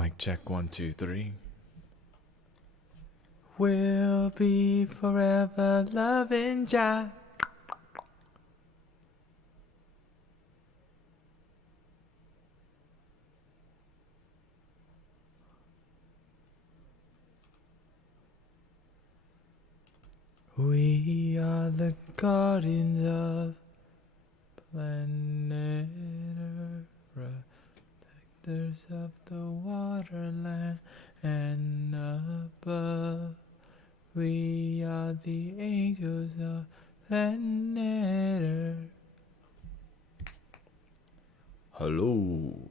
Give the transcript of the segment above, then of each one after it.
Mic check 1 2 3. We'll be forever loving Jah. We are the guardians of planet Earth, protectors of the waterland and above. We are the angels of planet Earth. Hello.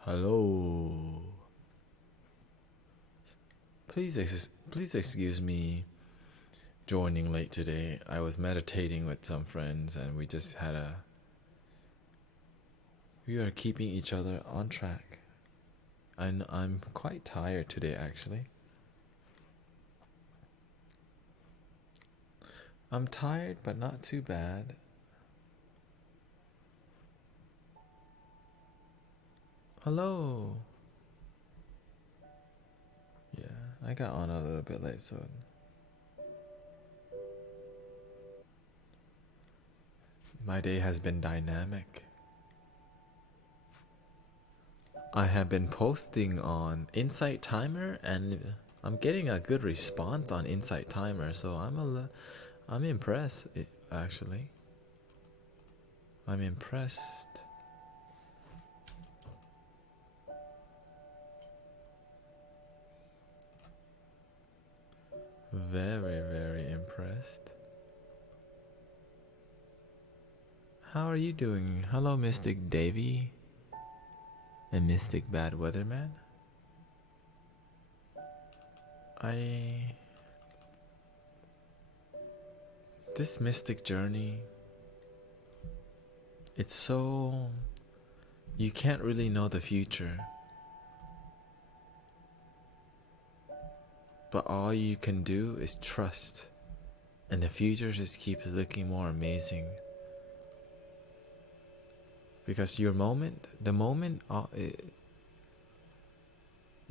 Hello. Please excuse me joining late today. I was meditating with some friends and we are keeping each other on track. And I'm quite tired today actually. I'm tired but not too bad. Hello. Yeah, I got on a little bit late, so my day has been dynamic. I have been posting on Insight Timer and I'm getting a good response on Insight Timer, so I'm impressed actually. I'm impressed. Very, very impressed. How are you doing? Hello, Mystic Davy and Mystic Bad Weatherman. This mystic journey, it's so... you can't really know the future. But all you can do is trust. And the future just keeps looking more amazing. Because your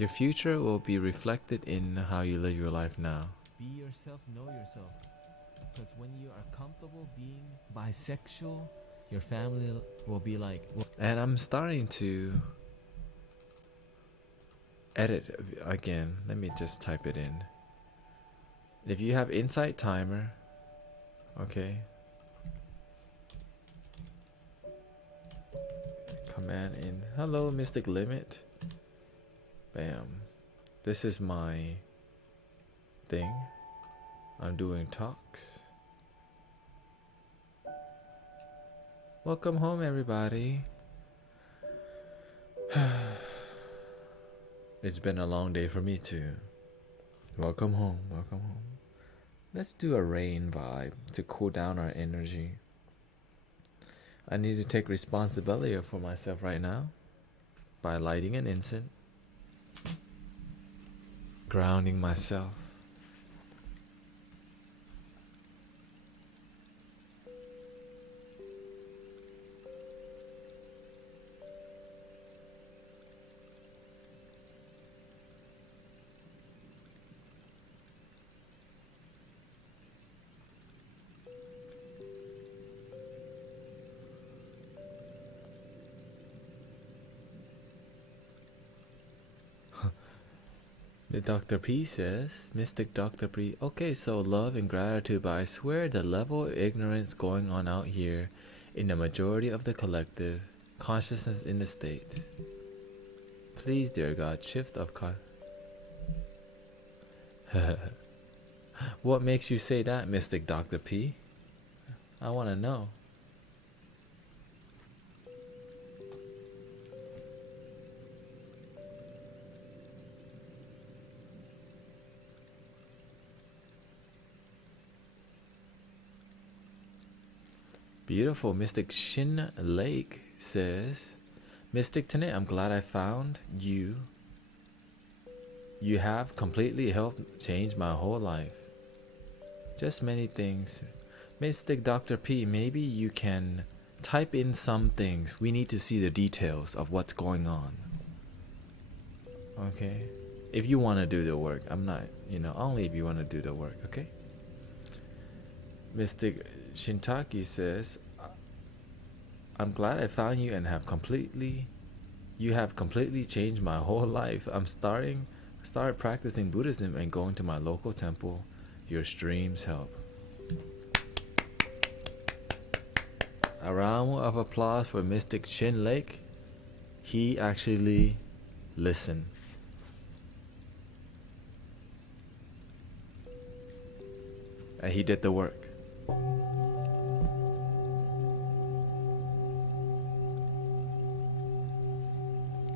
future will be reflected in how you live your life now. Be yourself, know yourself. Because when you are comfortable being bisexual, your family will be like... And I'm starting to edit again. Let me just type it in. If you have Insight Timer, okay. Command in. Hello, Mystic Limit. Bam. This is my thing. I'm doing talks. Welcome home, everybody. It's been a long day for me too. Welcome home, welcome home. Let's do a rain vibe to cool down our energy. I need to take responsibility for myself right now by lighting an incense, grounding myself. The Dr. P says, Mystic Dr. P. Okay, so love and gratitude, but I swear the level of ignorance going on out here in the majority of the collective consciousness in the States. Please, dear God, shift of What makes you say that, Mystic Dr. P? I want to know. Beautiful. Mystic Shin Lake says, Mystic Tonight, I'm glad I found you. You have completely helped change my whole life. Just many things Mystic Dr. P, maybe you can type in some things. We need to see the details of what's going on. Okay? If you want to do the work, I'm not, only if you want to do the work, okay? Mystic Shintaki says, I'm glad I found you and you have completely changed my whole life. Started practicing Buddhism and going to my local temple. Your streams help. A round of applause for Mystic Chin Lake. He actually listened. And he did the work.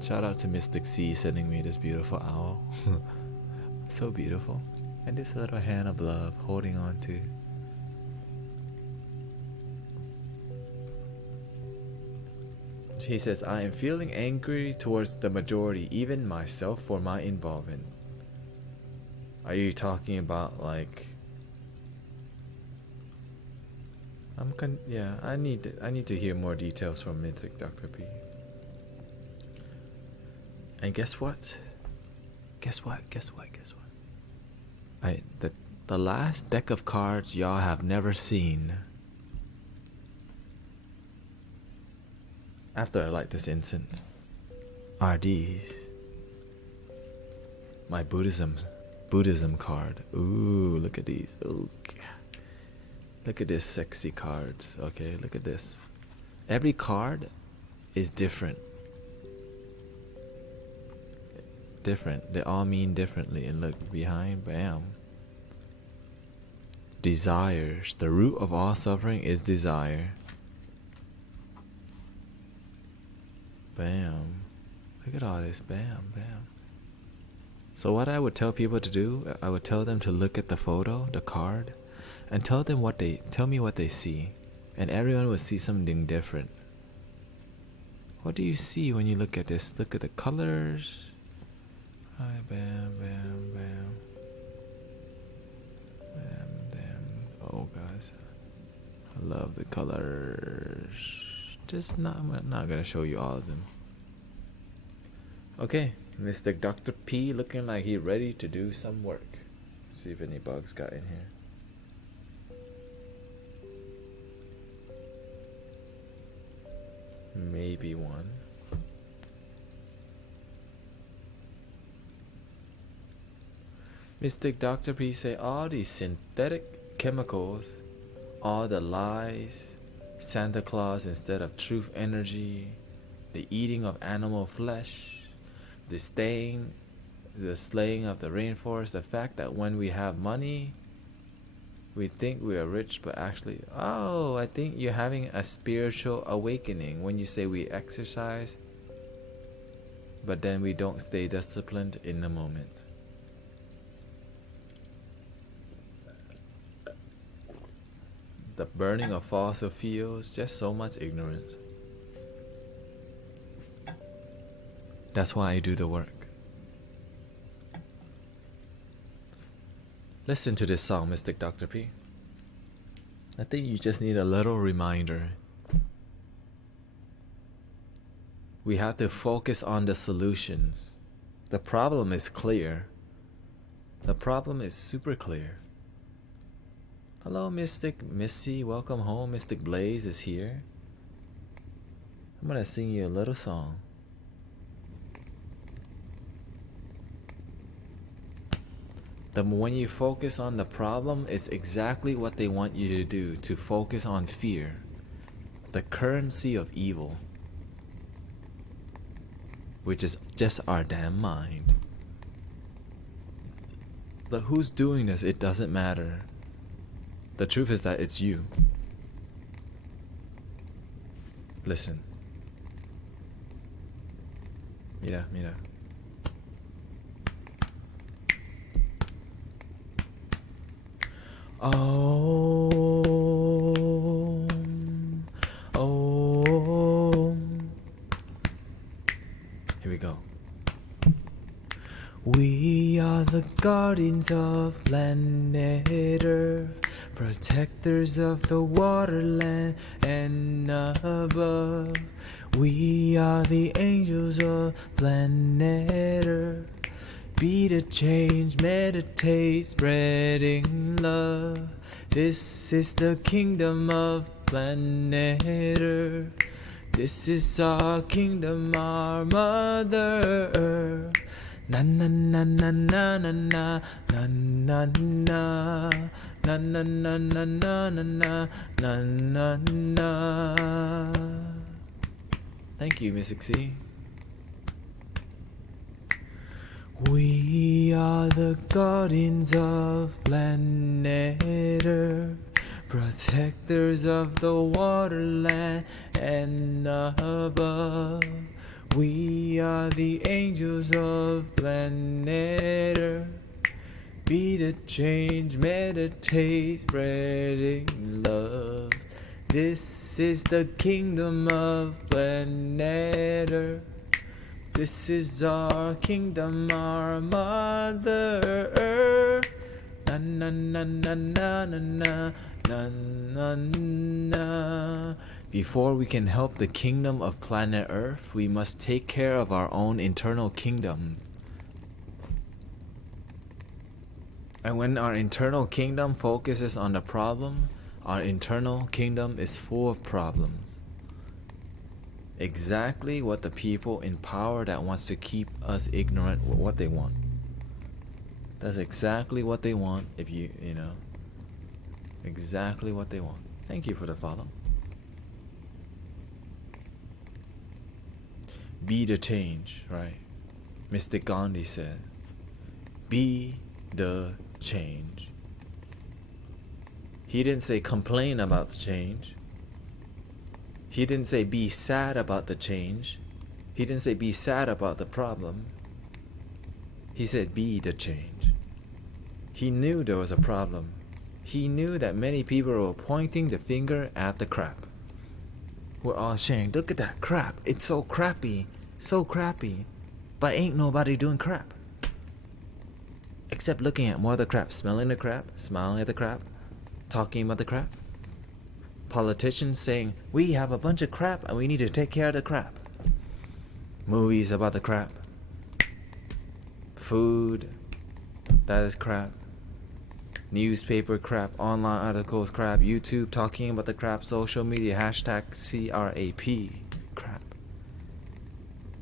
Shout out to Mystic C sending me this beautiful owl. So beautiful. And this little hand of love holding on to. He says, I am feeling angry towards the majority, even myself, for my involvement. Are you talking about like... I need to hear more details from Mystic Dr. P. And guess what? The last deck of cards y'all have never seen. After like this instant, are these my Buddhism card. Ooh, look at these. Ooh. Look at this sexy cards. Okay, look at this. Every card is different. They all mean differently. And look behind, bam. Desires. The root of all suffering is desire. Bam. Look at all this. Bam, bam. So what I would tell people to do, I would tell them to look at the photo, the card, and tell me what they see. And everyone would see something different. What do you see when you look at this? Look at the colors. Hi, bam, bam, bam. Bam, bam. Oh, guys. I love the colors. I'm not gonna show you all of them. Okay, Mr. Dr. P looking like he's ready to do some work. See if any bugs got in here. Maybe one. Mystic Dr. P say all these synthetic chemicals, all the lies, Santa Claus instead of truth energy, the eating of animal flesh, the slaying of the rainforest, the fact that when we have money, we think we are rich, but actually, I think you're having a spiritual awakening when you say we exercise, but then we don't stay disciplined in the moment. The burning of fossil fuels, just so much ignorance. That's why I do the work. Listen to this song, Mystic Dr. P. I think you just need a little reminder. We have to focus on the solutions. The problem is clear. The problem is super clear. Hello, Mystic Missy. Welcome home. Mystic Blaze is here. I'm gonna sing you a little song. When you focus on the problem, it's exactly what they want you to do, to focus on fear, the currency of evil, which is just our damn mind. But who's doing this? It doesn't matter. The truth is that it's you. Listen. Mira. Here we go. We are the guardians of planet Earth, protectors of the waterland and above. We are the angels of planet Earth. Be the change, meditate, spreading love. This is the kingdom of planet Earth. This is our kingdom, our mother Earth. Na na na na na na na na na na na na na na na na na na na. Thank you, Miss C. We are the guardians of planet Earth, protectors of the waterland and above. We are the angels of planet Earth. Be the change, meditate, spreading love. This is the kingdom of planet Earth. This is our kingdom, our mother Earth. Na na na na na na na na na. Before we can help the kingdom of planet Earth, we must take care of our own internal kingdom. And when our internal kingdom focuses on the problem, our internal kingdom is full of problems. Exactly what the people in power that wants to keep us ignorant what they want. That's exactly what they want. If you know, exactly what they want. Thank you for the follow. Be the change, right? Mr. Gandhi said, be the change. He didn't say complain about the change. He didn't say be sad about the change. He didn't say be sad about the problem. He said be the change. He knew there was a problem. He knew that many people were pointing the finger at the crap. We're all sharing, look at that crap. It's so crappy. So crappy. But ain't nobody doing crap. Except looking at more of the crap, smelling the crap, smiling at the crap, talking about the crap. Politicians saying, we have a bunch of crap and we need to take care of the crap. Movies about the crap. Food, that is crap. Newspaper crap, online articles crap, YouTube talking about the crap, social media, hashtag CRAP crap.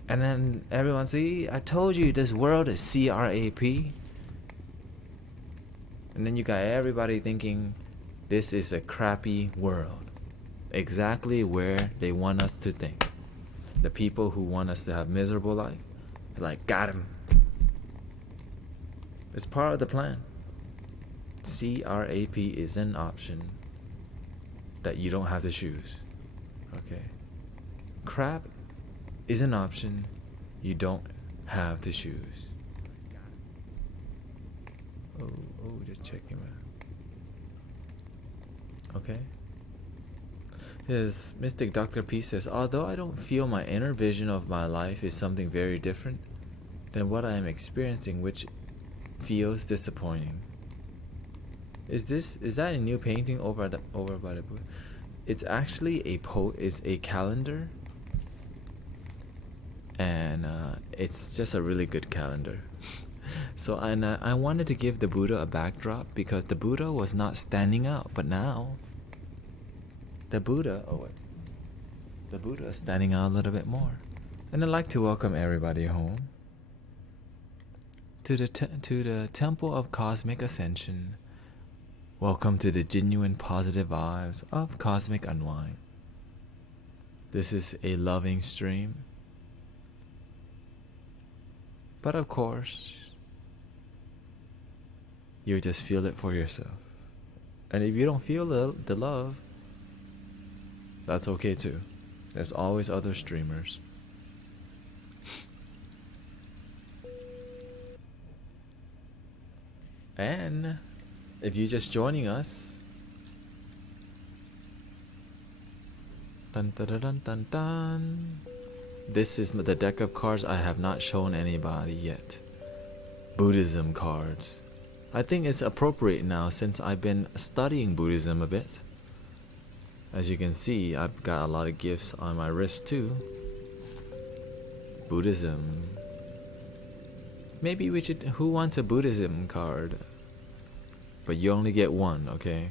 And then everyone see, I told you this world is CRAP. And then you got everybody thinking this is a crappy world. Exactly where they want us to think. The people who want us to have miserable life, they're like, got him. It's part of the plan. CRAP is an option that you don't have to choose. Okay? Crap is an option you don't have to choose. Oh, just checking. Okay. His Mystic Dr. P says, although I don't feel my inner vision of my life is something very different than what I am experiencing, which feels disappointing. Is that a new painting over by the book? It's actually is a calendar, and it's just a really good calendar. So I wanted to give the Buddha a backdrop because the Buddha was not standing out, but now the Buddha is standing out a little bit more. And I'd like to welcome everybody home to the Temple of Cosmic Ascension. Welcome to the genuine positive vibes of Cosmic Unwind. This is a loving stream. But of course, you just feel it for yourself. And if you don't feel the love, that's okay too. There's always other streamers. And if you're just joining us, dun, dun, dun, dun, dun, dun. This is the deck of cards I have not shown anybody yet. Buddhism cards. I think it's appropriate now since I've been studying Buddhism a bit. As you can see, I've got a lot of gifts on my wrist too. Buddhism. Maybe we should. Who wants a Buddhism card? But you only get one, okay?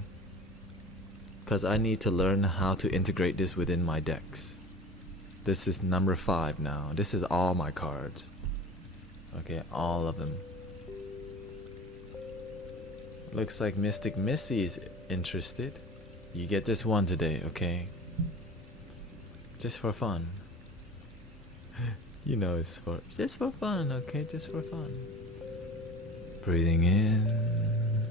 Because I need to learn how to integrate this within my decks. This is number 5 now. This is all my cards. Okay, all of them. Looks like Mystic Missy is interested. You get just one today, okay? Just for fun. You know it's for just for fun, okay? Just for fun. Breathing in.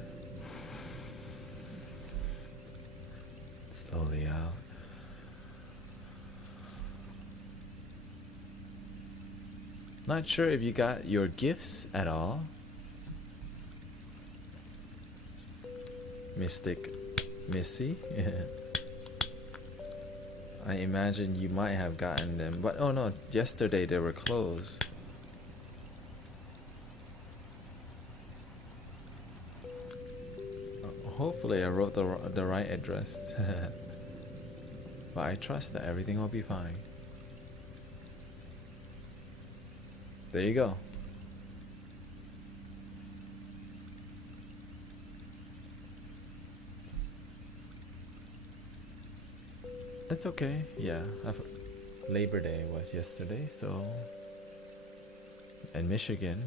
Slowly out. Not sure if you got your gifts at all. Mystic Missy. I imagine you might have gotten them, but oh no, yesterday they were closed. Hopefully I wrote the right address. But I trust that everything will be fine. There you go. It's okay. Yeah, Labor Day was yesterday, so in Michigan,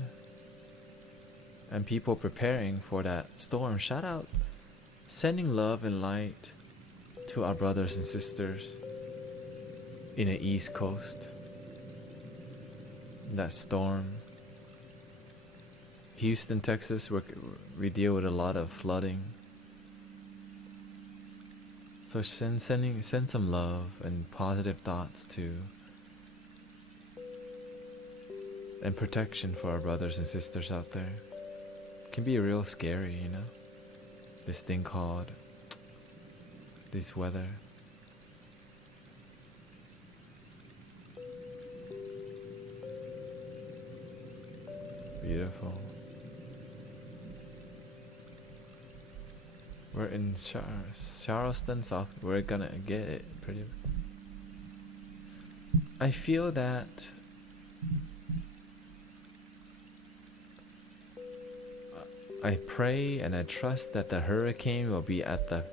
and people preparing for that storm. Shout out, sending love and light to our brothers and sisters in the East Coast. That storm. Houston, Texas, we deal with a lot of flooding. So send some love and positive thoughts to, and protection for our brothers and sisters out there. It can be real scary, you know. This thing called this weather. Beautiful. We're in Charleston, South. We're gonna get it pretty. I feel that I pray and I trust that the hurricane will be at the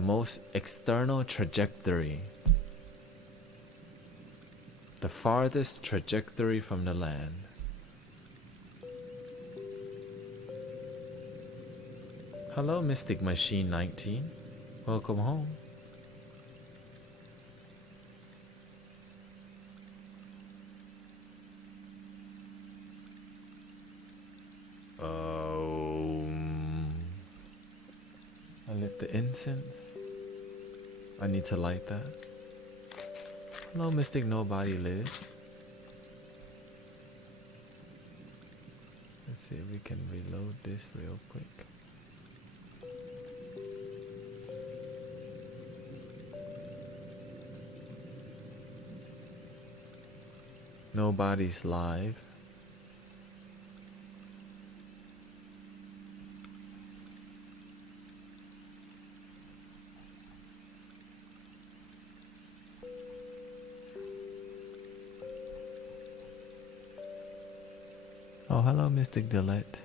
most external trajectory, the farthest trajectory from the land. Hello, Mystic Machine 19. Welcome home. I lit the incense. I need to light that. Hello, Mystic Nobody Lives. Let's see if we can reload this real quick. Nobody's live. Oh, hello, Mystic Delete.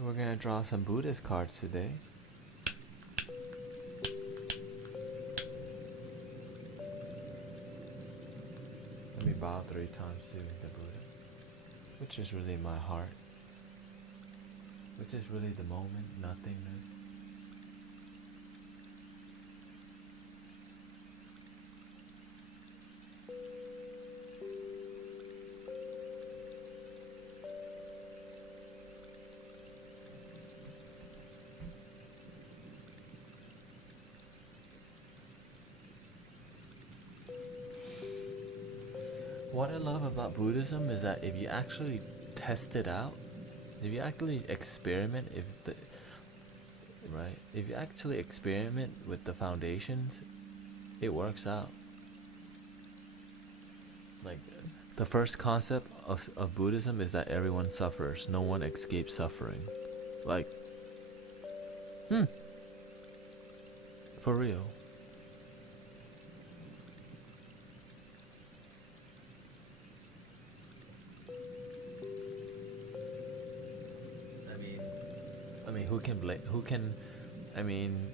We're gonna draw some Buddhist cards today. Let me bow 3 times to the Buddha, which is really my heart, which is really the moment, nothingness. what I love about Buddhism is that if you actually test it out, if you actually experiment, if you actually experiment with the foundations, it works out. Like, the first concept of Buddhism is that everyone suffers, no one escapes suffering. Like, for real. I mean, who can blame? Who can? I mean,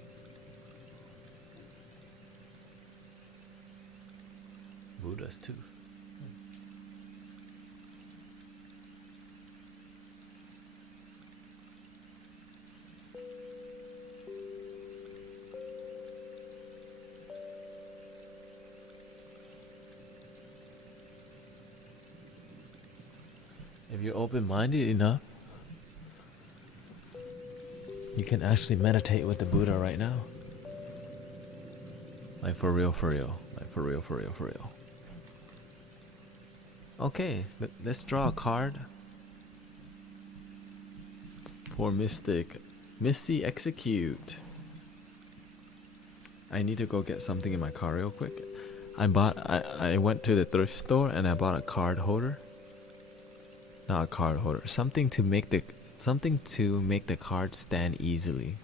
Buddha's tooth. If you're open-minded enough, you can actually meditate with the Buddha right now. Like, for real, for real. Like, for real, for real, for real. Okay, let's draw a card for Mystic. Misty Execute. I need to go get something in my car real quick. I went to the thrift store and I bought a card holder. Not a card holder. Something to make the card stand easily.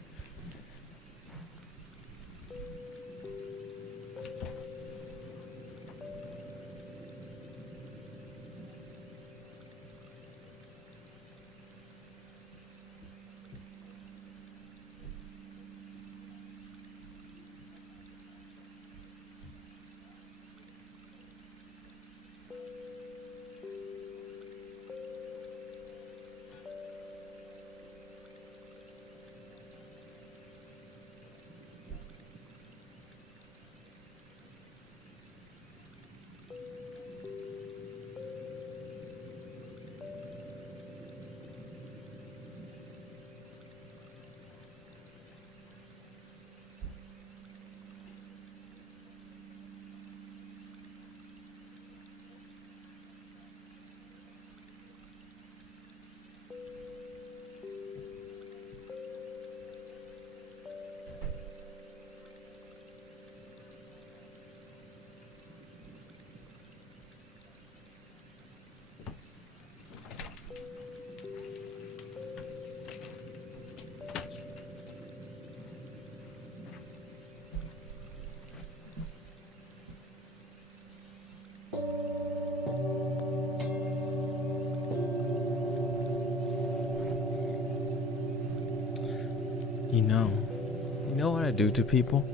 You know what I do to people?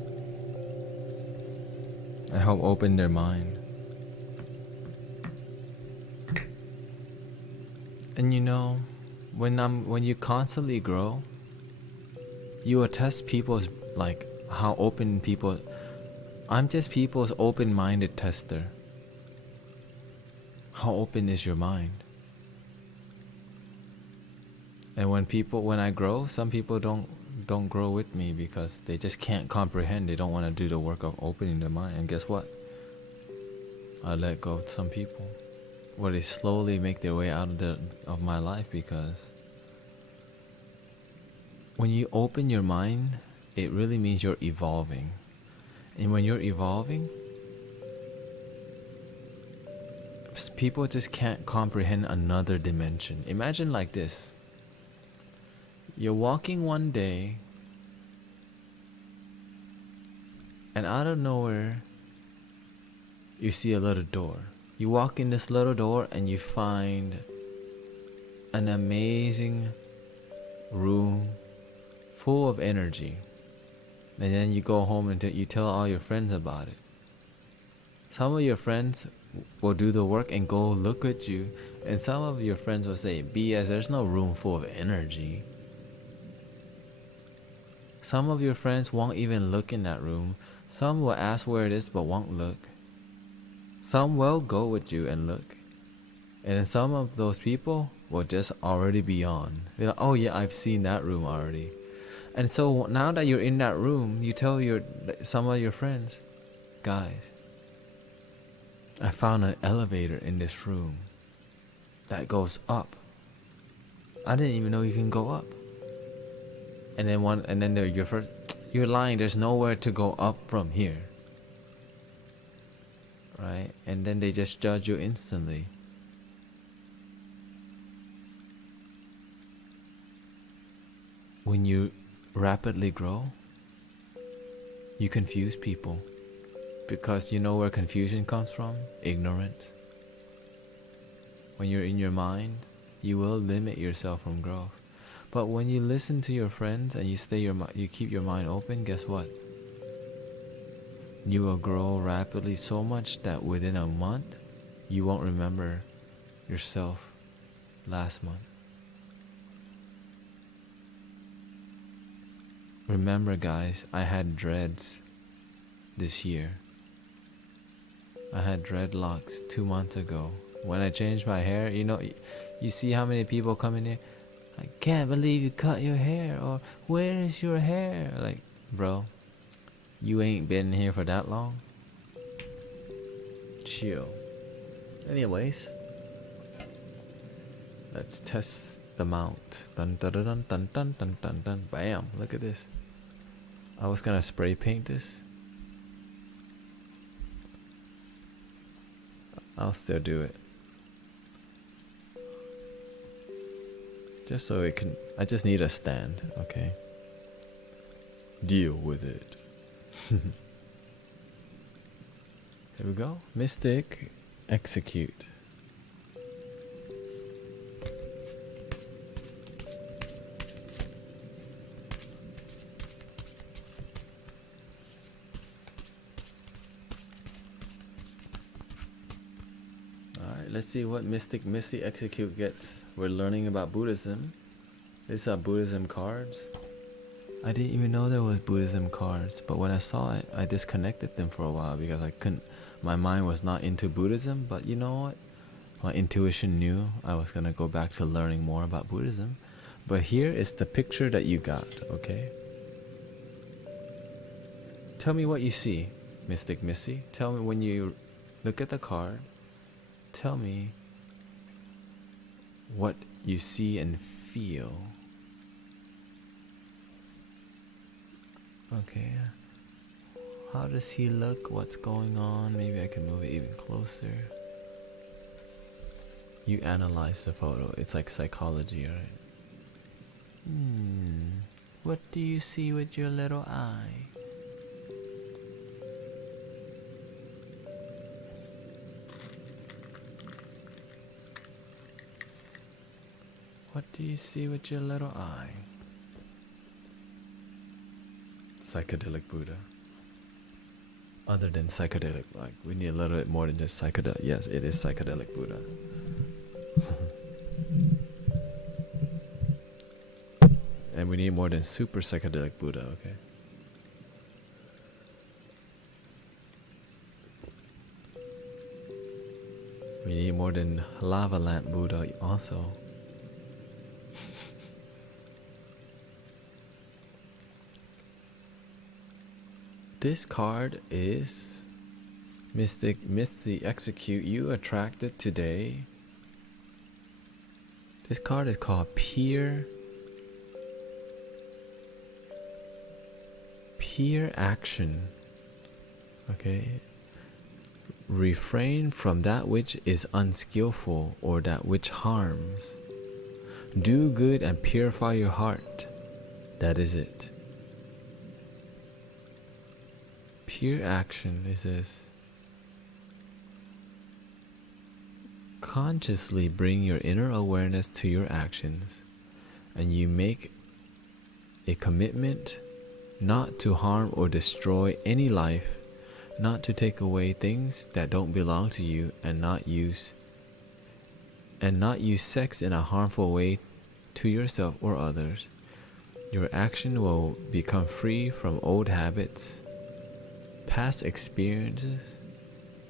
I help open their mind. And when you constantly grow, you attest people's, like, how open people. I'm just people's open-minded tester. How open is your mind? And when I grow, some people don't grow with me because they just can't comprehend. They don't want to do the work of opening their mind. And guess what? I let go of some people, where they slowly make their way out of my life, because when you open your mind, it really means you're evolving. And when you're evolving, people just can't comprehend another dimension. Imagine like this. You're walking one day, and out of nowhere, you see a little door. You walk in this little door and you find an amazing room full of energy. And then you go home and you tell all your friends about it. Some of your friends will do the work and go look at you, and some of your friends will say, BS, there's no room full of energy. Some of your friends won't even look in that room. Some will ask where it is but won't look. Some will go with you and look. And then some of those people will just already be on. They're like, oh yeah, I've seen that room already. And so now that you're in that room, you tell some of your friends, guys, I found an elevator in this room that goes up. I didn't even know you can go up. And then there you're first. You're lying. There's nowhere to go up from here. Right? And then they just judge you instantly. When you rapidly grow, you confuse people. Because you know where confusion comes from? Ignorance. When you're in your mind, you will limit yourself from growth. But when you listen to your friends and you keep your mind open, guess what? You will grow rapidly so much that within a month, you won't remember yourself last month. Remember, guys, I had dreads this year. I had dreadlocks 2 months ago. When I changed my hair, you see how many people come in here? I can't believe you cut your hair, or where is your hair? Like, bro, you ain't been here for that long. Chill. Anyways, let's test the mount. Dun dun dun dun dun dun dun dun dun. Bam! Look at this. I was gonna spray paint this. I'll still do it. Just so it can. I just need a stand, okay? Deal with it. Here we go. Mystic, execute. Alright, let's see what Mystic execute gets. We're learning about Buddhism. These are Buddhism cards. I didn't even know there was Buddhism cards, but when I saw it, I disconnected them for a while because my mind was not into Buddhism, but you know what? My intuition knew I was gonna go back to learning more about Buddhism. But here is the picture that you got, okay? Tell me what you see, Mystic Missy. Tell me when you look at the card, tell me what you see and feel. Okay. How does he look? What's going on? Maybe I can move it even closer. You analyze the photo. It's like psychology, right? What do you see with your little eye? What do you see with your little eye? Psychedelic Buddha. Other than psychedelic, like we need a little bit more than just psychedelic. Yes, it is psychedelic Buddha. And we need more than super psychedelic Buddha, okay? We need more than lava lamp Buddha also. This card is Mystic Execute. You attracted today. This card is called Peer Action. Okay. Refrain from that which is unskillful or that which harms. Do good and purify your heart. That is it. Pure action is this. Consciously bring your inner awareness to your actions, and you make a commitment not to harm or destroy any life, not to take away things that don't belong to you, and not use sex in a harmful way to yourself or others. Your action will become free from old habits, past experiences,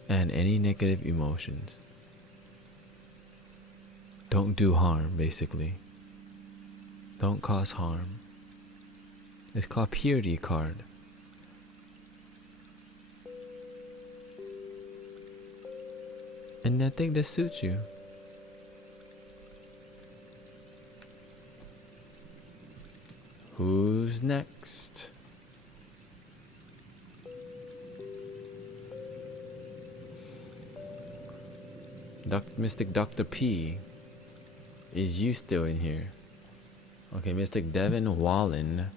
and any negative emotions. Don't do harm, basically. Don't cause harm. It's called Purity card. And I think this suits you. Who's next? Mystic Dr. P. Is you still in here? Okay, Mystic Devin Wallen.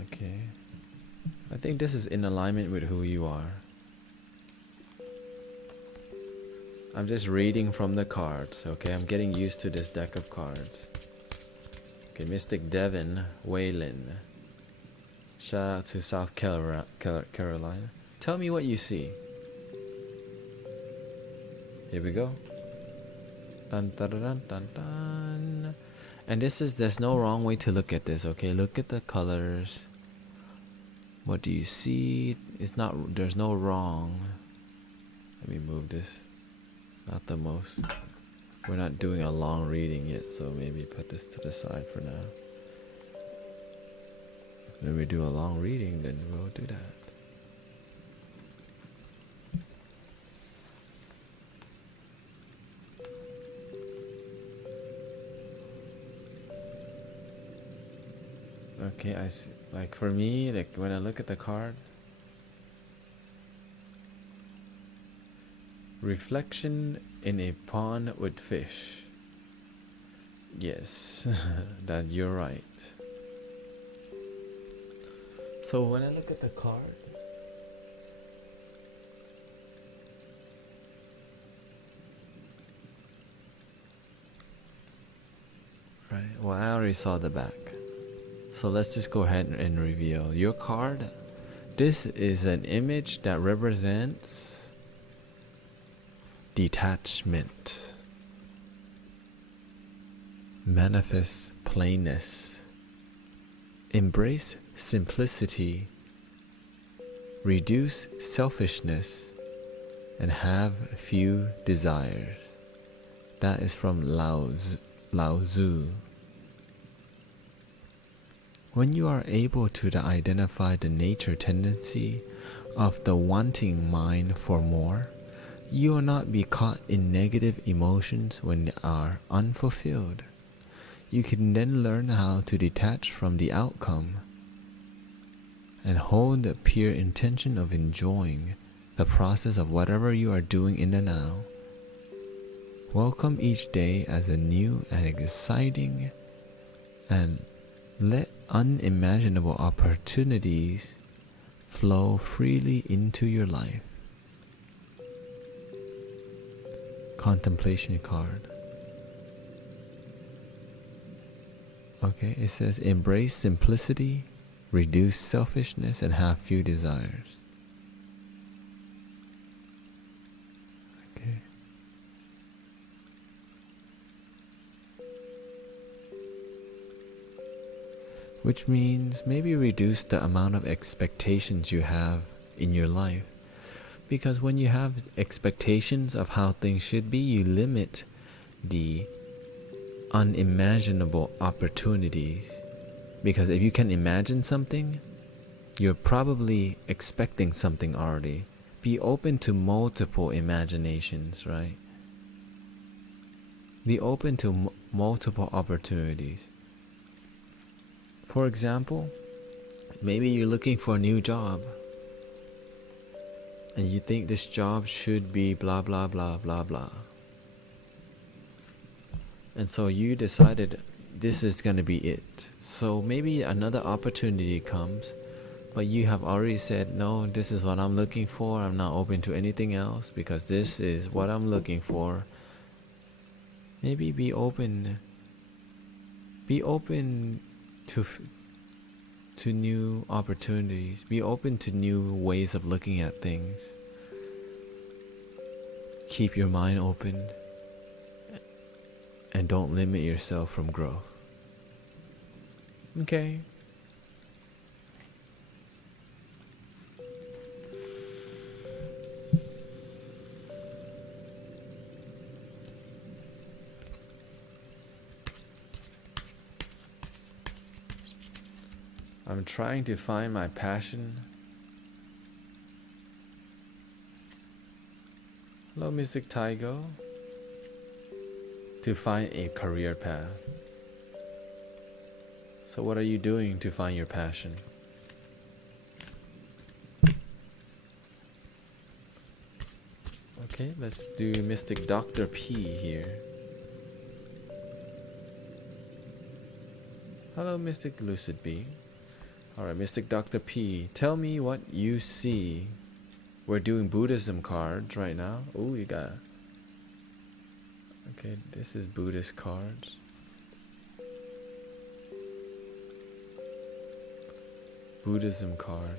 Okay. I think this is in alignment with who you are. I'm just reading from the cards, okay? I'm getting used to this deck of cards. Okay, Mystic Devin Whalen. Shout out to South Carolina. Tell me what you see. Here we go. Dun, dun, dun, dun, dun, dun. And there's no wrong way to look at this, okay? Look at the colors. What do you see? There's no wrong. Let me move this. Not the most. We're not doing a long reading yet, so maybe put this to the side for now. When we do a long reading, then we'll do that. Okay, I see. Like for me, like when I look at the card, reflection in a pond with fish. Yes, that you're right. So when I look at the card, right? Well, I already saw the back. So let's just go ahead and reveal your card. This is an image that represents detachment, manifest plainness, embrace simplicity, reduce selfishness, and have few desires. That is from Lao Tzu. When you are able to identify the nature tendency of the wanting mind for more, you will not be caught in negative emotions when they are unfulfilled. You can then learn how to detach from the outcome and hold the pure intention of enjoying the process of whatever you are doing in the now. Welcome each day as a new and exciting, and let unimaginable opportunities flow freely into your life. Contemplation card. Okay, it says embrace simplicity, reduce selfishness, and have few desires. Okay. Which means maybe reduce the amount of expectations you have in your life. Because when you have expectations of how things should be, you limit the unimaginable opportunities. Because if you can imagine something, you're probably expecting something already. Be open to multiple imaginations, right? Be open to multiple opportunities. For example, maybe you're looking for a new job and you think this job should be blah blah blah blah blah. And so you decided this is going to be it. So maybe another opportunity comes, but you have already said, no, this is what I'm looking for. I'm not open to anything else because this is what I'm looking for. Maybe be open to new opportunities. Be open to new ways of looking at things. Keep your mind open and don't limit yourself from growth. Okay. I'm trying to find my passion. Hello, Mystic Taigo. To find a career path. So what are you doing to find your passion? Okay, let's do Mystic Dr. P here. Hello, Mystic Lucid Being. Alright, Mystic Dr. P, tell me what you see. We're doing Buddhism cards right now. Ooh, you got... Okay, this is Buddhist cards. Buddhism card.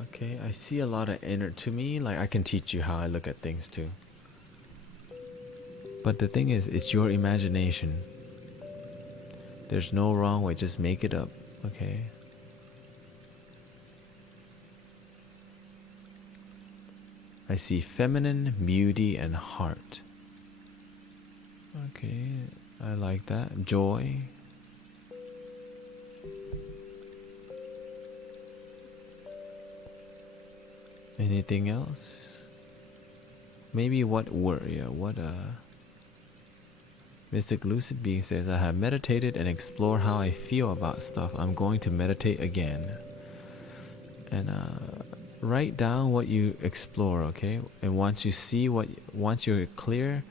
Okay, I see a lot of inner... To me, like, I can teach you how I look at things too. But the thing is, it's your imagination. There's no wrong way, just make it up, okay? I see feminine, beauty, and heart. Okay, I like that. Joy. Anything else? Maybe what word, yeah, what Mystic Lucid Being says, I have meditated and explored how I feel about stuff. I'm going to meditate again. And write down what you explore, okay? And once you're clear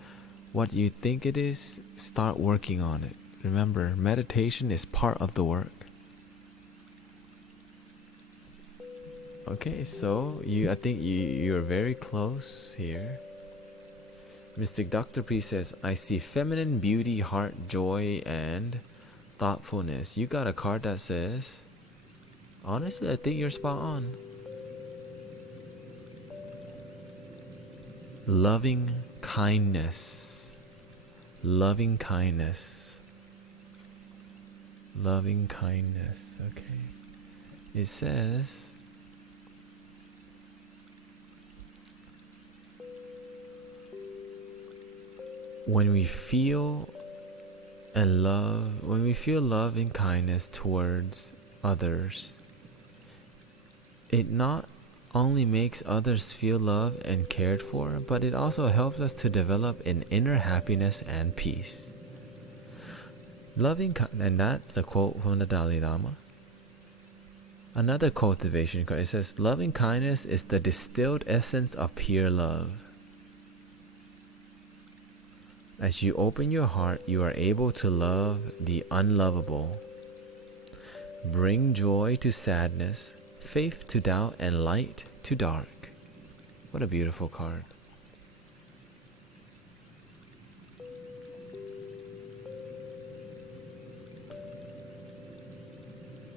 what you think it is, start working on it. Remember, meditation is part of the work. Okay, so I think you're very close here. Mystic Dr. P says, I see feminine, beauty, heart, joy, and thoughtfulness. You got a card that says, honestly, I think you're spot on. Loving kindness. Loving kindness. Loving kindness. Okay. It says, when we feel love and kindness towards others, it not only makes others feel loved and cared for, but it also helps us to develop an inner happiness and peace. And that's a quote from the Dalai Lama. Another cultivation card, it says, loving kindness is the distilled essence of pure love. As you open your heart, you are able to love the unlovable, bring joy to sadness, faith to doubt, and light to dark. What a beautiful card.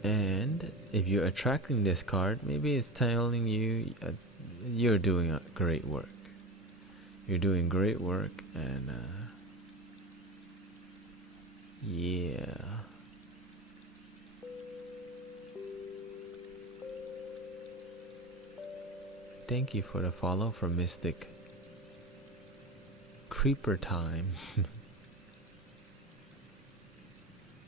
And if you're attracting this card, maybe it's telling you you're doing a great work. You're doing great work, and yeah. Thank you for the follow from Mystic Creeper Time.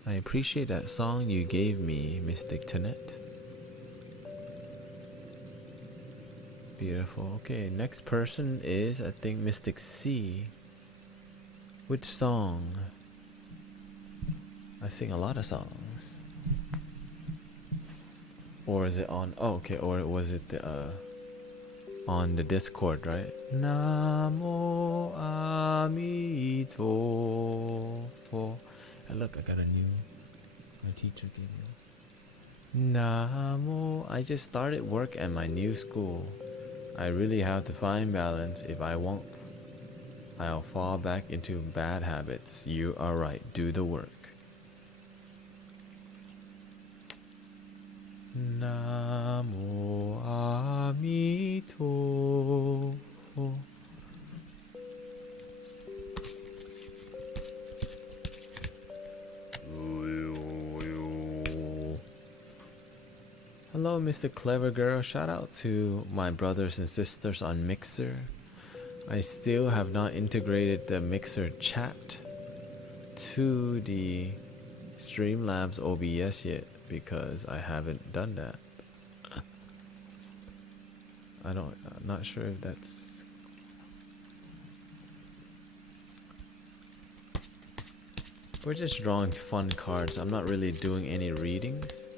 I appreciate that song you gave me, Mystic Tenet. Beautiful. Okay, next person is, I think, Mystic C. Which song? I sing a lot of songs. Or is it on... Oh, okay, or was it the, on the Discord, right? Namo Amito. And look, I got my teacher gave me. Namo. I just started work at my new school. I really have to find balance. If I won't, I'll fall back into bad habits. You are right. Do the work. Namo Amito. Hello, Mr. Clever Girl. Shout out to my brothers and sisters on Mixer. I still have not integrated the Mixer chat to the Streamlabs OBS yet because I haven't done that. I'm not sure if that's. We're just drawing fun cards. I'm not really doing any readings.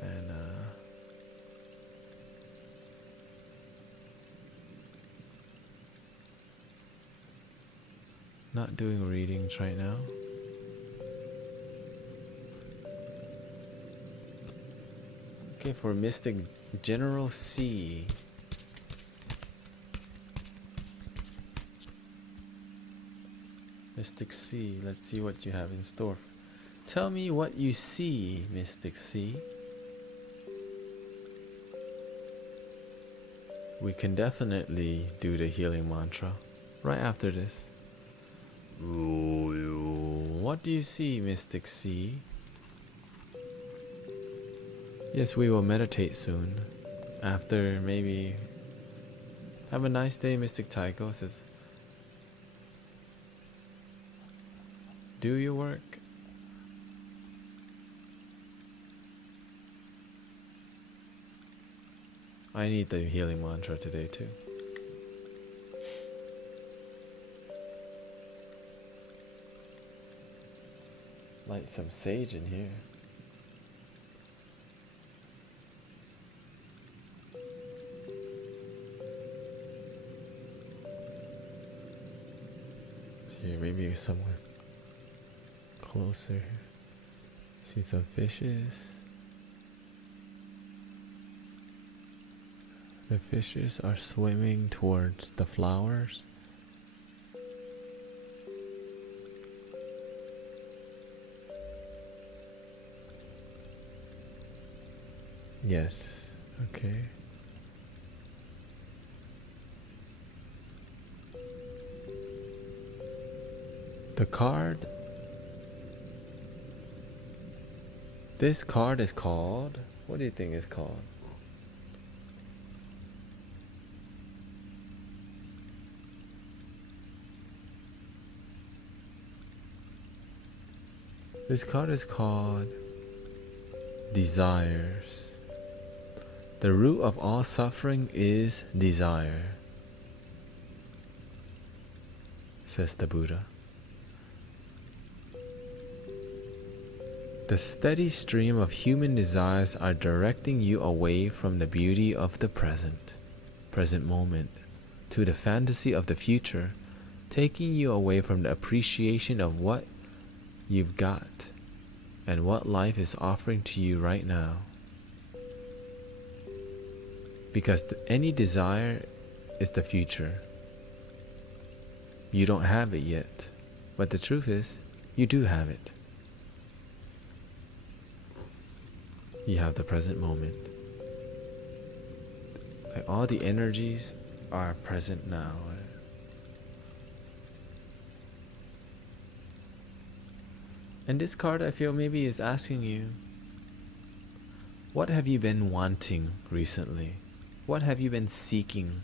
And not doing readings right now. Okay, for Mystic General C. Mystic C, let's see what you have in store. Tell me what you see, Mystic C. We can definitely do the healing mantra right after this. What do you see, Mystic C? Yes, we will meditate soon. After maybe. Have a nice day, Mystic Tycho says. Do your work. I need the healing mantra today too. Light some sage in here. Here, maybe somewhere closer. See some fishes. The fishes are swimming towards the flowers. Yes, okay. The card. This card is called. What do you think it's called? This card is called Desires. The root of all suffering is desire, says the Buddha. The steady stream of human desires are directing you away from the beauty of the present moment, to the fantasy of the future, taking you away from the appreciation of what you've got and what life is offering to you right now. Because any desire is the future. You don't have it yet, but the truth is, you do have it. You have the present moment. Like all the energies are present now. And this card, I feel, maybe is asking you, what have you been wanting recently? What have you been seeking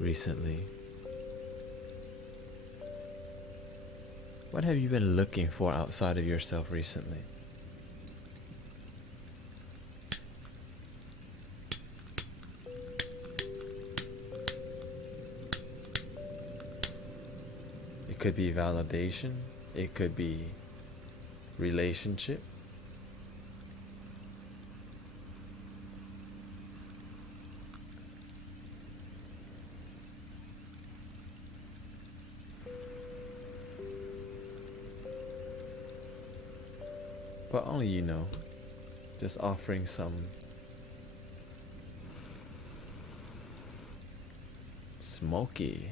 recently? What have you been looking for outside of yourself recently? It could be validation. It could be relationship. But only you know. Just offering some smoky.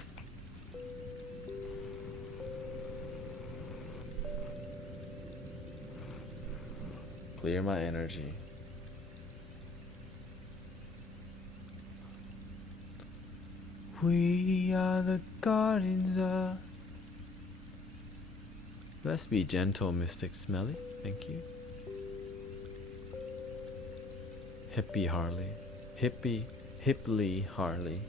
Clear my energy. We are the guardians of. Let's be gentle, Mystic Smelly. Thank you. Hippie Harley. Hipply Harley.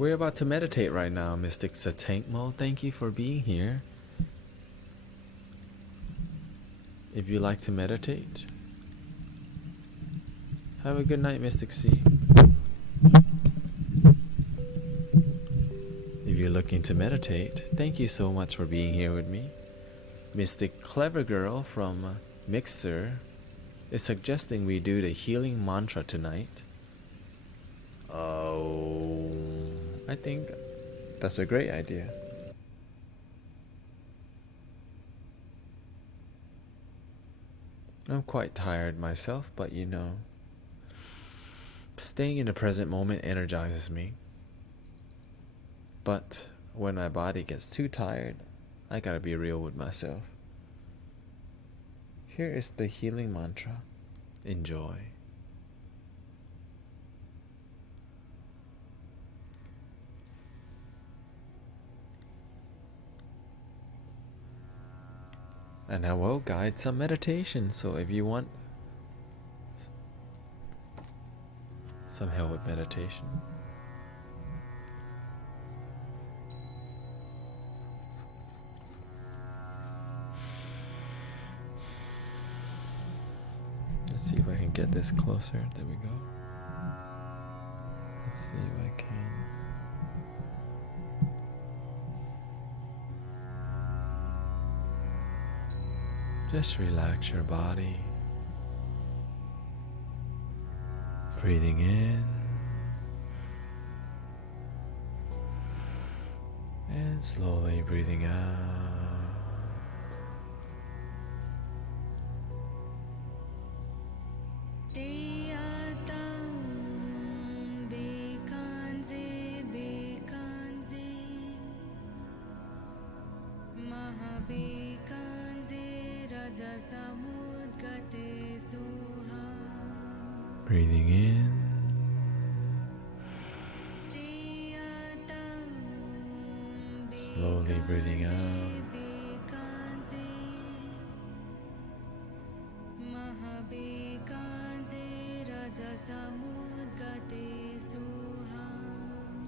We're about to meditate right now, Mystic Satankmo. Thank you for being here. If you like to meditate, have a good night, Mystic C. If you're looking to meditate, thank you so much for being here with me. Mystic Clever Girl from Mixer is suggesting we do the healing mantra tonight. Oh, I think that's a great idea. I'm quite tired myself, but you know, staying in the present moment energizes me. But when my body gets too tired, I gotta be real with myself. Here is the healing mantra. Enjoy. And I will guide some meditation, so if you want some help with meditation, let's see if I can get this closer. There we go. Let's see if I can. Just relax your body. Breathing in and slowly breathing out. Breathing in slowly breathing out.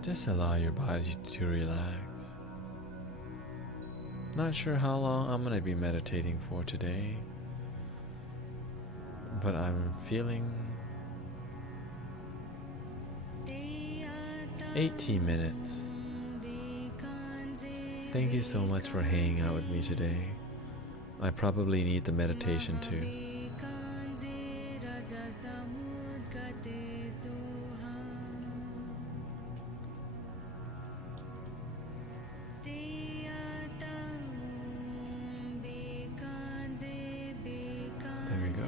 Just allow your body to relax. Not sure how long I'm gonna be meditating for today, but I'm feeling 18 minutes. Thank you so much for hanging out with me today. I probably need the meditation too. There we go.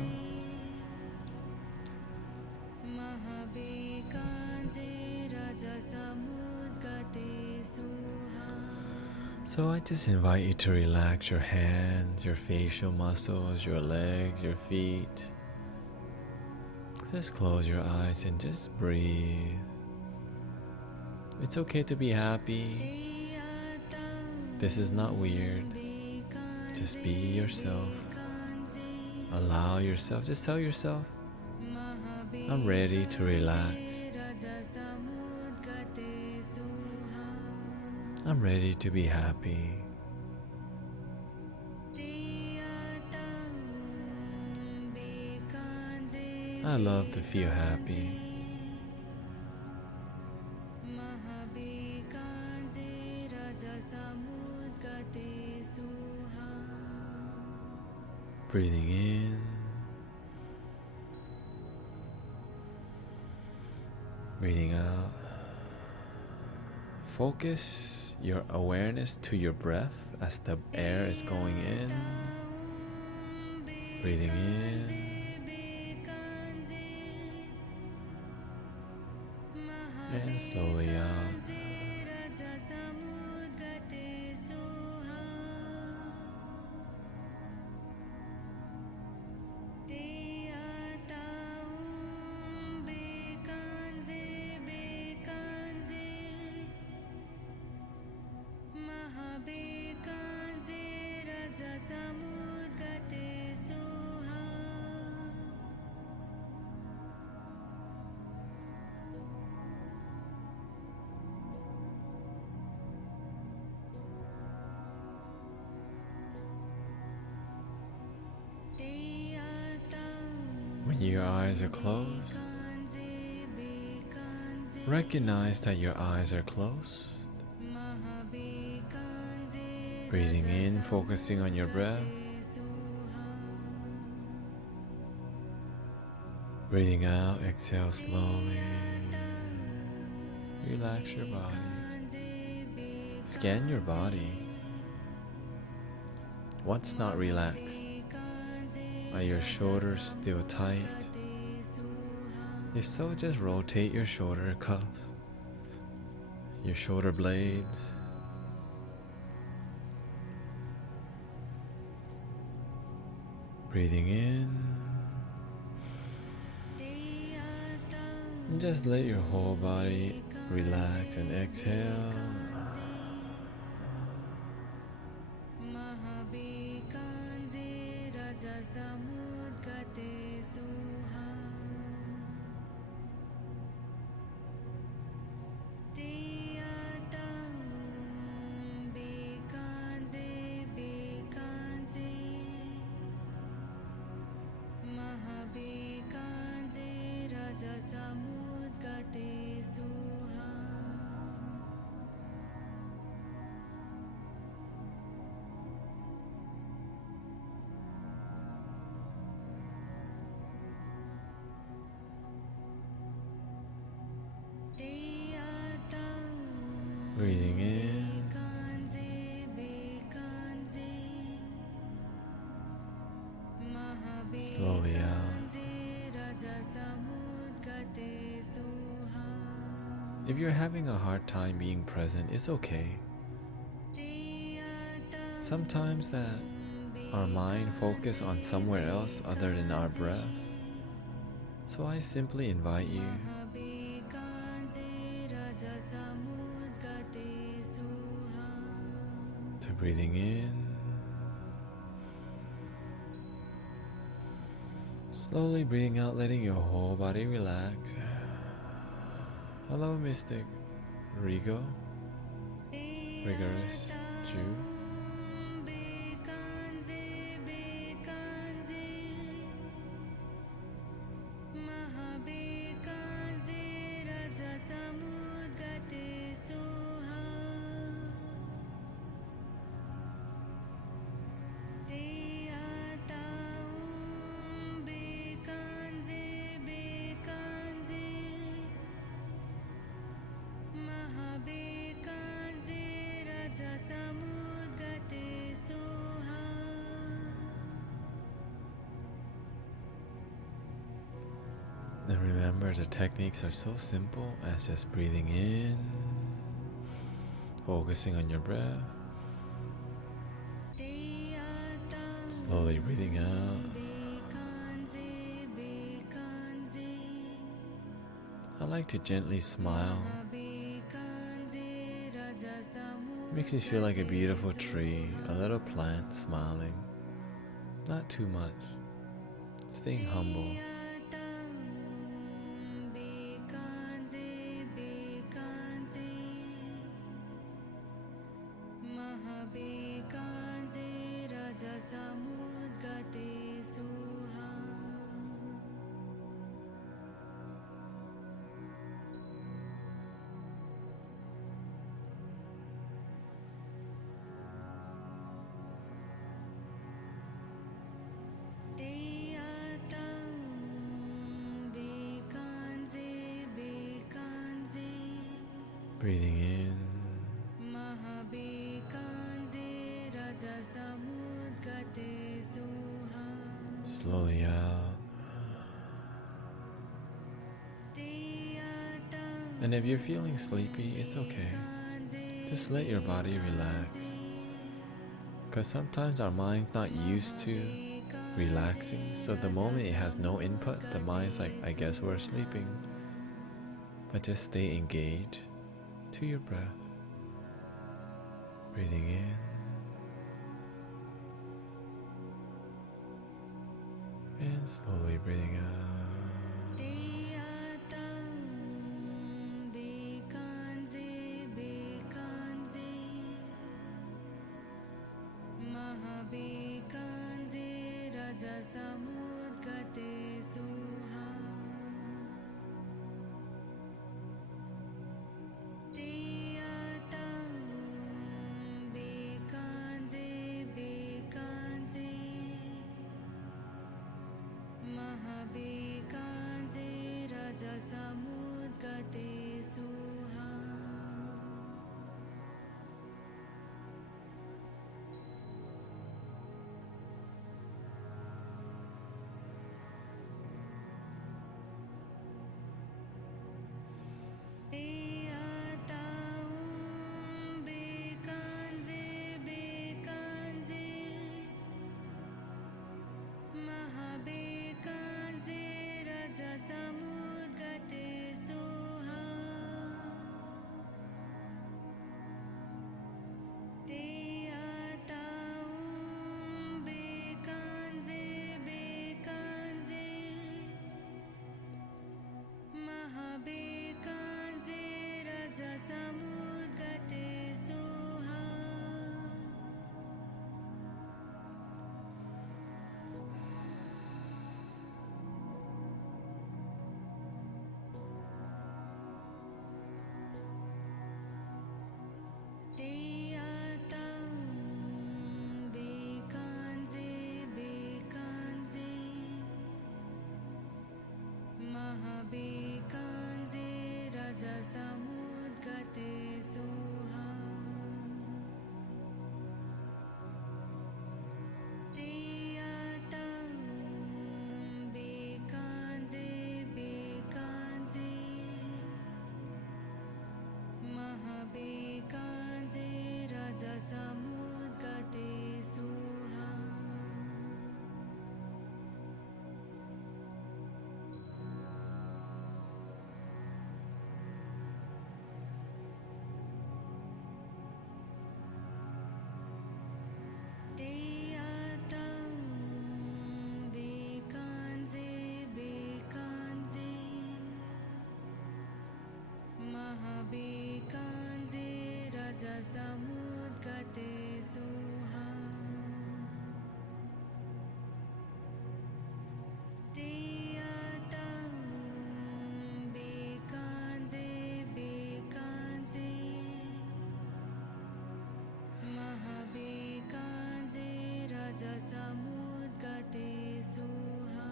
So I just invite you to relax your hands, your facial muscles, your legs, your feet. Just close your eyes and just breathe. It's okay to be happy. This is not weird. Just be yourself. Allow yourself, just tell yourself, I'm ready to relax. I'm ready to be happy. I love to feel happy. Breathing in, breathing out. Focus your awareness to your breath as the air is going in. Breathing in. And slowly out. eyes are closed, recognize that your eyes are closed. Breathing in, focusing on your breath. Breathing out, exhale slowly. Relax your body. Scan your body. What's not relaxed? Are your shoulders still tight? If so, just rotate your shoulder cuffs, your shoulder blades. Breathing in. And just let your whole body relax and exhale. Breathing in. Slowly out. If you're having a hard time being present, it's okay. Sometimes that our mind focus on somewhere else other than our breath. So I simply invite you to breathing in, slowly breathing out, letting your whole body relax. Hello, Mystic Rigo, Rigorous Jew. And remember, the techniques are so simple as just breathing in, focusing on your breath, slowly breathing out. I like to gently smile. Makes me feel like a beautiful tree, a little plant smiling. Not too much. Staying humble. Breathing in, slowly out. And if you're feeling sleepy, it's okay. Just let your body relax. Because sometimes our mind's not used to relaxing, so the moment it has no input, the mind's like, I guess we're sleeping. But just stay engaged to your breath. Breathing in and slowly breathing out. रजसमुद्गते सुहा समुद्गते सुहा ते आताऊं बेकांजे बेकांजे महाबेकांजे रजसमुद्गते सुहा ते आताऊं बेकांजे बेकांजे महाबेकांजे रजसमुद्गते सुहा ते आताऊं बेकांजे बेकांजे महाबेकांजे रजसमुद्गते सुहा ते आताऊं बेकांजे बेकांजे महाबेकांजे रजसमुद्गते सुहा ते आताऊं बेकांजे बेकांजे महाबेकांजे रजसमुद्गते सुहा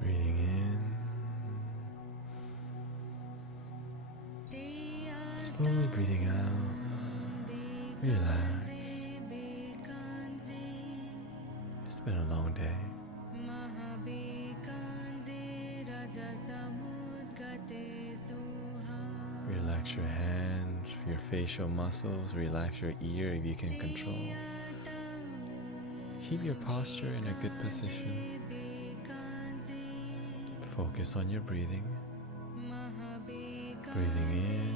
Breathing in, slowly breathing out. Relax. It's been a long day. Relax your hands, your facial muscles, relax your ear if you can control. Keep your posture in a good position. Focus on your breathing. Breathing in,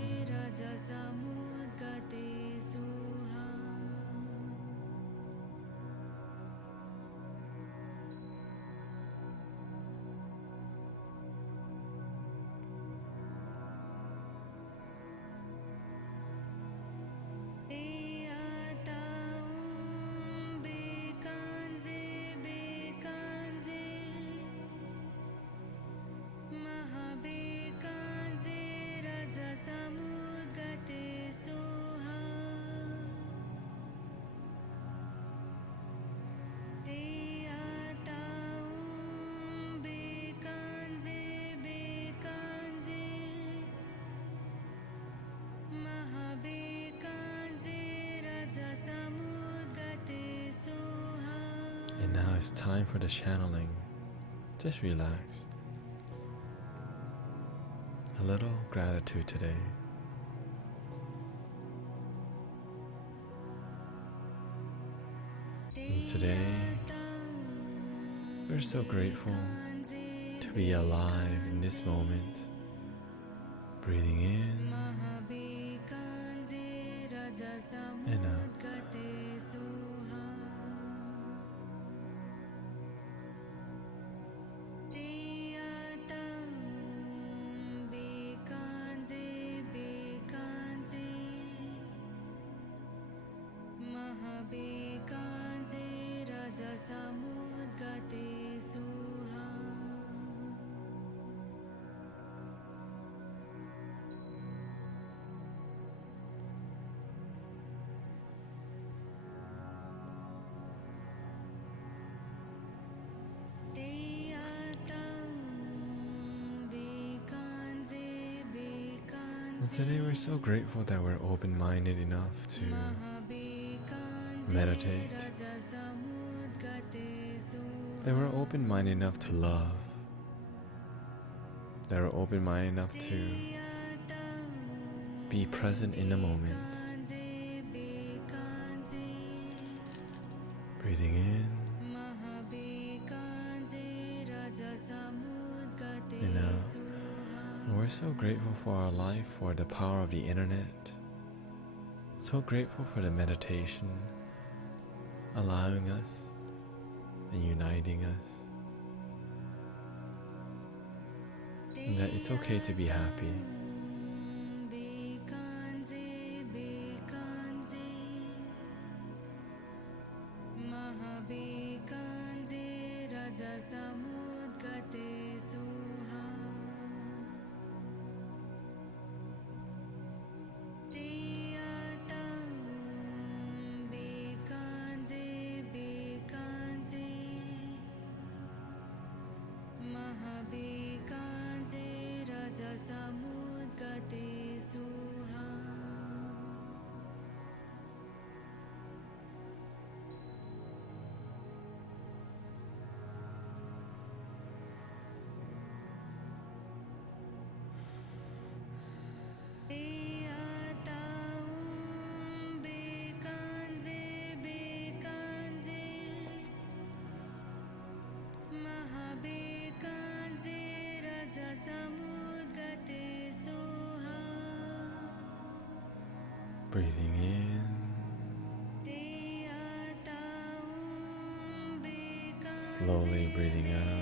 and now it's time for the channeling. Just relax. A little gratitude today. And today, we're so grateful to be alive in this moment. Breathing in and out. रजसमुद्गते Suha And today we're so grateful that we're open-minded enough to meditate, that we're open-minded enough to love, that we're open-minded enough to be present in the moment. Breathing in and out. And we're so grateful for our life, for the power of the internet. So grateful for the meditation, allowing us and uniting us. And that it's okay to be happy. Breathing in, slowly breathing out.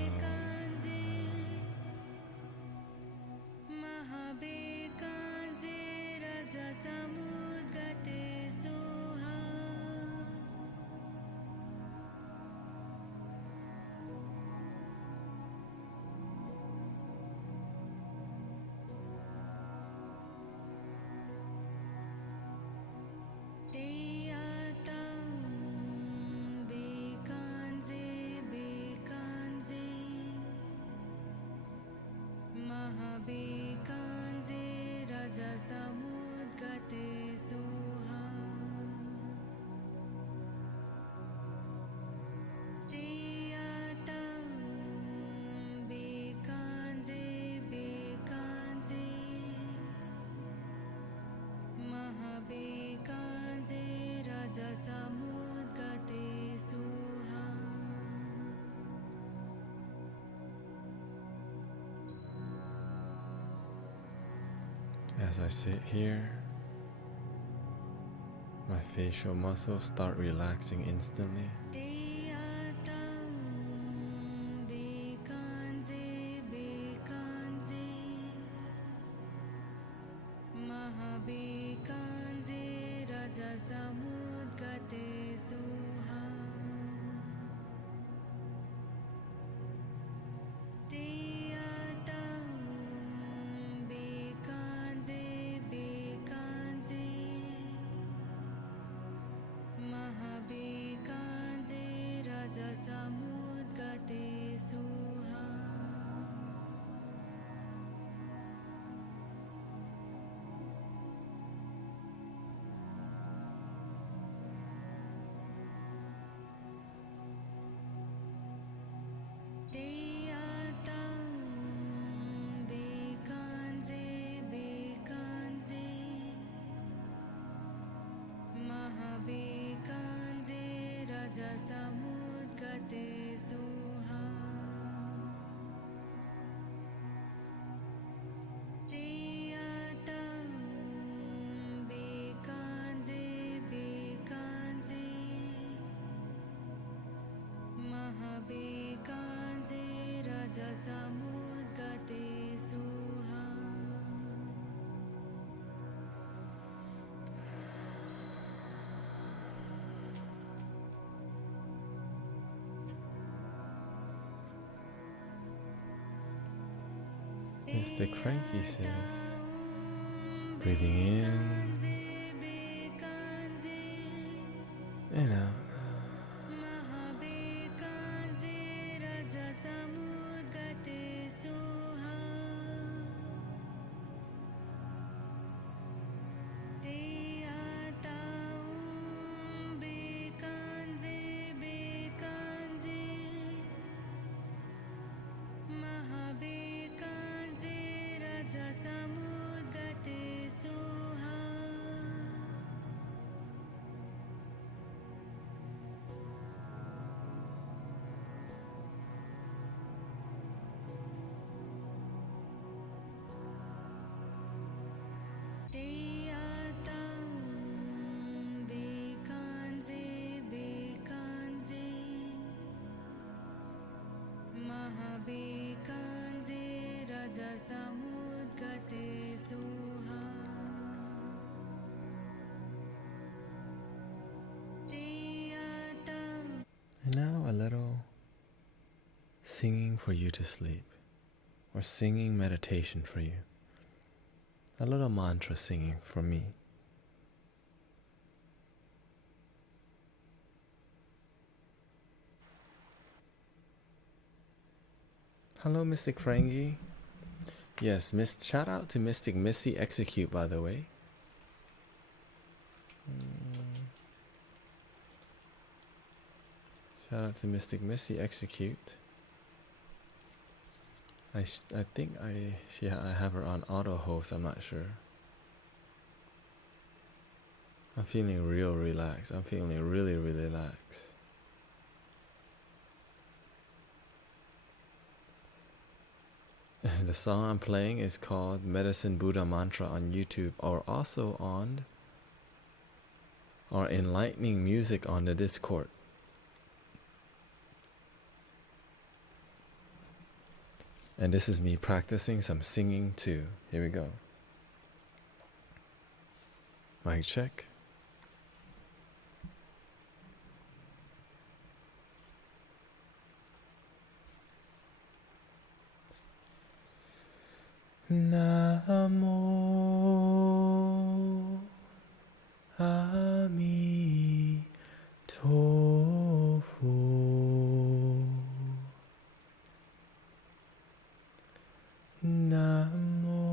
As I sit here, my facial muscles start relaxing instantly. Mystic Frankie says, breathing in and out. बेकाञ्जे रजसमुद्गते सुहा प्रियतम. And now a little singing for you to sleep, or singing meditation for you. A little mantra singing for me. Hello, Mystic Frangie. Yes, shout out to Mystic Missy Execute, by the way. Shout out to Mystic Missy Execute. I think I have her on auto host. I'm not sure. I'm feeling real relaxed. I'm feeling really relaxed. The song I'm playing is called Medicine Buddha Mantra on YouTube, or also on our enlightening music on the Discord. And this is me practicing some singing too. Here we go. Mic check. Namo Ami Tofu. Namo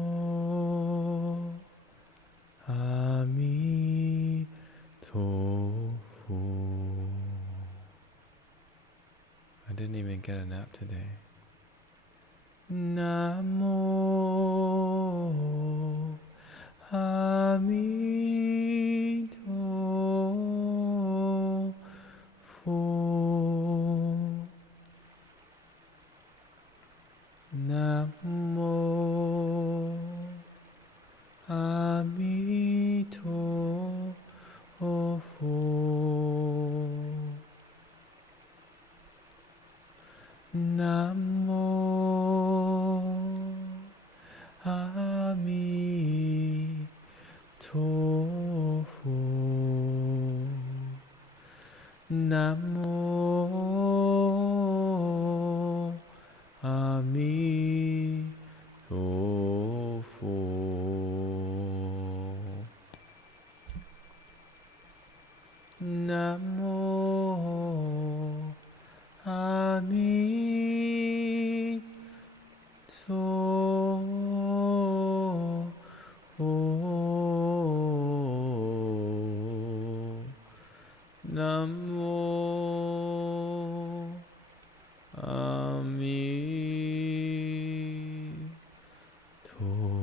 Ami Tofu. I didn't even get a nap today. Namo Ami Tofu. Namo Ami Tofu. Namo Ami Tofu. Namo Ami Tofu. Namo Ami Tofu. Namo Ami Tofu.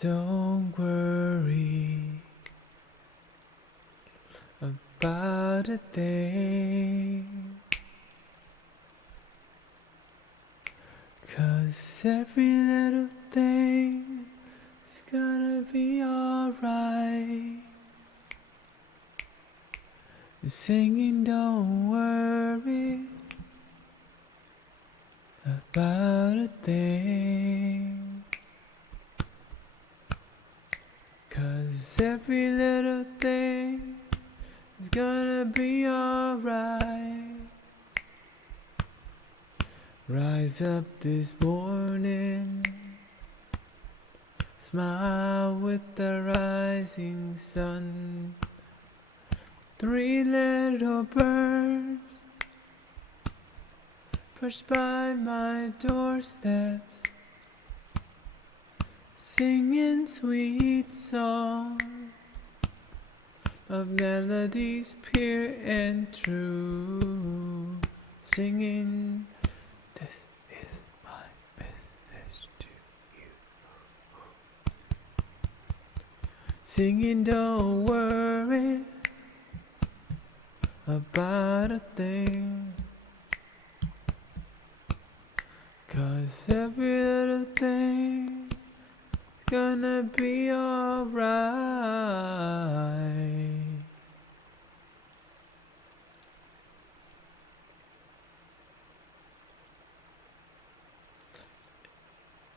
Don't worry about a thing, 'cause every little thing is gonna be alright. Singing, don't worry about a thing, 'cause every little thing is gonna be alright. Rise up this morning, smile with the rising sun. 3 little birds perched by my doorsteps, singing sweet songs of melodies pure and true. Singing, this is my message to you. Singing, don't worry about a thing. 'Cause every little thing is gonna be alright.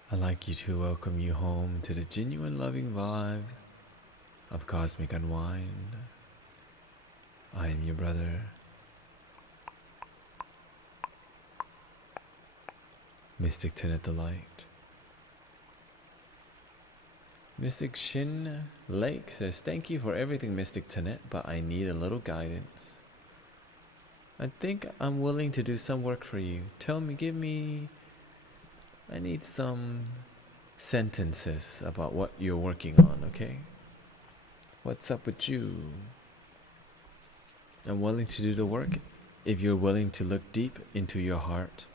I'd like you to welcome you home to the genuine loving vibes of Cosmic Unwind. I am your brother, Mystic Tenet the Light. Mystic Shin Lake says, thank you for everything, Mystic Tenet, but I need a little guidance. I think I'm willing to do some work for you. I need some sentences about what you're working on, okay? What's up with you? I'm willing to do the work if you're willing to look deep into your heart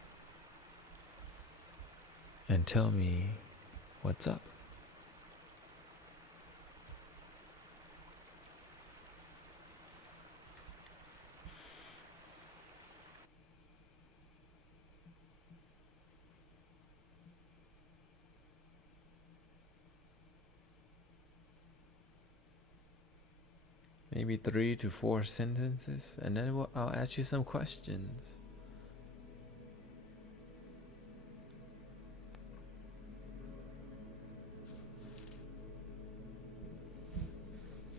and tell me what's up. Maybe 3 to 4 sentences, and then I'll ask you some questions.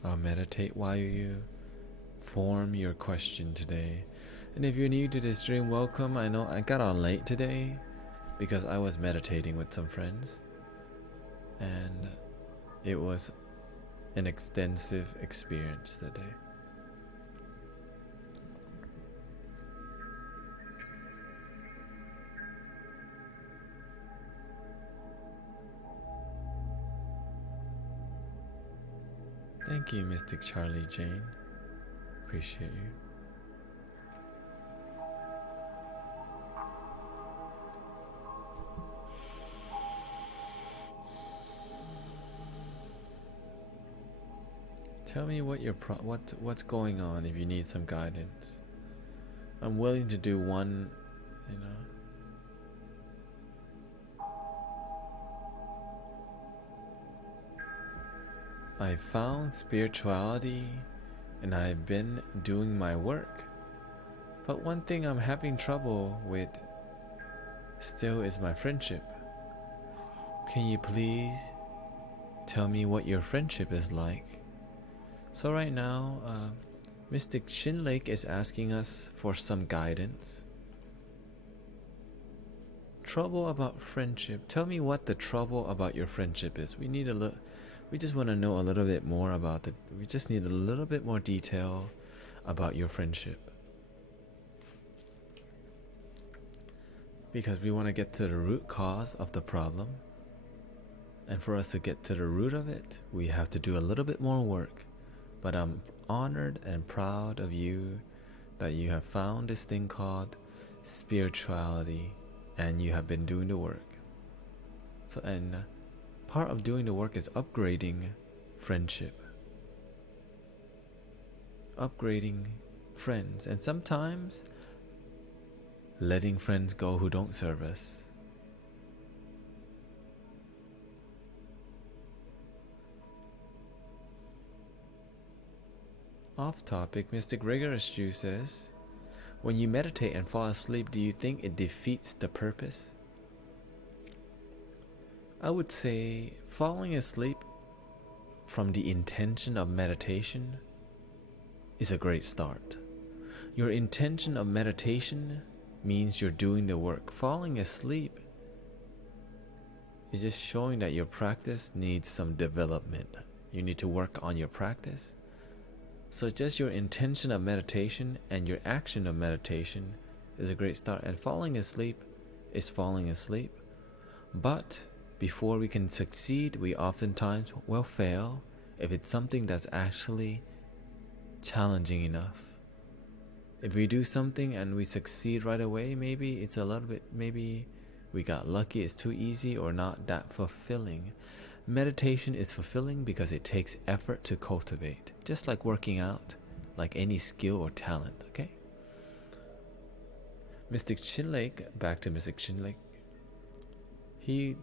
I'll meditate while you form your question today. And if you're new to this stream, welcome. I know I got on late today because I was meditating with some friends, and it was an extensive experience today. Thank you, Mystic Charlie Jane. Appreciate you. Tell me what what's going on if you need some guidance. I'm willing to do one, you know. I found spirituality and I've been doing my work. But one thing I'm having trouble with still is my friendship. Can you please tell me what your friendship is like? So right now, Mystic Shin Lake is asking us for some guidance. Trouble about friendship. Tell me what the trouble about your friendship is. We just want to know a little bit more about it. We just need a little bit more detail about your friendship. Because we want to get to the root cause of the problem. And for us to get to the root of it, we have to do a little bit more work. But I'm honored and proud of you that you have found this thing called spirituality and you have been doing the work. So, and part of doing the work is upgrading friendship, upgrading friends, and sometimes letting friends go who don't serve us. Off topic, Mystic Rigorous Jew says, when you meditate and fall asleep, do you think it defeats the purpose? I would say falling asleep from the intention of meditation is a great start. Your intention of meditation means you're doing the work. Falling asleep is just showing that your practice needs some development. You need to work on your practice. So just your intention of meditation and your action of meditation is a great start. And falling asleep is falling asleep. But before we can succeed, we oftentimes will fail if it's something that's actually challenging enough. If we do something and we succeed right away, maybe it's a little bit, maybe we got lucky, it's too easy or not that fulfilling. Meditation is fulfilling because it takes effort to cultivate. Just like working out, like any skill or talent, okay? Mystic Chinlake, back to Mystic Chinlake.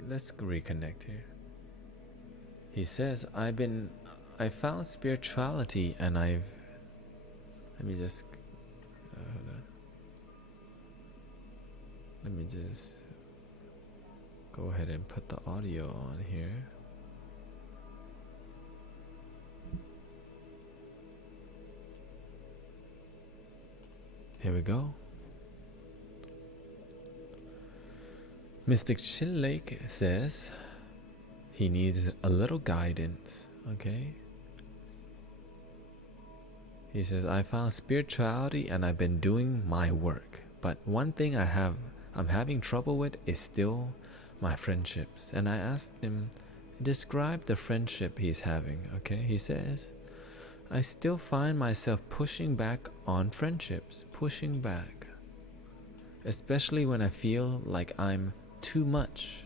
Let's reconnect here. He says, I found spirituality and let me just, hold on. Let me just go ahead and put the audio on here. Here we go. Mystic Chinlake says he needs a little guidance, okay? He says, I found spirituality and I've been doing my work. But one thing I'm having trouble with is still my friendships. And I asked him, describe the friendship he's having, okay? He says, I still find myself pushing back on friendships, pushing back. Especially when I feel like I'm too much.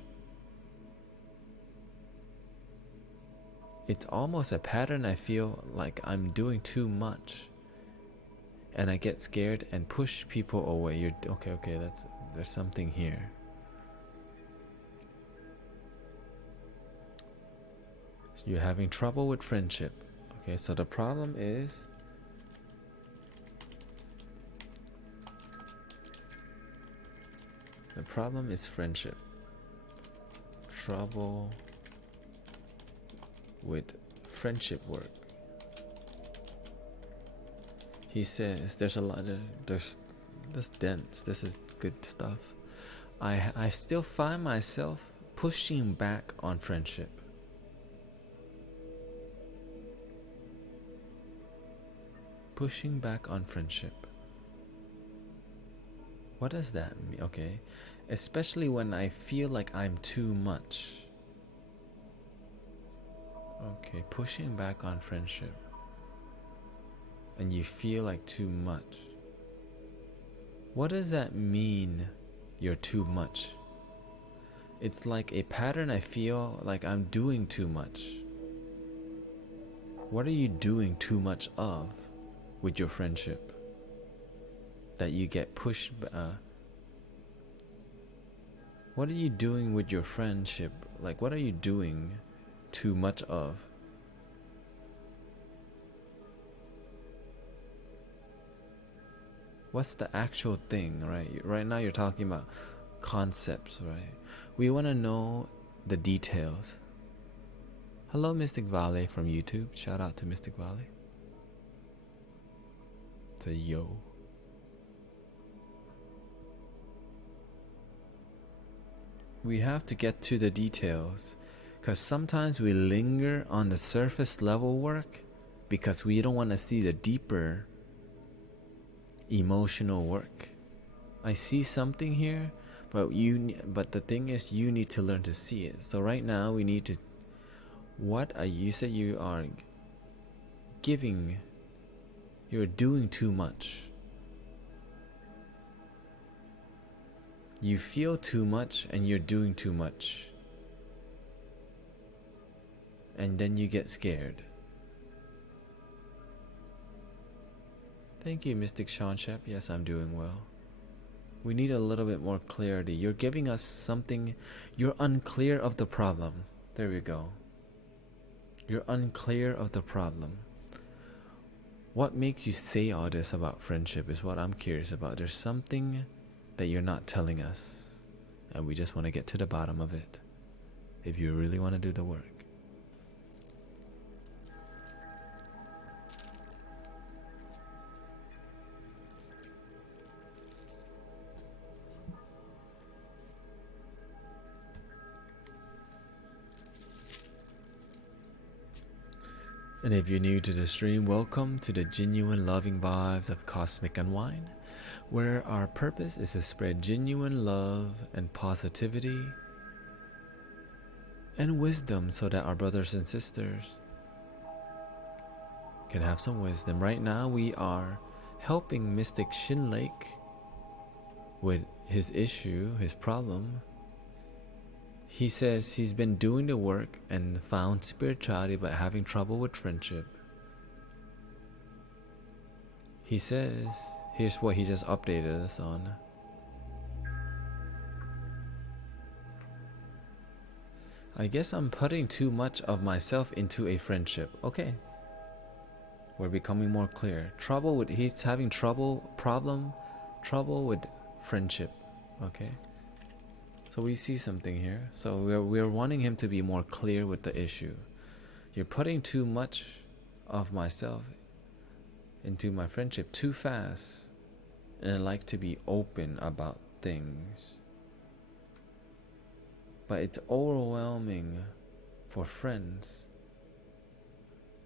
It's almost a pattern. I feel like I'm doing too much. And I get scared and push people away. Okay, there's something here. So you're having trouble with friendship. Okay, so the problem is friendship. Trouble with friendship work. He says there's a lot of this dense. This is good stuff. I still find myself pushing back on friendship. Pushing back on friendship. What does that mean? Okay. Especially when I feel like I'm too much. Okay, pushing back on friendship. And you feel like too much. What does that mean, you're too much? It's like a pattern. I feel like I'm doing too much. What are you doing too much of with your friendship? That you get pushed. What are you doing with your friendship? Like, what are you doing too much of? What's the actual thing, right? Right now you're talking about concepts, right? We want to know the details. Hello, Mystic Valley from YouTube. Shout out to Mystic Valley. Say yo. We have to get to the details, because sometimes we linger on the surface level work because we don't want to see the deeper emotional work. I see something here, but the thing is, you need to learn to see it. So right now we need to, you say you are giving, you're doing too much. You feel too much and you're doing too much. And then you get scared. Thank you, Mystic Sean Shep. Yes, I'm doing well. We need a little bit more clarity. You're giving us something. You're unclear of the problem. There we go. You're unclear of the problem. What makes you say all this about friendship is what I'm curious about. There's something that you're not telling us, and we just want to get to the bottom of it, if you really want to do the work. And if you're new to the stream, welcome to the genuine loving vibes of Cosmic Unwind, where our purpose is to spread genuine love and positivity and wisdom so that our brothers and sisters can have some wisdom. Right now we are helping Mystic Chinlake with his issue, his problem. He says he's been doing the work and found spirituality but having trouble with friendship. He says, here's what he just updated us on. I guess I'm putting too much of myself into a friendship. Okay. We're becoming more clear. He's having trouble with friendship. Okay. So we see something here. So we're wanting him to be more clear with the issue. You're putting too much of myself into my friendship too fast. And I like to be open about things. But it's overwhelming for friends.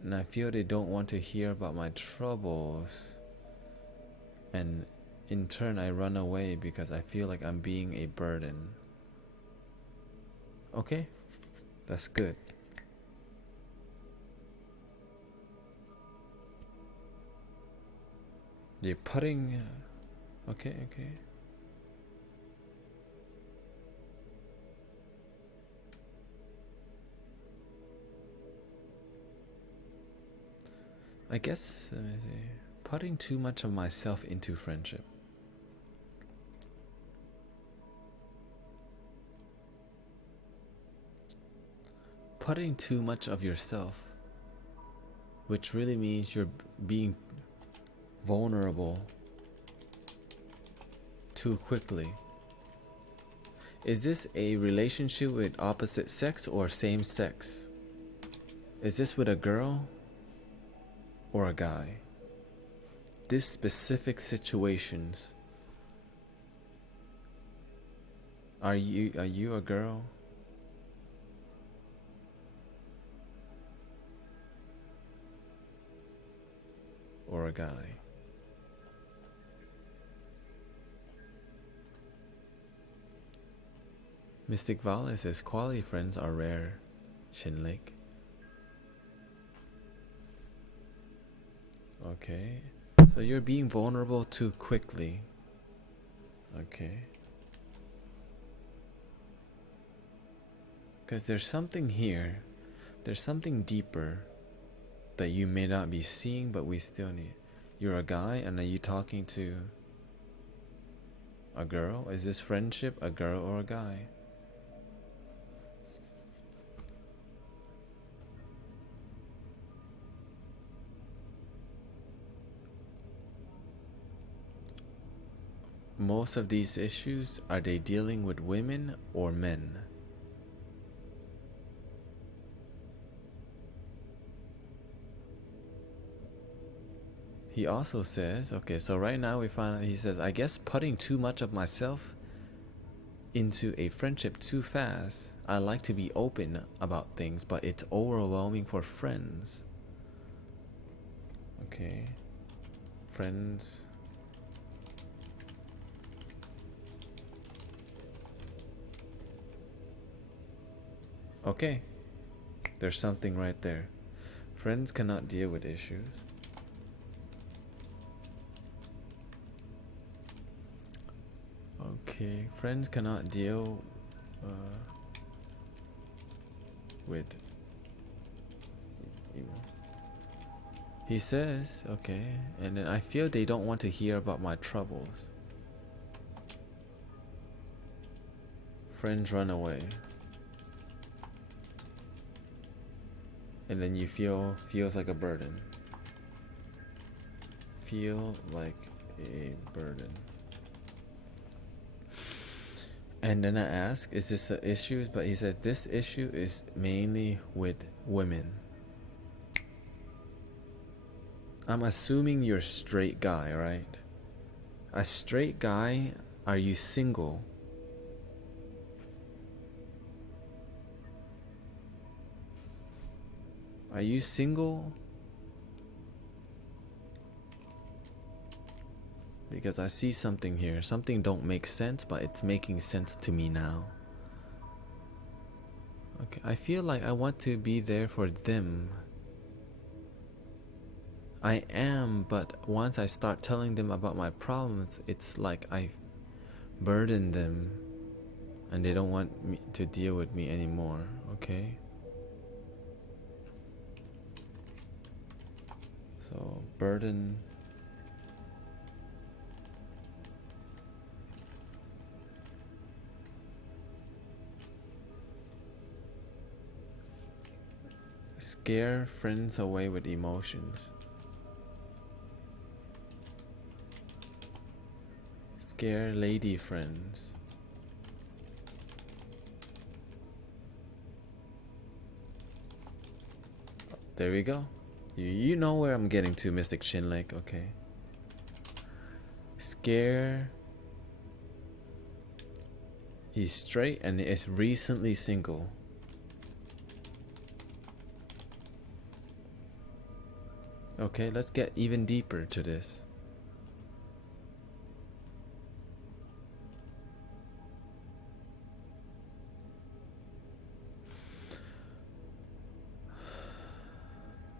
And I feel they don't want to hear about my troubles. And in turn, I run away because I feel like I'm being a burden. Okay, that's good. You're putting... Okay. I guess, let me see. Putting too much of myself into friendship. Putting too much of yourself, which really means you're being vulnerable too quickly. Is this a relationship with opposite sex or same sex? Is this with a girl or a guy? This specific situations. Are you a girl? Or a guy? Mystic Valley says quality friends are rare. Shin Lake. Okay. So you're being vulnerable too quickly. Okay. Because there's something here. There's something deeper that you may not be seeing, but we still need. You're a guy, and are you talking to a girl? Is this friendship a girl or a guy? Most of these issues, are they dealing with women or men? He also says, okay, so right now we find out, he says, I guess putting too much of myself into a friendship too fast. I like to be open about things, but it's overwhelming for friends. Okay. Friends. Okay. There's something right there. Friends cannot deal with issues. Okay, friends cannot deal with, you know. He says, okay, and then I feel they don't want to hear about my troubles. Friends run away. And then you feels like a burden. Feel like a burden. And then I ask, is this an issue? But he said this issue is mainly with women. I'm assuming you're a straight guy, right? A straight guy, are you single? Are you single? Because I see something here. Something don't make sense, but it's making sense to me now. Okay, I feel like I want to be there for them. I am, but once I start telling them about my problems, it's like I burden them and they don't want me to deal with me anymore, okay? So, burden Scare friends away with emotions. Scare lady friends. There we go. You know where I'm getting to, Mystic Shin Lake, okay. Scare. He's straight and is recently single. Okay, let's get even deeper to this.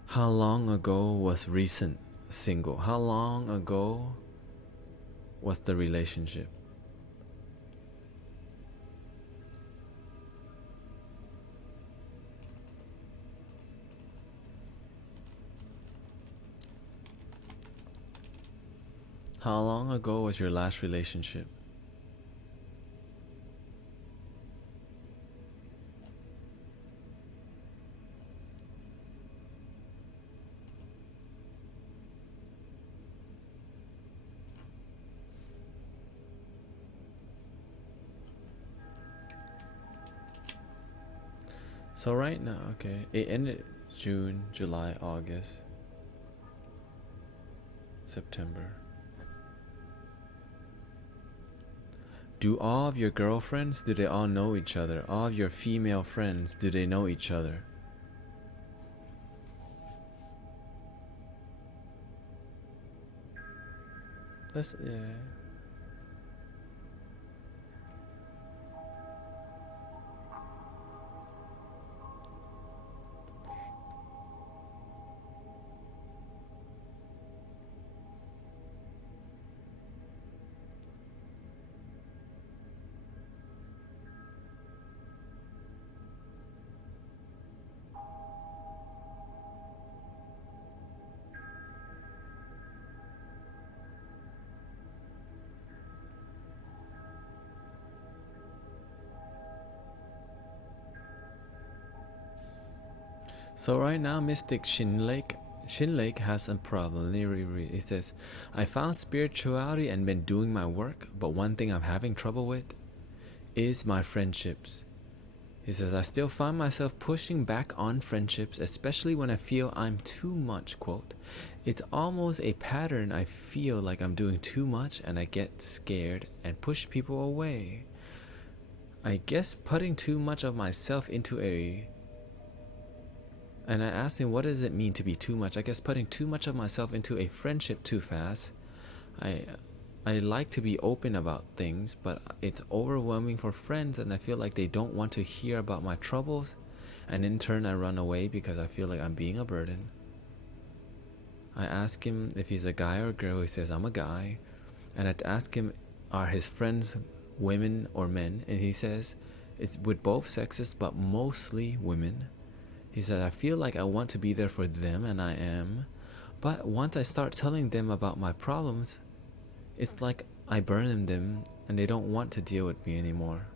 How long ago was recent single? How long ago was the relationship? How long ago was your last relationship? So right now, okay, it ended June, July, August, September. Do all of your girlfriends, do they all know each other? All of your female friends, do they know each other? Yeah. So right now, Mystic Shin Lake has a problem. It says, I found spirituality and been doing my work, but one thing I'm having trouble with is my friendships. He says, I still find myself pushing back on friendships, especially when I feel I'm too much, quote. It's almost a pattern. I feel like I'm doing too much and I get scared and push people away. I guess putting too much of myself into and I asked him, what does it mean to be too much? I guess putting too much of myself into a friendship too fast. I like to be open about things, but it's overwhelming for friends and I feel like they don't want to hear about my troubles, and in turn I run away because I feel like I'm being a burden. I ask him if he's a guy or a girl. He says I'm a guy, and I ask him, are his friends women or men? And he says it's with both sexes but mostly women. He said, I feel like I want to be there for them, and I am, but once I start telling them about my problems, it's like I burden them and they don't want to deal with me anymore.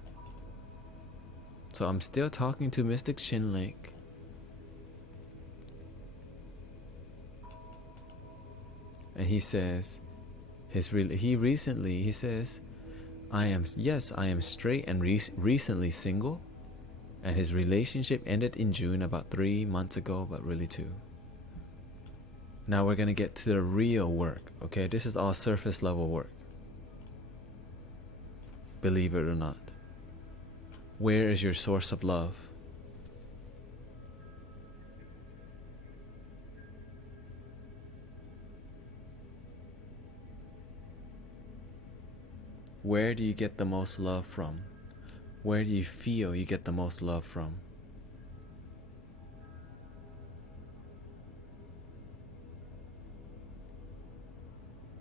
So I'm still talking to Mystic Shin Lake. And he says, he says, I am straight and recently single. And his relationship ended in June, about 3 months ago, but really 2. Now we're gonna get to the real work, okay? This is all surface level work. Believe it or not. Where is your source of love? Where do you get the most love from? Where do you feel you get the most love from?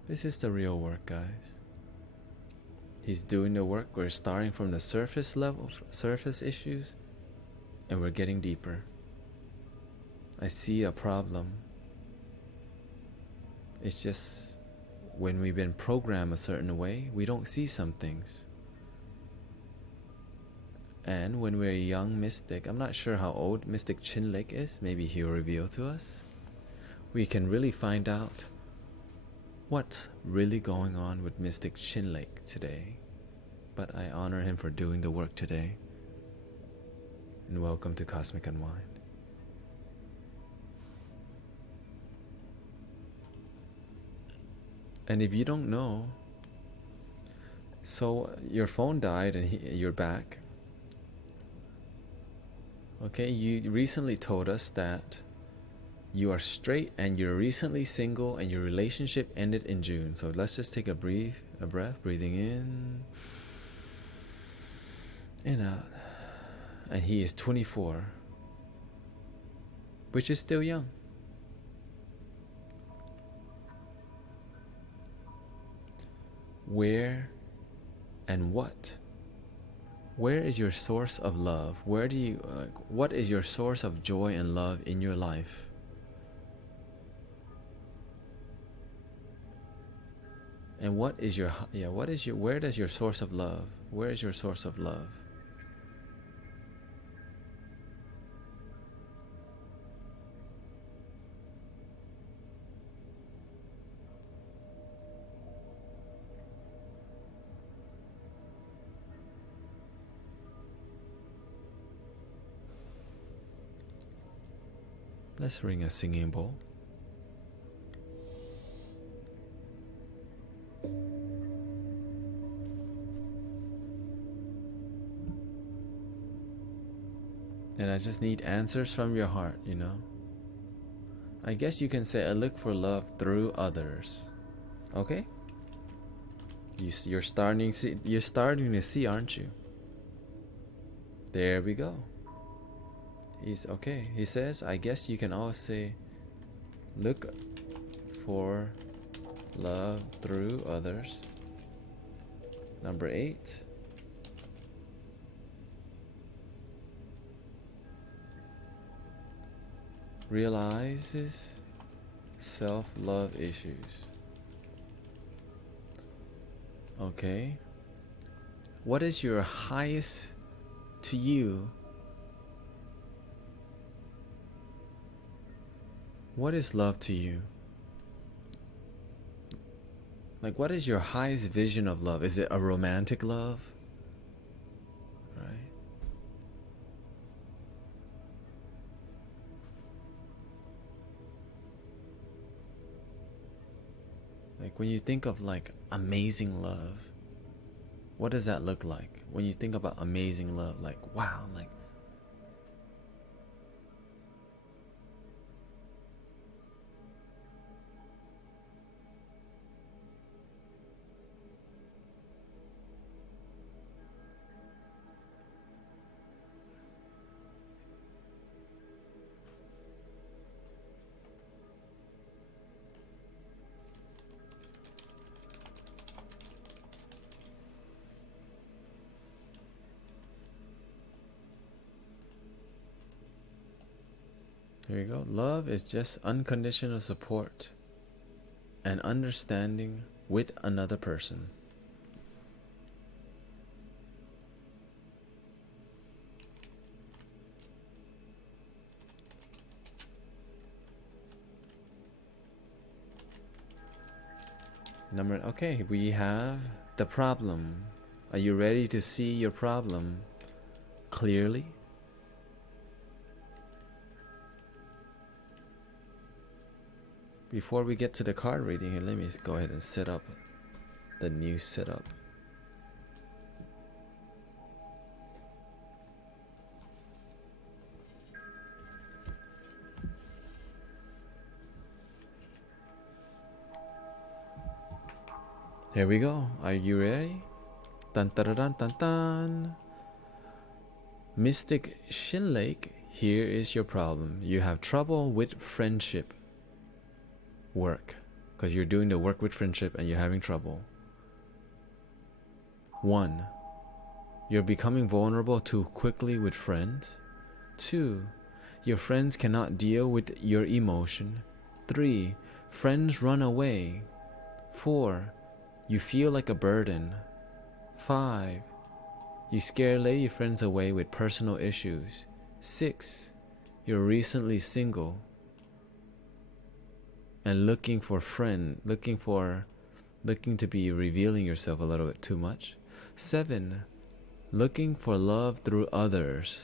This is the real work, guys. He's doing the work. We're starting from the surface level, surface issues, and we're getting deeper. I see a problem. It's just when we've been programmed a certain way, we don't see some things. And when we're a young mystic, I'm not sure how old Mystic Chin Lake is, maybe he'll reveal to us. We can really find out what's really going on with Mystic Chin Lake today. But I honor him for doing the work today. And welcome to Cosmic Unwind. And if you don't know, so your phone died and you're back. Okay, you recently told us that you are straight and you're recently single and your relationship ended in June. So let's just take a breath, breathing in and out. And he is 24, which is still young. Where and what? Where is your source of love? Where do you, what is your source of joy and love in your life? And what is your, where does your source of love? Where is your source of love? Let's ring a singing bowl. And I just need answers from your heart, you know. I guess you can say I look for love through others. Okay? You're starting to see, aren't you? There we go. He's okay. He says, I guess you can always say, look for love through others. Number 8. Realizes self-love issues. Okay. What is your highest to you? What is love to you? Like, what is your highest vision of love? Is it a romantic love? Right? Like, when you think of like amazing love, what does that look like? When you think about amazing love, like, wow, here you go. Love is just unconditional support and understanding with another person. Okay, we have the problem. Are you ready to see your problem clearly? Before we get to the card reading here, let me go ahead and set up the new setup. Here we go. Are you ready? Dun dun dun dun dun. Mystic Chin Lake, here is your problem. You have trouble with friendship work because you're doing the work with friendship and you're having trouble. 1. You're becoming vulnerable too quickly with friends. 2. Your friends cannot deal with your emotion. 3. Friends run away. 4. You feel like a burden. 5. You scare lady friends away with personal issues. 6. You're recently single and looking to be revealing yourself a little bit too much. 7. Looking for love through others.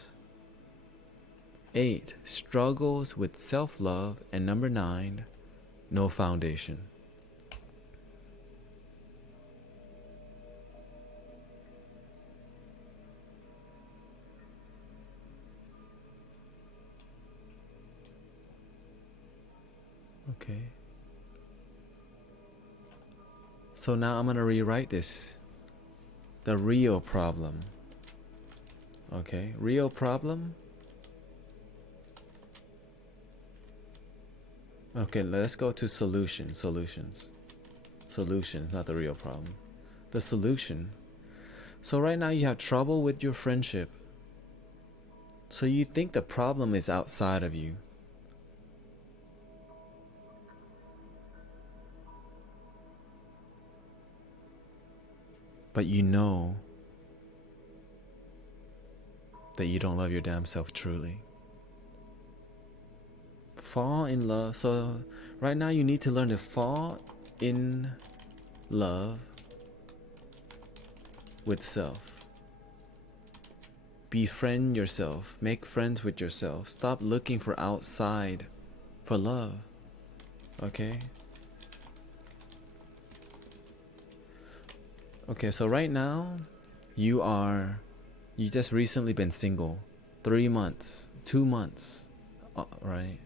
8. Struggles with self-love. And number 9, no foundation. Okay. So now I'm gonna rewrite this. The real problem. Okay, real problem. Okay, let's go to solutions, not the real problem. The solution. So right now you have trouble with your friendship. So you think the problem is outside of you. But you know that you don't love your damn self truly. Fall in love. So right now you need to learn to fall in love with self. Befriend yourself. Make friends with yourself. Stop looking for outside for love. Okay? Okay, so right now you just recently been single. 3 months, 2 months, right?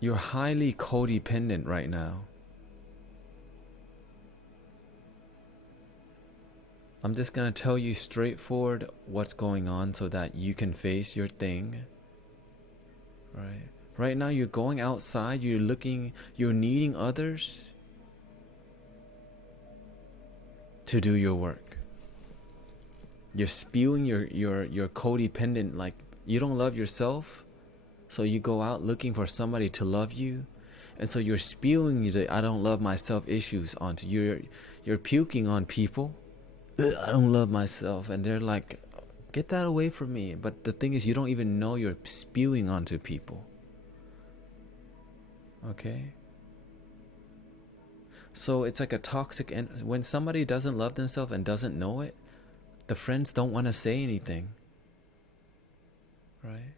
You're highly codependent right now. I'm just gonna tell you straightforward what's going on so that you can face your thing. Right. Right now you're going outside, you're needing others to do your work. You're spewing your codependent, like you don't love yourself, so you go out looking for somebody to love you, and so you're spewing the I don't love myself issues onto you're puking on people. I don't love myself, and they're like, get that away from me. But the thing is, you don't even know you're spewing onto people. Okay? So it's like a toxic, and when somebody doesn't love themselves and doesn't know it, the friends don't want to say anything. Right?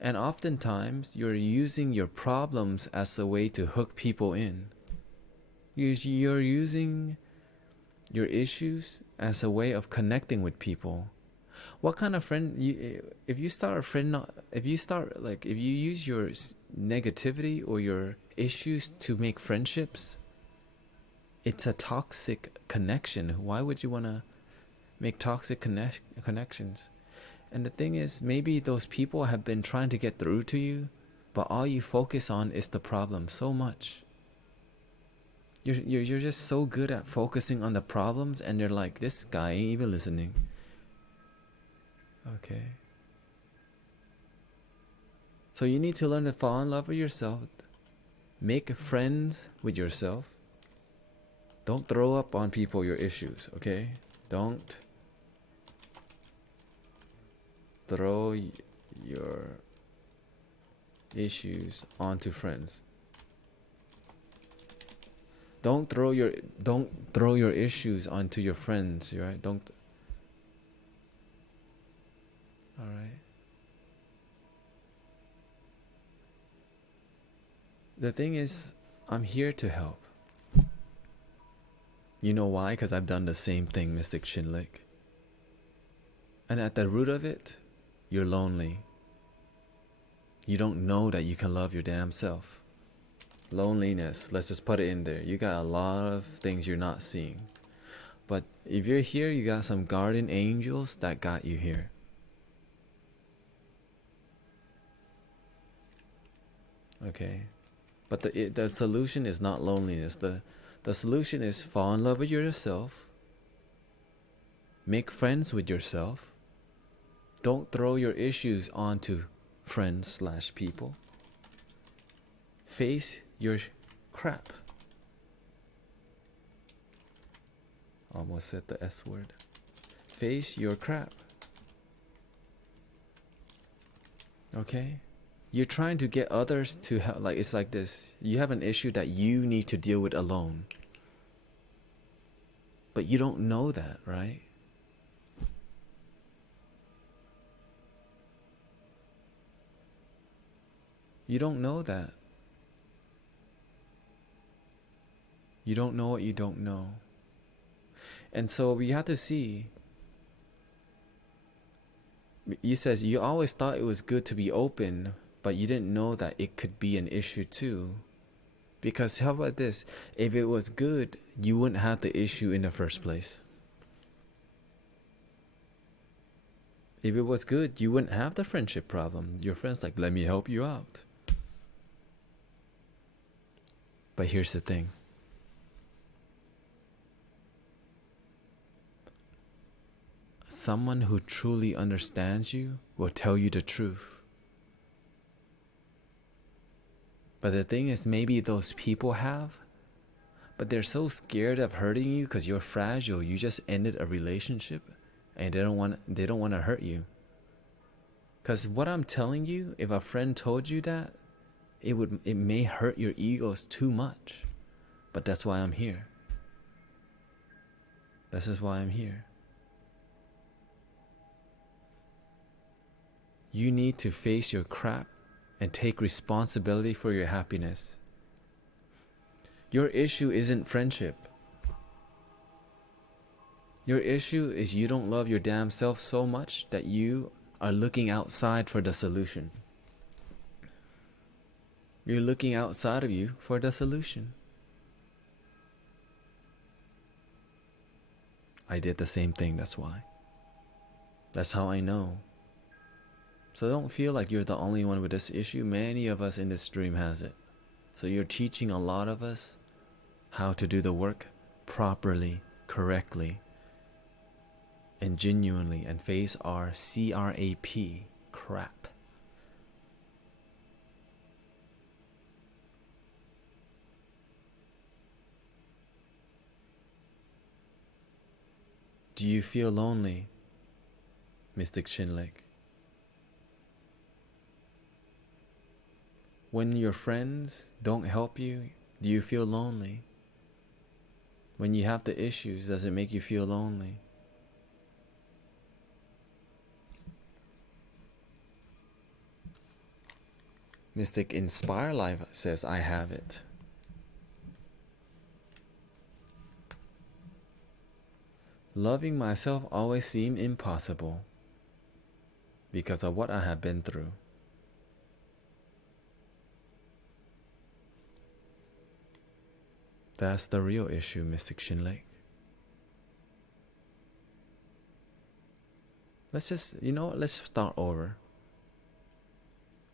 And oftentimes, you're using your problems as a way to hook people in. You're using your issues as a way of connecting with people. What kind of friend if you use your negativity or your issues to make friendships, it's a toxic connection. Why would you want to make toxic connections? And the thing is, maybe those people have been trying to get through to you, but all you focus on is the problem so much. You're just so good at focusing on the problems, and you're like, this guy ain't even listening. Okay. So you need to learn to fall in love with yourself. Make friends with yourself. Don't throw up on people your issues, okay? Don't throw your issues onto friends. Don't throw your issues onto your friends, right? Don't. All right. The thing is, I'm here to help. You know why? Because I've done the same thing, Mystic Shinlik. And at the root of it, you're lonely. You don't know that you can love your damn self. Loneliness, let's just put it in there. You got a lot of things you're not seeing. But if you're here, you got some guardian angels that got you here. Okay? But the solution is not loneliness. The solution is fall in love with yourself. Make friends with yourself. Don't throw your issues onto friends/people. face your crap. Almost said the S word. Face your crap. Okay? You're trying to get others to help. Like, it's like this. You have an issue that you need to deal with alone. But you don't know that, right? You don't know that. You don't know what you don't know. And so we have to see. You says you always thought it was good to be open, but you didn't know that it could be an issue too. Because how about this? If it was good, you wouldn't have the issue in the first place. If it was good, you wouldn't have the friendship problem. Your friend's like, let me help you out. But here's the thing. Someone who truly understands you will tell you the truth. But the thing is, maybe those people have, but they're so scared of hurting you because you're fragile. You just ended a relationship and they don't want to hurt you. Because what I'm telling you, if a friend told you that, it may hurt your egos too much. But that's why I'm here. This is why I'm here. You need to face your crap and take responsibility for your happiness. Your issue isn't friendship. Your issue is you don't love your damn self so much that you are looking outside for the solution. You're looking outside of you for the solution. I did the same thing, that's why. That's how I know. So don't feel like you're the only one with this issue. Many of us in this stream has it. So you're teaching a lot of us how to do the work properly, correctly, and genuinely, and face our CRAP, crap. Do you feel lonely, Mystic Shinlek? When your friends don't help you, do you feel lonely? When you have the issues, does it make you feel lonely? Mystic Inspire Life says, I have it. Loving myself always seemed impossible because of what I have been through. That's the real issue, Mystic Shinlek. Let's just, let's start over.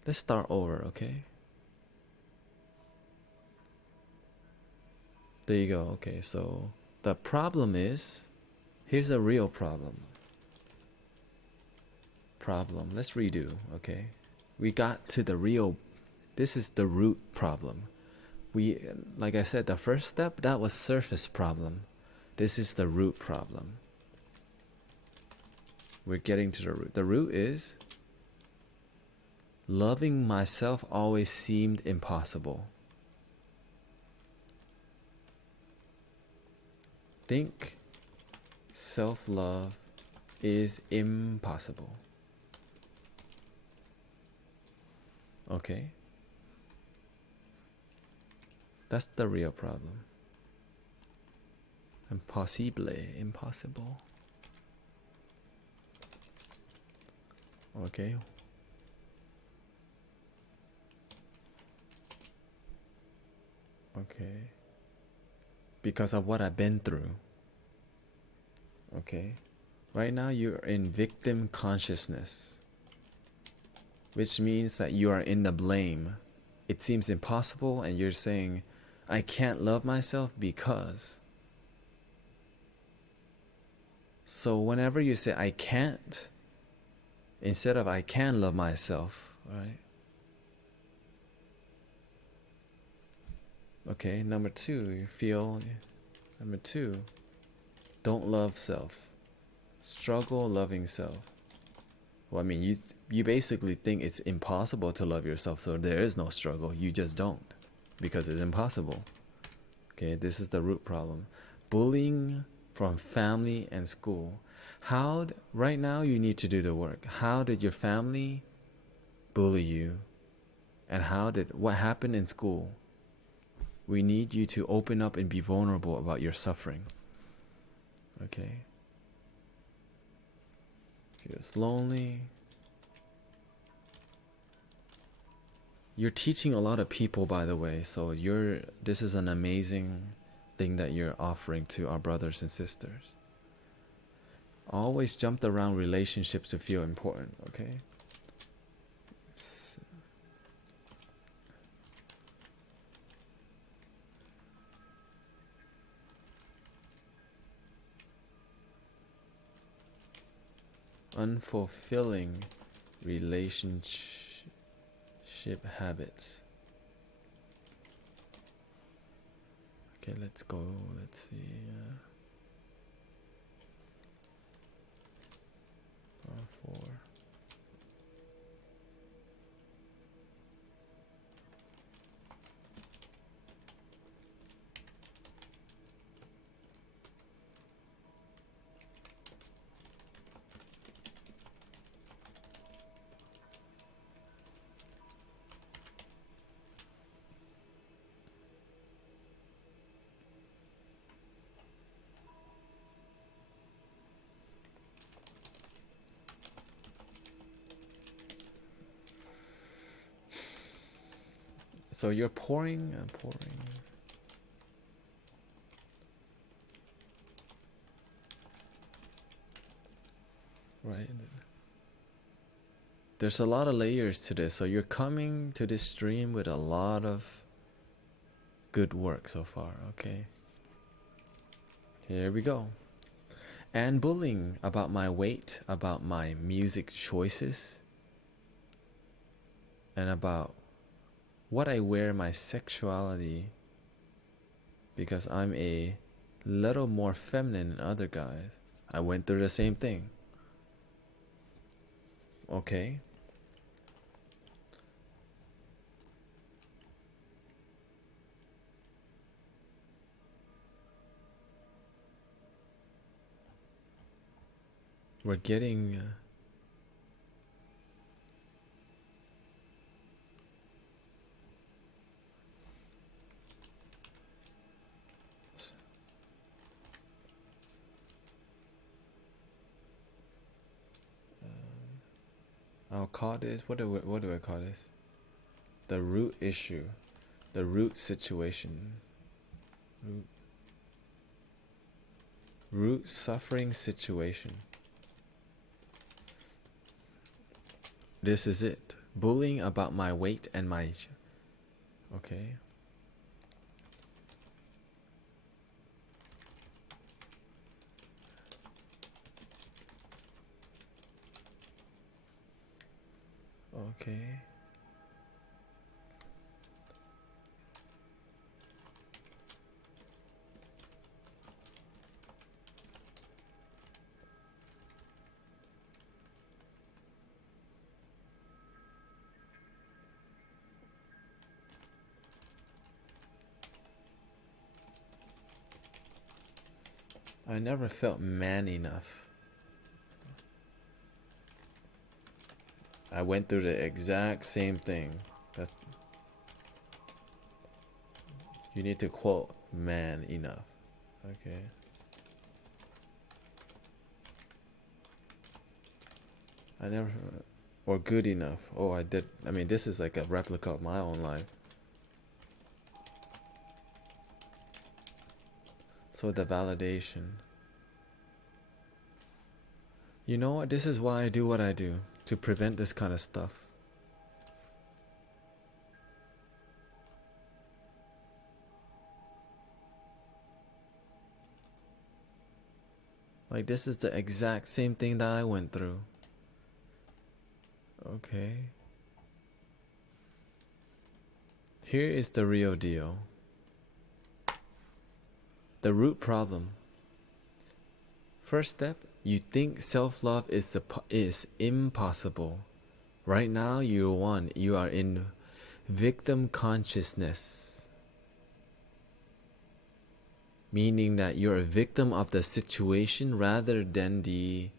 Let's start over, okay? There you go, okay, so the problem is, here's a real problem. Let's redo, okay? We got to the real, this is the root problem. Like I said, the first step, that was surface problem. This is the root problem. We're getting to the root. The root is, loving myself always seemed impossible. Think self-love is impossible. Okay? That's the real problem. Impossible. Okay. Okay. Because of what I've been through. Okay. Right now you're in victim consciousness, which means that you are in the blame. It seems impossible and you're saying, I can't love myself because. So whenever you say I can't, instead of I can love myself, right? Okay, number two, number two, don't love self. Struggle loving self. Well, I mean, you basically think it's impossible to love yourself, so there is no struggle. You just don't, because it's impossible. Okay, this is the root problem. Bullying from family and school. Right now you need to do the work. How did your family bully you? And what happened in school? We need you to open up and be vulnerable about your suffering. Okay? Feels lonely. You're teaching a lot of people, by the way, so this is an amazing thing that you're offering to our brothers and sisters. Always jumped around relationships to feel important, okay? Unfulfilling relationship habits. Okay, let's go. Let's see. 4. So you're pouring. Right. There's a lot of layers to this. So you're coming to this stream with a lot of good work so far, okay? Here we go. And bullying about my weight, about my music choices, and about what I wear, my sexuality, because I'm a little more feminine than other guys. I went through the same thing. Okay. We're getting I'll call this, what do I call this? The root issue, the root situation, root suffering situation. This is it. Bullying about my weight and my, okay. Okay. I never felt man enough. I went through the exact same thing. You need to quote man enough. Okay. I never, or good enough. Oh, I did. I mean, this is like a replica of my own life. So the validation. You know what? This is why I do what I do, to prevent this kind of stuff. Like, this is the exact same thing that I went through. Okay. Here is the real deal. The root problem. First step, you think self-love is impossible. Right now, you are in victim consciousness, meaning that you're a victim of the situation rather than the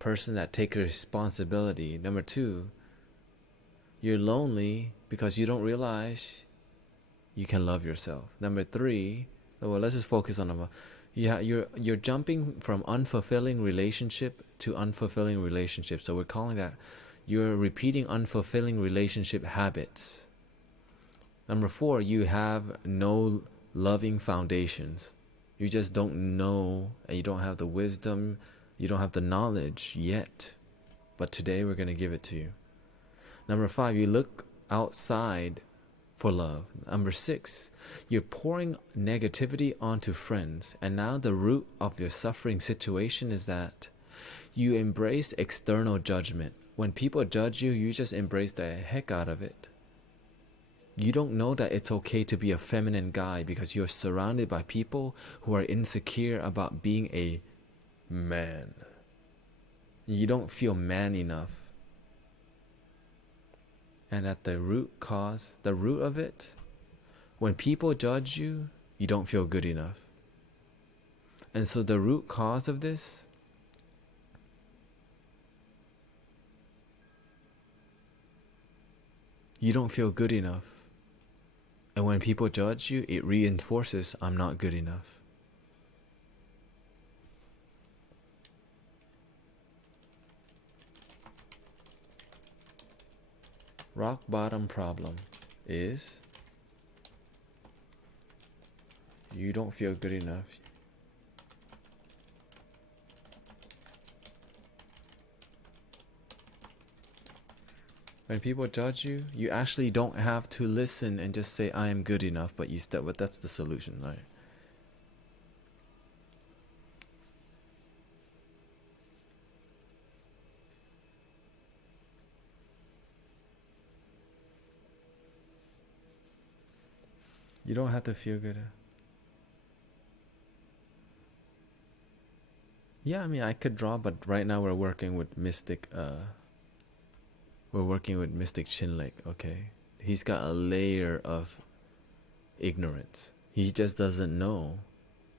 person that takes responsibility. Number two, you're lonely because you don't realize you can love yourself. Number three, well, let's just focus on them. You're jumping from unfulfilling relationship to unfulfilling relationship. So we're calling that you're repeating unfulfilling relationship habits. Number four, you have no loving foundations. You just don't know, and you don't have the wisdom, you don't have the knowledge yet. But today we're going to give it to you. Number five, you look outside for love. Number six, you're pouring negativity onto friends. And now the root of your suffering situation is that you embrace external judgment. When people judge you, you just embrace the heck out of it. You don't know that it's okay to be a feminine guy because you're surrounded by people who are insecure about being a man. You don't feel man enough. And at the root cause, the root of it, when people judge you, you don't feel good enough. And so the root cause of this, you don't feel good enough. And when people judge you, it reinforces, I'm not good enough. Rock bottom problem is you don't feel good enough. When people judge you, you actually don't have to listen and just say I am good enough, but but that's the solution, right? You don't have to feel good. Yeah, I mean, I could draw, but right now we're working with Mystic. We're working with Mystic Shinlek. Okay, he's got a layer of ignorance. He just doesn't know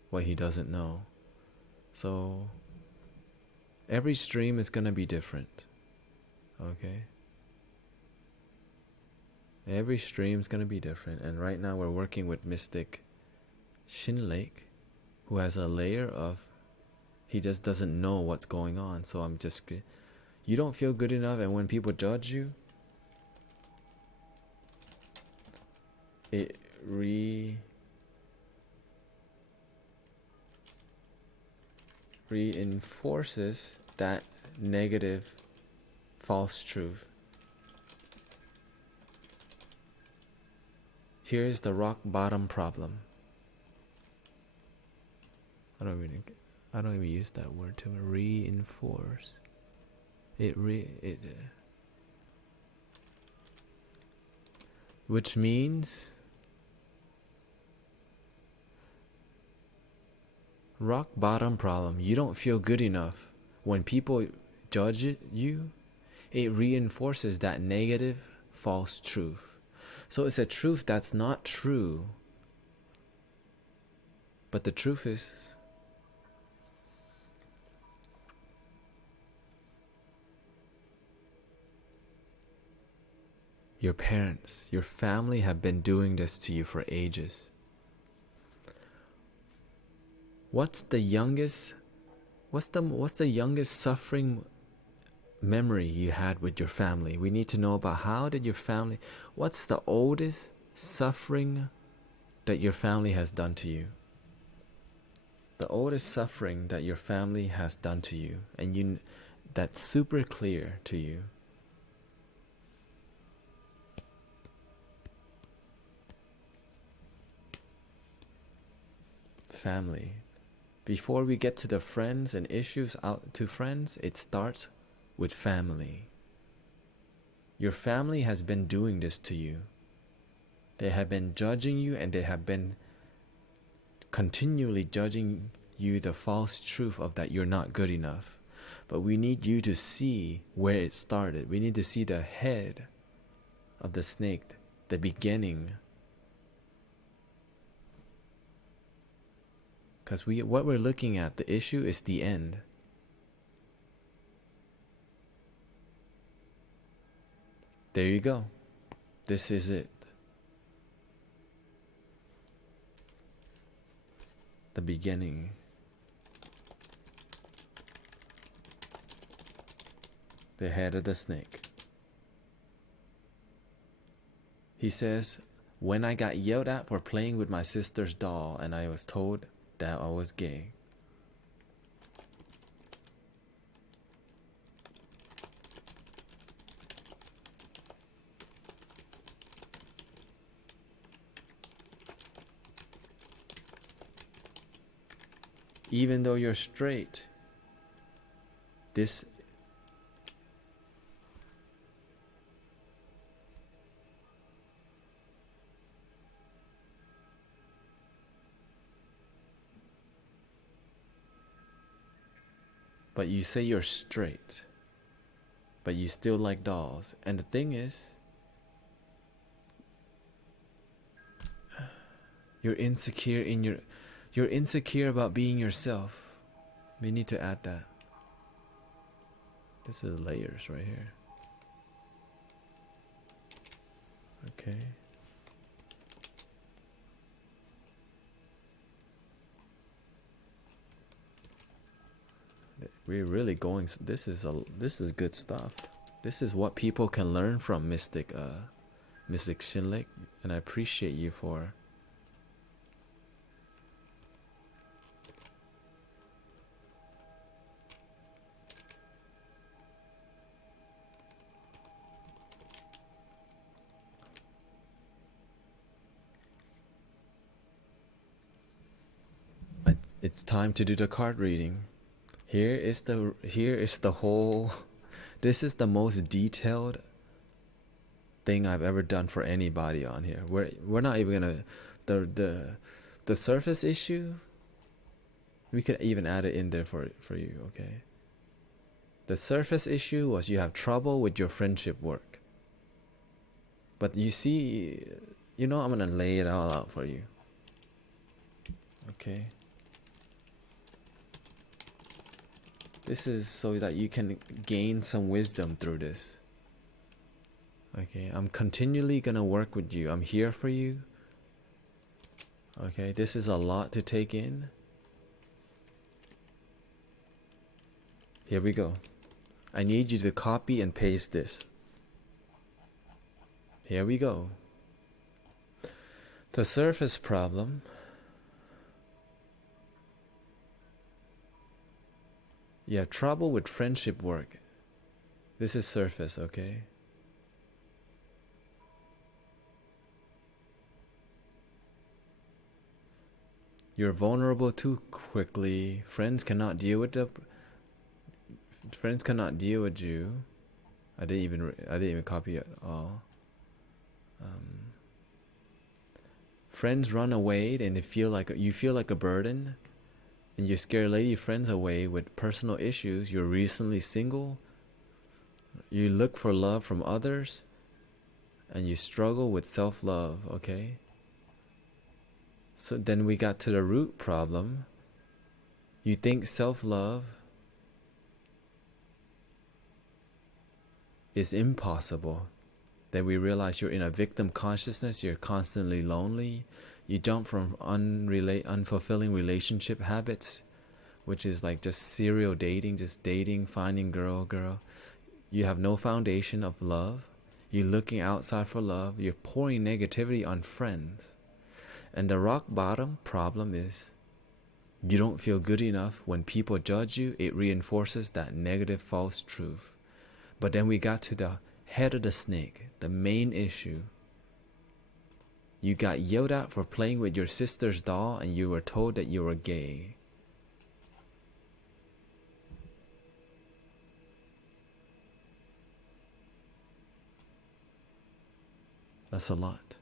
what he doesn't know. So every stream is gonna be different. Okay. Every stream's gonna be different, and right now we're working with Mystic Shinlake, who has a layer of he just doesn't know what's going on. So you don't feel good enough, and when people judge you, it reinforces that negative false truth. Here's the rock bottom problem. I don't even use that word to reinforce. Which means rock bottom problem. You don't feel good enough. When people judge you, it reinforces that negative false truth. So it's a truth that's not true. But the truth is, your parents, your family have been doing this to you for ages. What's the youngest suffering memory you had with your family? We need to know about what's the oldest suffering that your family has done to you? The oldest suffering that your family has done to you, and that's super clear to you. Family. Before we get to the friends and issues out to friends, it starts with family. Your family has been doing this to you. They have been judging you, and they have been continually judging you the false truth of that you're not good enough. But we need you to see where it started. We need to see the head of the snake, the beginning. Because what we're looking at, the issue is the end. There you go. This is it. The beginning. The head of the snake. He says, when I got yelled at for playing with my sister's doll and I was told that I was gay. Even though you're straight, this but you say you're straight, but you still like dolls. And the thing is, you're insecure about being yourself. We need to add that. This is layers right here. Okay. We're really going. This is good stuff. This is what people can learn from Mystic Shinlik, and I appreciate you for. It's time to do the card reading. Here is the whole. This is the most detailed thing I've ever done for anybody on here. We're not even gonna the surface issue. We could even add it in there for you, okay? The surface issue was you have trouble with your friendship work. But you see, I'm gonna lay it all out for you. Okay. This is so that you can gain some wisdom through this. Okay, I'm continually gonna work with you. I'm here for you. Okay, this is a lot to take in. Here we go. I need you to copy and paste this. Here we go. The surface problem. You have trouble with friendship work. This is surface, okay? You're vulnerable too quickly. Friends cannot deal with you. I didn't even copy it all. Friends run away and you feel like a burden. And you scare lady friends away with personal issues. You're recently single. You look for love from others. And you struggle with self-love, okay? So then we got to the root problem. You think self-love is impossible. Then we realize you're in a victim consciousness. You're constantly lonely. You jump from unfulfilling relationship habits, which is like just serial dating, just dating, finding girl. You have no foundation of love. You're looking outside for love. You're pouring negativity on friends. And the rock bottom problem is you don't feel good enough. When people judge you, it reinforces that negative false truth. But then we got to the head of the snake, the main issue. You got yelled at for playing with your sister's doll and you were told that you were gay. That's a lot.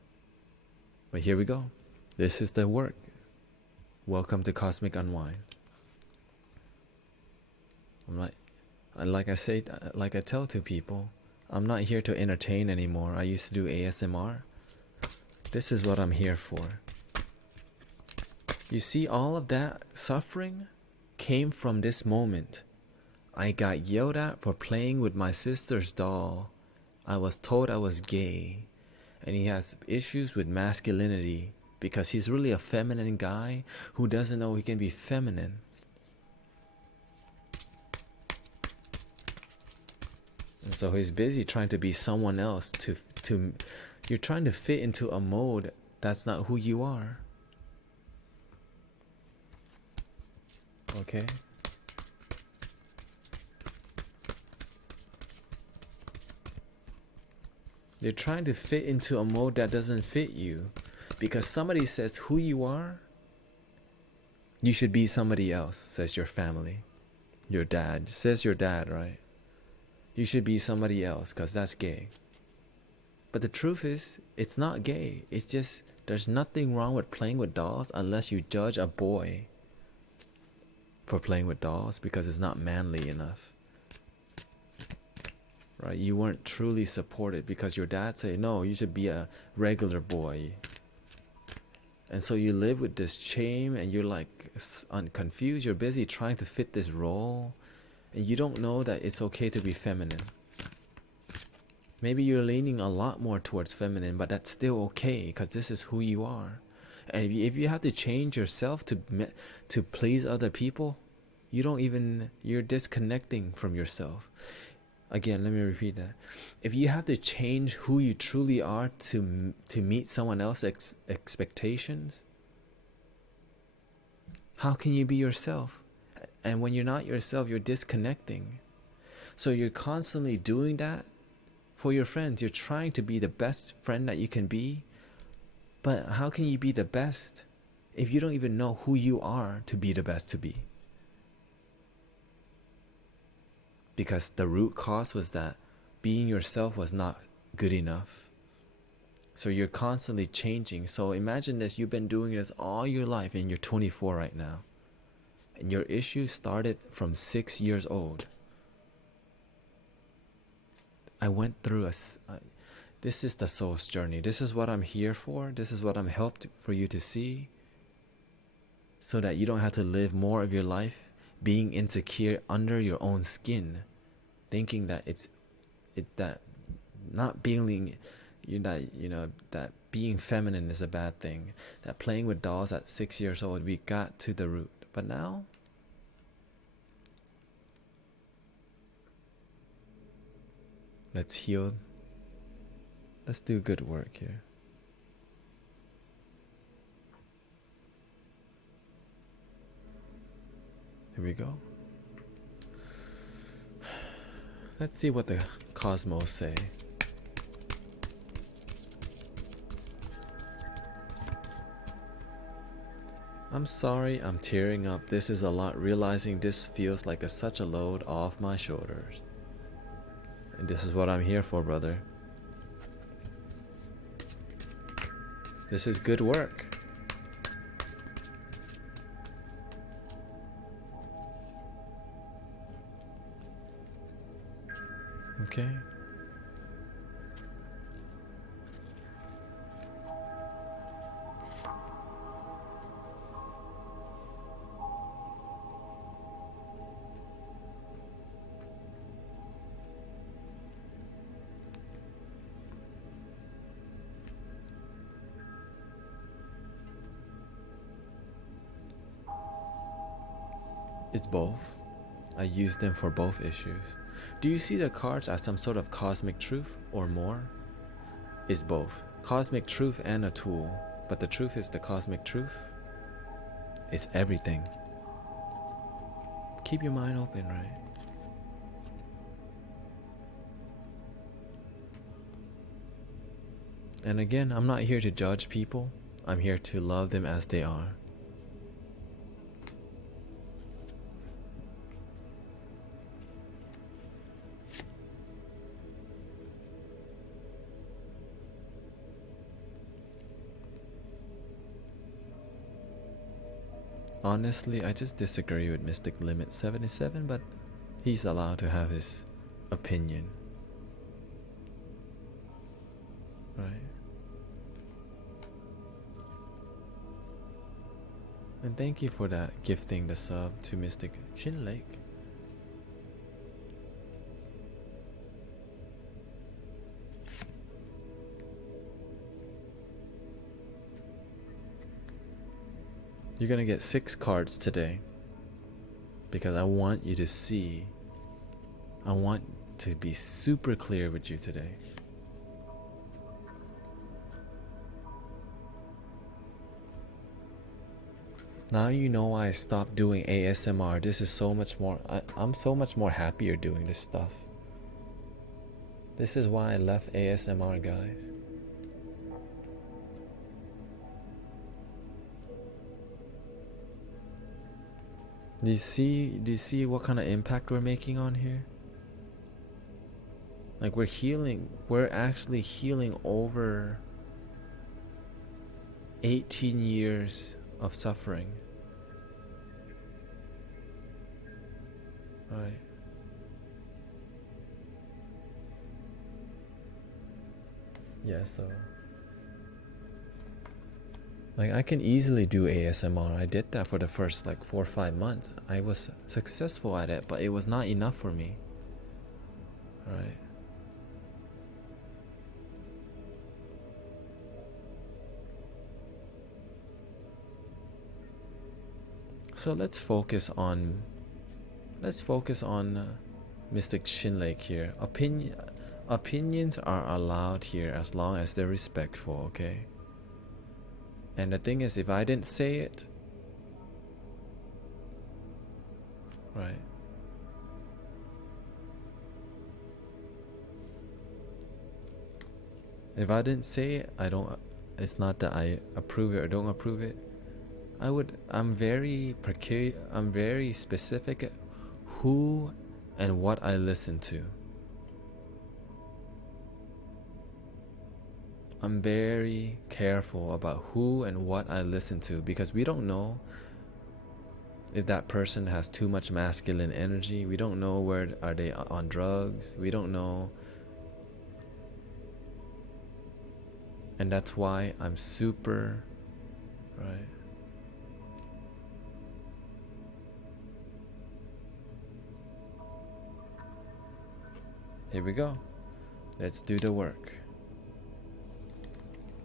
But here we go. This is the work. Welcome to Cosmic Unwind. Like I say, like I tell to people, I'm not here to entertain anymore. I used to do ASMR. This is what I'm here for. You see, all of that suffering came from this moment. I got yelled at for playing with my sister's doll. I was told I was gay. And he has issues with masculinity because he's really a feminine guy who doesn't know he can be feminine. And so he's busy trying to be someone else to you're trying to fit into a mold that's not who you are. Okay? You're trying to fit into a mold that doesn't fit you because somebody says who you are, you should be somebody else, says your family. Your dad, says your dad, right? You should be somebody else because that's gay. But the truth is, it's not gay. It's just there's nothing wrong with playing with dolls unless you judge a boy for playing with dolls because it's not manly enough. Right? You weren't truly supported because your dad said, no, you should be a regular boy. And so you live with this shame and you're like confused. You're busy trying to fit this role. And you don't know that it's okay to be feminine. Maybe you're leaning a lot more towards feminine, but that's still okay because this is who you are. And if you have to change yourself to please other people, you're disconnecting from yourself. Again, let me repeat that. If you have to change who you truly are to meet someone else's expectations, how can you be yourself? And when you're not yourself, you're disconnecting. So you're constantly doing that for your friends. You're trying to be the best friend that you can be. But how can you be the best if you don't even know who you are to be the best to be? Because the root cause was that being yourself was not good enough. So you're constantly changing. So imagine this, you've been doing this all your life and you're 24 right now. And your issue started from 6 years old. I went through this is the soul's journey. This is what I'm here for. This is what I'm helped for you to see. So that you don't have to live more of your life being insecure under your own skin. Thinking that that being feminine is a bad thing. That playing with dolls at 6 years old, we got to the root. But now, let's heal. Let's do good work here. Here we go. Let's see what the cosmos say. I'm sorry, I'm tearing up. This is a lot. Realizing this feels like such a load off my shoulders. And this is what I'm here for, brother. This is good work. Okay. It's both. I use them for both issues. Do you see the cards as some sort of cosmic truth or more? It's both. Cosmic truth and a tool. But the truth is the cosmic truth. It's everything. Keep your mind open, right? And again, I'm not here to judge people. I'm here to love them as they are. Honestly, I just disagree with Mystic Limit 77, but he's allowed to have his opinion. Right? And thank you for that, gifting the sub to Mystic Chin Lake. You're gonna get 6 cards today because I want you to see. I want to be super clear with you today. Now you know why I stopped doing ASMR. This is so much more. I'm so much more happier doing this stuff. This is why I left ASMR, guys. Do you see what kind of impact we're making on here? Like we're healing, we're actually healing over 18 years of suffering. Right. Yeah, so like I can easily do ASMR. I did that for the first like 4 or 5 months. I was successful at it, but it was not enough for me. Right. So let's focus on Mystic Chin Lake here. Opinions are allowed here as long as they're respectful, okay? And the thing is, if I didn't say it, right? If I didn't say it, it's not that I approve it or don't approve it. I'm very specific who and what I listen to. I'm very careful about who and what I listen to because we don't know if that person has too much masculine energy. We don't know where are they on drugs. We don't know. And that's why I'm super, right? Here we go. Let's do the work.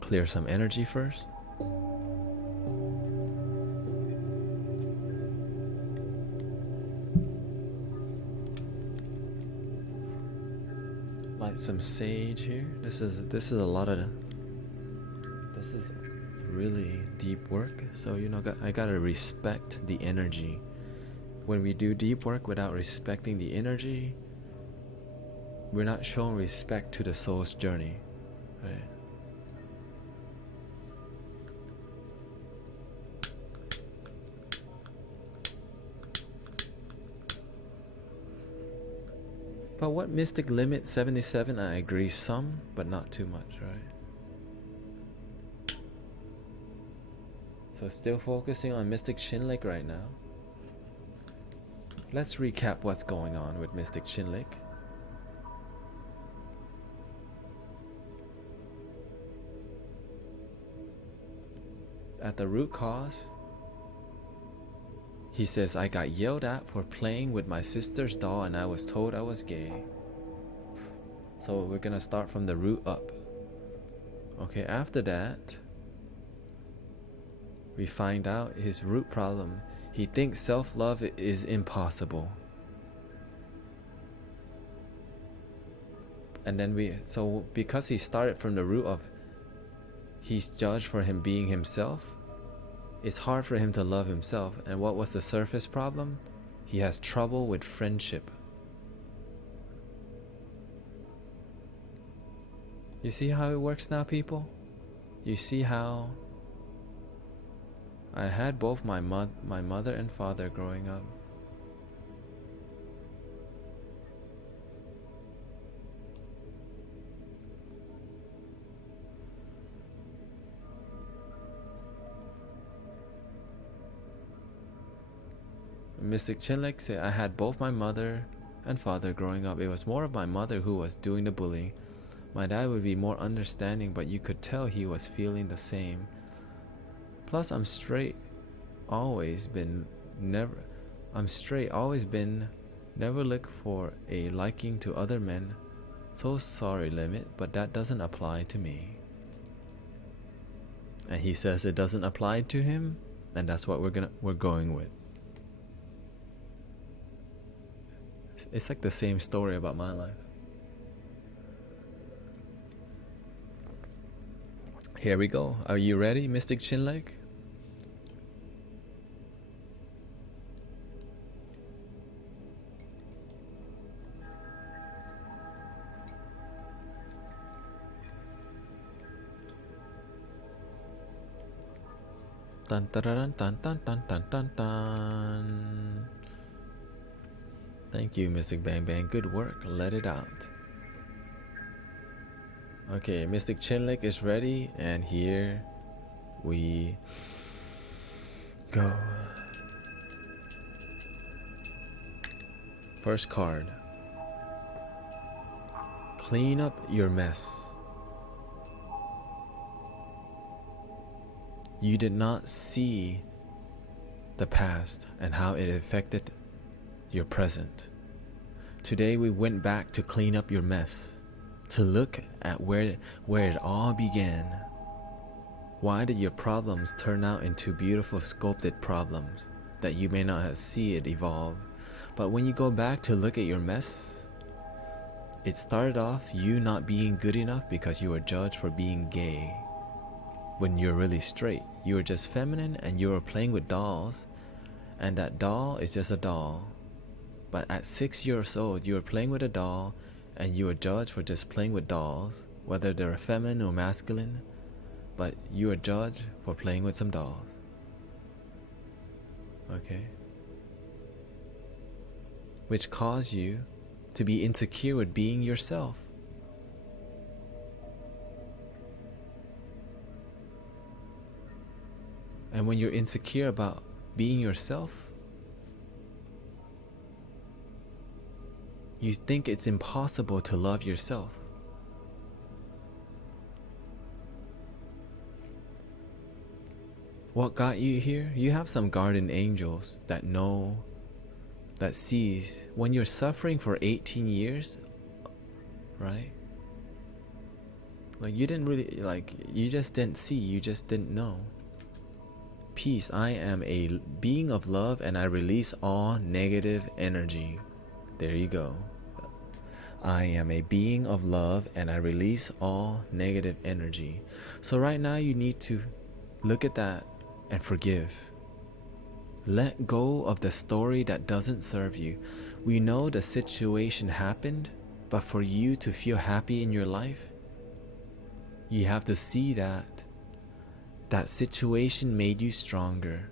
Clear some energy first. Light some sage here. This is really deep work. So I gotta respect the energy. When we do deep work without respecting the energy, we're not showing respect to the soul's journey, right? But what Mystic Limit 77, I agree some, but not too much, right? So still focusing on Mystic Chin Lake right now. Let's recap what's going on with Mystic Chin Lake. At the root cause, he says, I got yelled at for playing with my sister's doll and I was told I was gay. So we're gonna start from the root up. Okay, after that, we find out his root problem. He thinks self-love is impossible. And then because he started from the root of he's judged for him being himself, it's hard for him to love himself. And what was the surface problem? He has trouble with friendship. You see how it works now, people? You see how I had both my mother and father growing up. Mystic Chinlek said, I had both my mother and father growing up. It was more of my mother who was doing the bullying. My dad would be more understanding, but you could tell he was feeling the same. Plus, I'm straight, always been, never look for a liking to other men. So sorry, Limit, but that doesn't apply to me. And he says it doesn't apply to him, and that's what we're going with. It's like the same story about my life. Here we go. Are you ready, Mystic Chinlek? Dun dun dun dun dun dun dun dun dun. Thank you, Mystic Bang Bang. Good work. Let it out. Okay, Mystic Chinlek is ready, and here we go. First card. Clean up your mess. You did not see the past and how it affected your present. Today we went back to clean up your mess, to look at where it all began. Why did your problems turn out into beautiful sculpted problems that you may not have seen it evolve? But when you go back to look at your mess, it started off you not being good enough because you were judged for being gay. When you're really straight, you were just feminine and you were playing with dolls, and that doll is just a doll. But at 6 years old, you were playing with a doll and you were judged for just playing with dolls, whether they're feminine or masculine, but you were judged for playing with some dolls. Okay? Which caused you to be insecure with being yourself. And when you're insecure about being yourself, you think it's impossible to love yourself. What got you here? You have some guardian angels that know, that sees when you're suffering for 18 years, right? Like you didn't really, you just didn't see, you just didn't know. Peace, I am a being of love and I release all negative energy. There you go. I am a being of love and I release all negative energy. So right now you need to look at that and forgive. Let go of the story that doesn't serve you. We know the situation happened, but for you to feel happy in your life, you have to see that that situation made you stronger.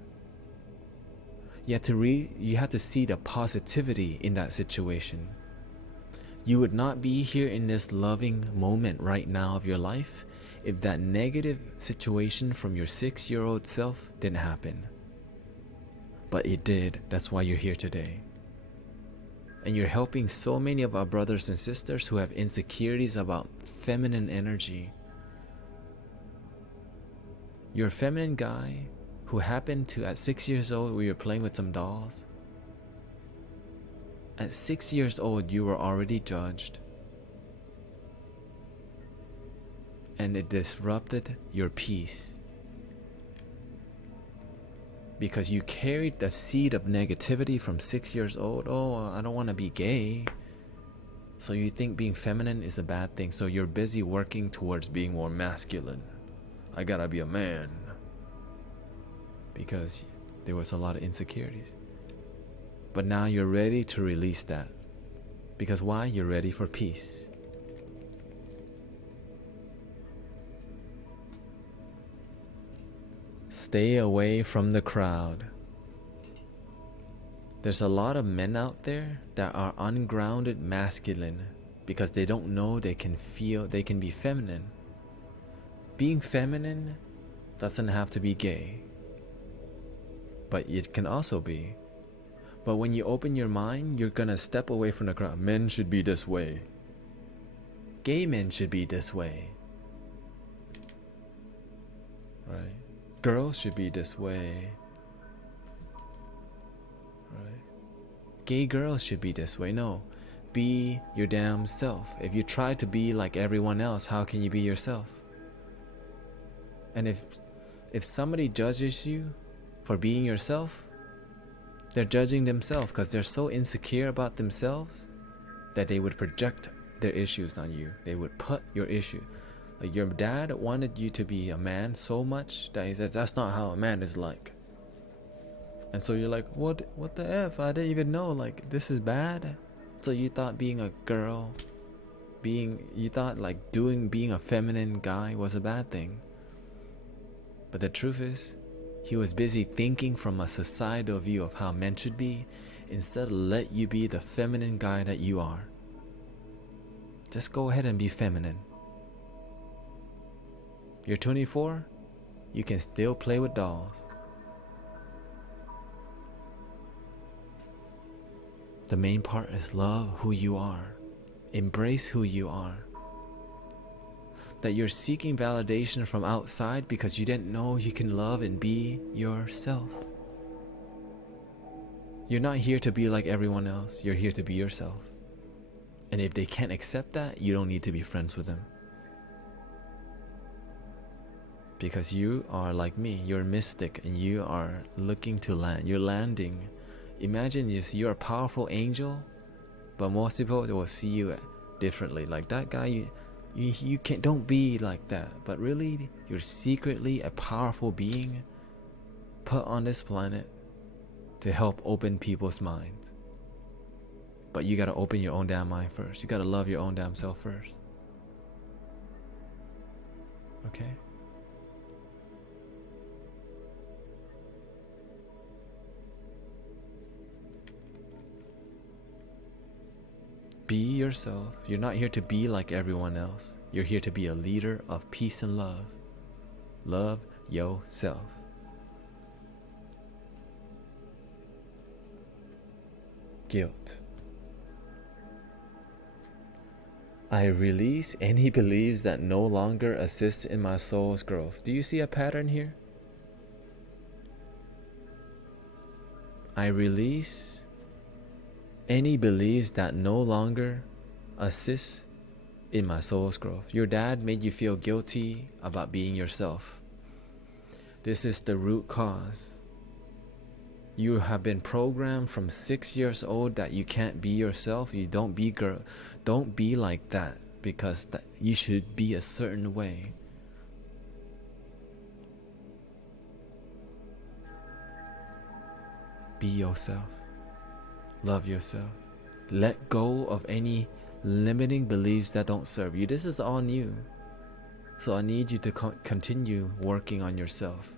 You have to see the positivity in that situation. You would not be here in this loving moment right now of your life if that negative situation from your 6-year-old self didn't happen. But it did. That's why you're here today. And you're helping so many of our brothers and sisters who have insecurities about feminine energy. You're a feminine guy who happened to, at 6 years old, we were playing with some dolls. At 6 years old, you were already judged. And it disrupted your peace. Because you carried the seed of negativity from 6 years old. Oh, I don't want to be gay. So you think being feminine is a bad thing. So you're busy working towards being more masculine. I gotta be a man. Because there was a lot of insecurities. But now you're ready to release that. Because why? You're ready for peace. Stay away from the crowd. There's a lot of men out there that are ungrounded masculine because they don't know they can be feminine. Being feminine doesn't have to be gay, but it can also be. But when you open your mind, you're gonna step away from the crowd. Men should be this way. Gay men should be this way. Right? Girls should be this way. Right? Gay girls should be this way. No. Be your damn self. If you try to be like everyone else, how can you be yourself? And if somebody judges you for being yourself, they're judging themselves because they're so insecure about themselves that they would project their issues on you. They would put your issue. Like your dad wanted you to be a man so much that he says that's not how a man is like. And so you're like, what the F? I didn't even know, like, this is bad. So you thought being a girl, being a feminine guy was a bad thing. But the truth is, he was busy thinking from a societal view of how men should be, instead of let you be the feminine guy that you are. Just go ahead and be feminine. You're 24, you can still play with dolls. The main part is love who you are. Embrace who you are. That you're seeking validation from outside because you didn't know you can love and be yourself. You're not here to be like everyone else. You're here to be yourself. And if they can't accept that, you don't need to be friends with them. Because you are like me. You're a mystic and you are looking to land. You're landing. Imagine if you're a powerful angel, but most people will see you differently. Like that guy, you can't, don't be like that. But really, you're secretly a powerful being put on this planet to help open people's minds. But you gotta open your own damn mind first. You gotta love your own damn self first. Okay? Be yourself. You're not here to be like everyone else. You're here to be a leader of peace and love. Love yourself. Guilt. I release any beliefs that no longer assist in my soul's growth. Do you see a pattern here? I release any beliefs that no longer assist in my soul's growth. Your dad made you feel guilty about being yourself. This is the root cause. You have been programmed from 6 years old that you can't be yourself. You don't be like that, because you should be a certain way. Be yourself. Love yourself. Let go of any limiting beliefs that don't serve you. This is all new. So I need you to continue working on yourself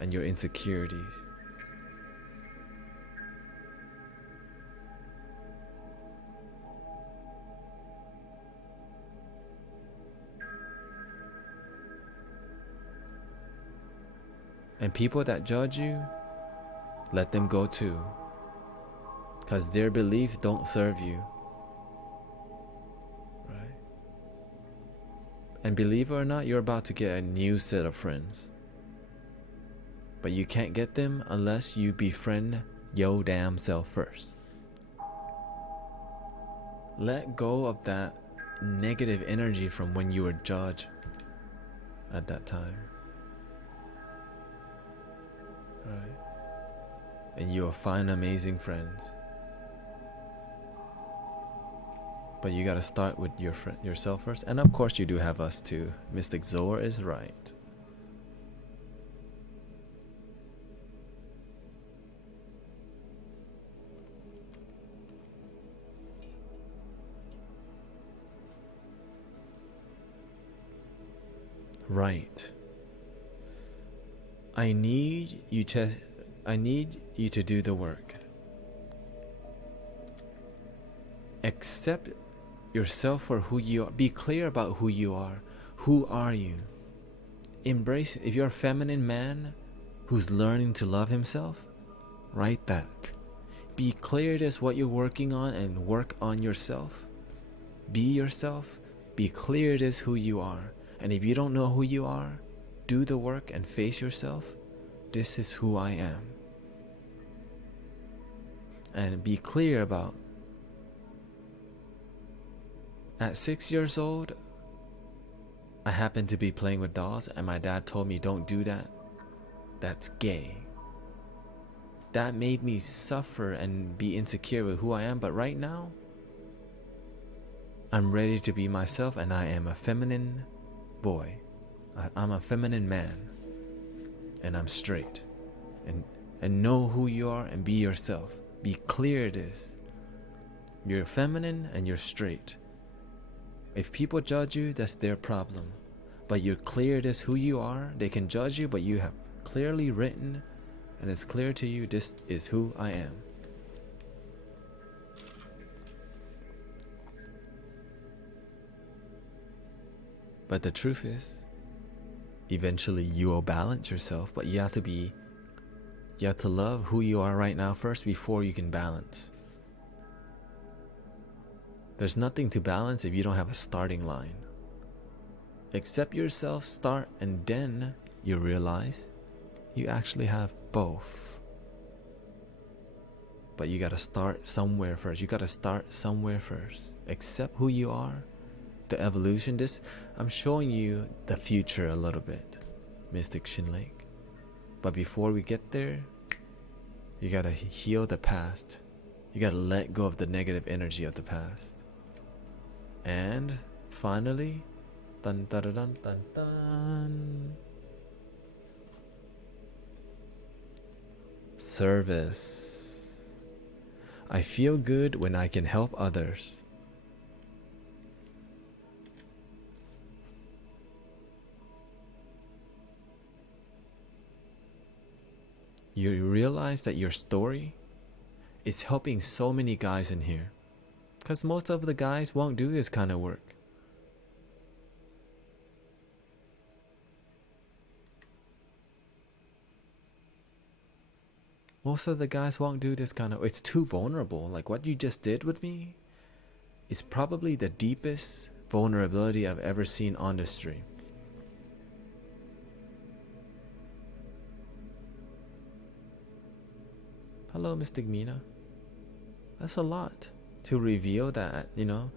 and your insecurities. And people that judge you, let them go too. Because their beliefs don't serve you. Right? And believe it or not, you're about to get a new set of friends. But you can't get them unless you befriend your damn self first. Let go of that negative energy from when you were judged at that time. Right? And you'll find amazing friends. But you gotta start with yourself first. And of course you do have us too. Mystic Zor is right. Right. I need you to do the work. Accept yourself for who you are. Be clear about who you are. Who are you? Embrace, if you're a feminine man who's learning to love himself, write that. be clear this what you're working on and work on yourself. Be yourself. Be clear it is who you are. And if you don't know who you are, do the work and face yourself. This is who I am. And be clear about, at 6 years old, I happened to be playing with dolls and my dad told me don't do that. That's gay. That made me suffer and be insecure with who I am. But right now, I'm ready to be myself and I am a feminine boy. I'm a feminine man. And I'm straight. And know who you are and be yourself. Be clear it is. You're feminine and you're straight. If people judge you, that's their problem. But you're clear it is who you are. They can judge you, but you have clearly written and it's clear to you, this is who I am. But the truth is, eventually you will balance yourself, but you have to love who you are right now first before you can balance. There's nothing to balance if you don't have a starting line. Accept yourself, start, and then you realize you actually have both. But you gotta start somewhere first. Accept who you are. The evolution. I'm showing you the future a little bit, Mystic Shin Lake. But before we get there, you gotta heal the past. You gotta let go of the negative energy of the past. And finally, dun dun dun dun dun dun. Service. I feel good when I can help others. You realize that your story is helping so many guys in here. Because most of the guys won't do this kind of work. Most of the guys won't do this kind of... It's too vulnerable. Like what you just did with me is probably the deepest vulnerability I've ever seen on the stream. Hello, Mystic Mina. That's a lot to reveal that, you know,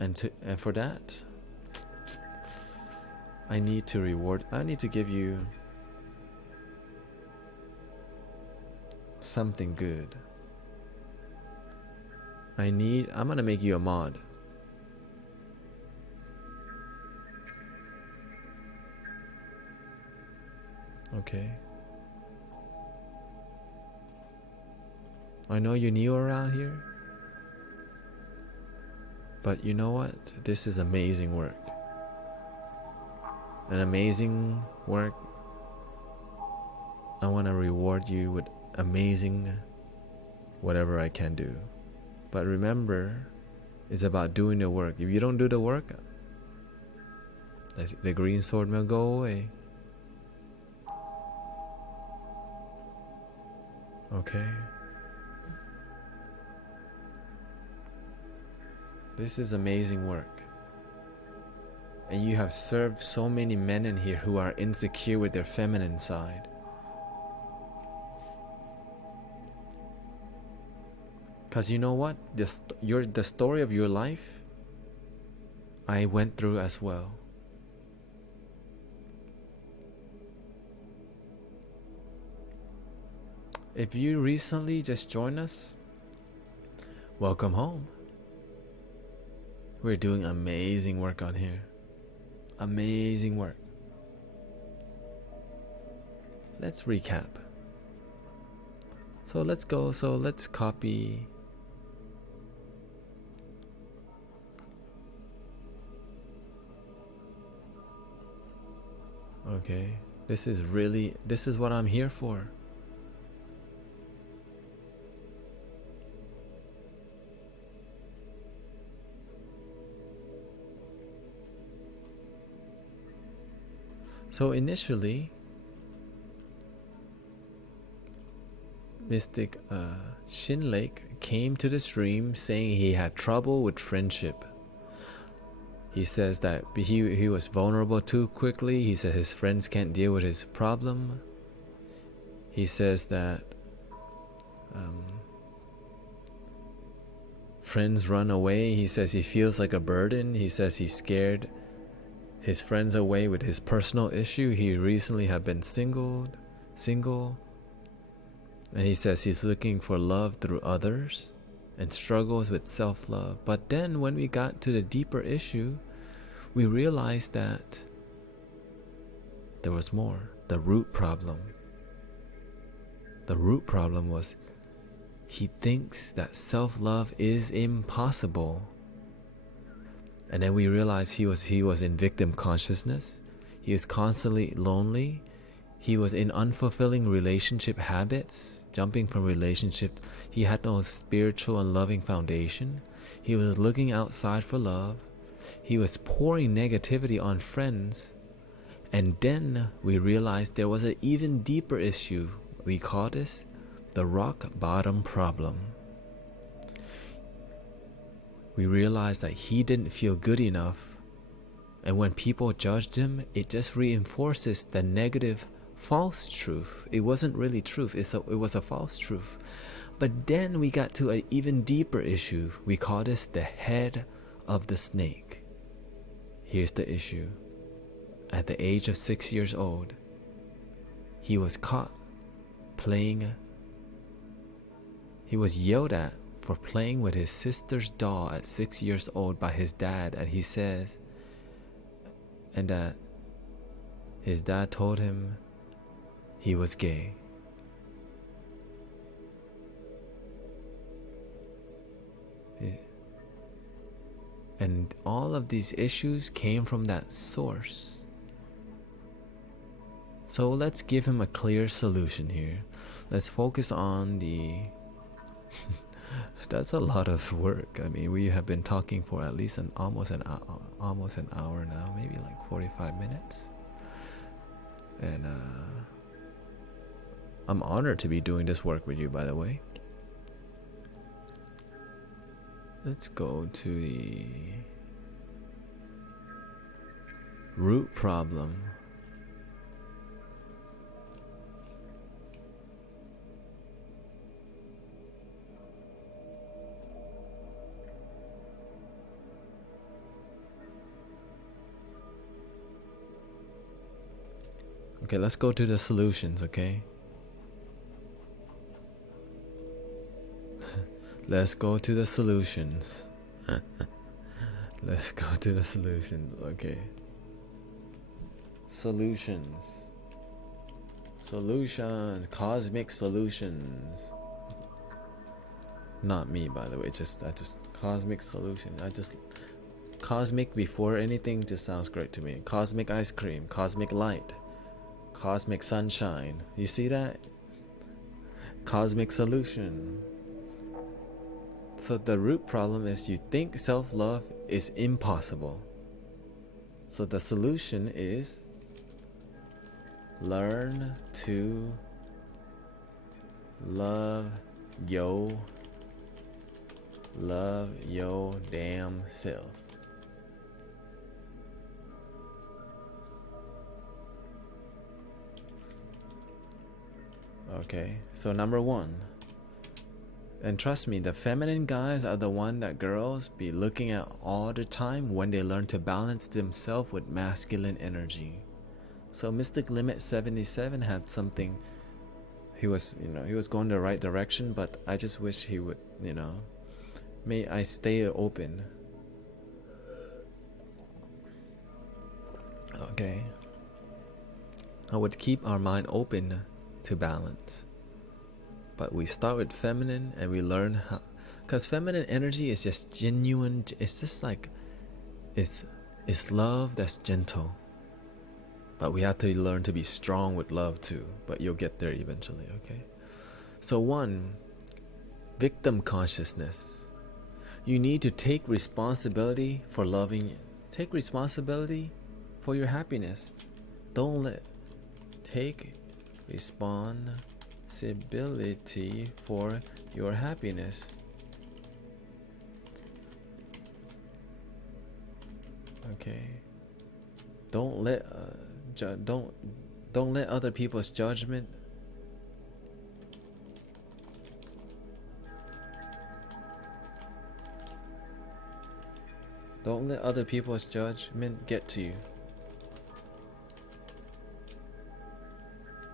and for that, I need to give you something good. I'm gonna make you a mod. Okay. I know you're new around here, but you know what? This is amazing work. An amazing work. I want to reward you with amazing whatever I can do. But remember, it's about doing the work. If you don't do the work, the green sword will go away. Okay. This is amazing work. And you have served so many men in here who are insecure with their feminine side. Because you know what? The story of your life, I went through as well. If you recently just joined us, welcome home. We're doing amazing work on here. Amazing work. Let's recap. So let's copy. Okay. This is what I'm here for. So initially, Mystic Shin Lake came to the stream saying he had trouble with friendship. He says that he was vulnerable too quickly. He said his friends can't deal with his problem. He says that friends run away. He says he feels like a burden. He says he's scared his friends away with his personal issue. He recently had been single. And he says he's looking for love through others and struggles with self-love. But then when we got to the deeper issue, we realized that there was more. The root problem. The root problem was he thinks that self-love is impossible. And then we realized he was in victim consciousness. He was constantly lonely. He was in unfulfilling relationship habits, jumping from relationship. He had no spiritual and loving foundation. He was looking outside for love. He was pouring negativity on friends. And then we realized there was an even deeper issue. We call this the rock bottom problem. We realized that he didn't feel good enough. And when people judged him, it just reinforces the negative false truth. It wasn't really truth, it was a false truth. But then we got to an even deeper issue. We call this the head of the snake. Here's the issue. At the age of 6 years old, he was caught playing. He was yelled at for playing with his sister's doll at 6 years old by his dad, and he says, and that his dad told him he was gay. And all of these issues came from that source. So let's give him a clear solution here. Let's focus on the that's a lot of work. I mean, we have been talking for at least almost an hour now, maybe like 45 minutes. And I'm honored to be doing this work with you, by the way. Let's go to the root problem. Okay, let's go to the solutions, okay? Let's go to the solutions. Let's go to the solutions, okay? Solutions. Solutions. Cosmic solutions. Not me, by the way. I just cosmic solution. Cosmic before anything just sounds great to me. Cosmic ice cream. Cosmic light. Cosmic sunshine. You see that? Cosmic solution. So the root problem is you think self-love is impossible. So the solution is learn to love your damn self. Okay, so number one. And trust me, the feminine guys are the one that girls be looking at all the time when they learn to balance themselves with masculine energy. So Mystic Limit 77 had something. He was going the right direction, but I just wish he would, may I stay open. Okay. I would keep our mind open to balance. But we start with feminine and we learn how, because feminine energy is just genuine. It's just like it's love that's gentle, but we have to learn to be strong with love too. But you'll get there eventually. Okay, so one, victim consciousness. You need to take responsibility for loving. Take responsibility for your happiness. Don't let take responsibility responsibility for your happiness. Okay. Don't let don't let other people's judgment get to you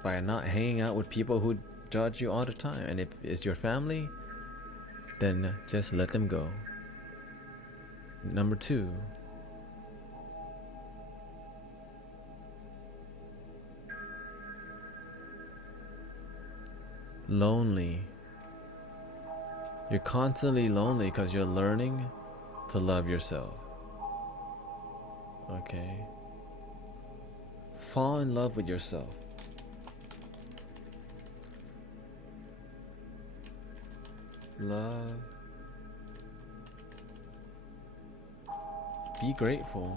by not hanging out with people who judge you all the time. And if it's your family, then just let them go. Number 2, lonely. You're constantly lonely because you're learning to love yourself. Okay. Fall in love with yourself. Love. Be grateful.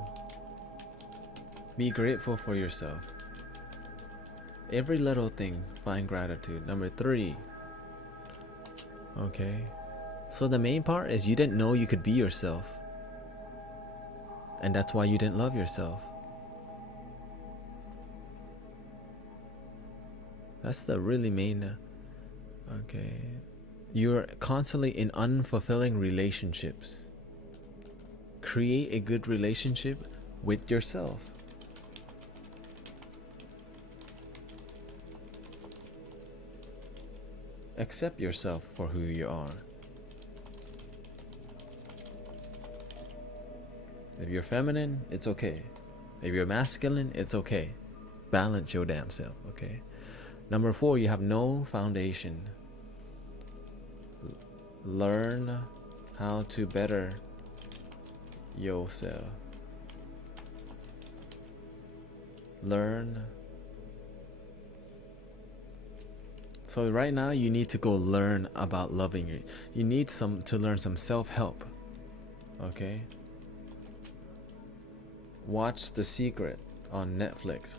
Be grateful for yourself. Every little thing, find gratitude. Number 3. Okay. So the main part is you didn't know you could be yourself. And that's why you didn't love yourself. That's the really main. Okay. You're constantly in unfulfilling relationships. Create a good relationship with yourself. Accept yourself for who you are. If you're feminine, it's okay. If you're masculine, it's okay. Balance your damn self, okay? Number 4, you have no foundation. Learn how to better yourself. Learn. So right now you need to go learn about loving you. You need to learn some self-help. Okay? Watch The Secret on Netflix.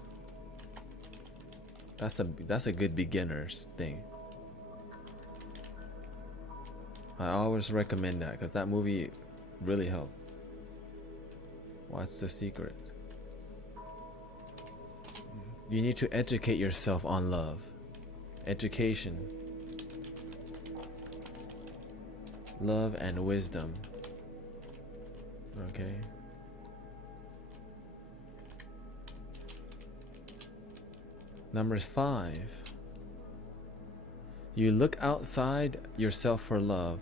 That's a good beginner's thing. I always recommend that because that movie really helped. Watch The Secret. You need to educate yourself on love. Education. Love and wisdom. Okay. Number 5. You look outside yourself for love.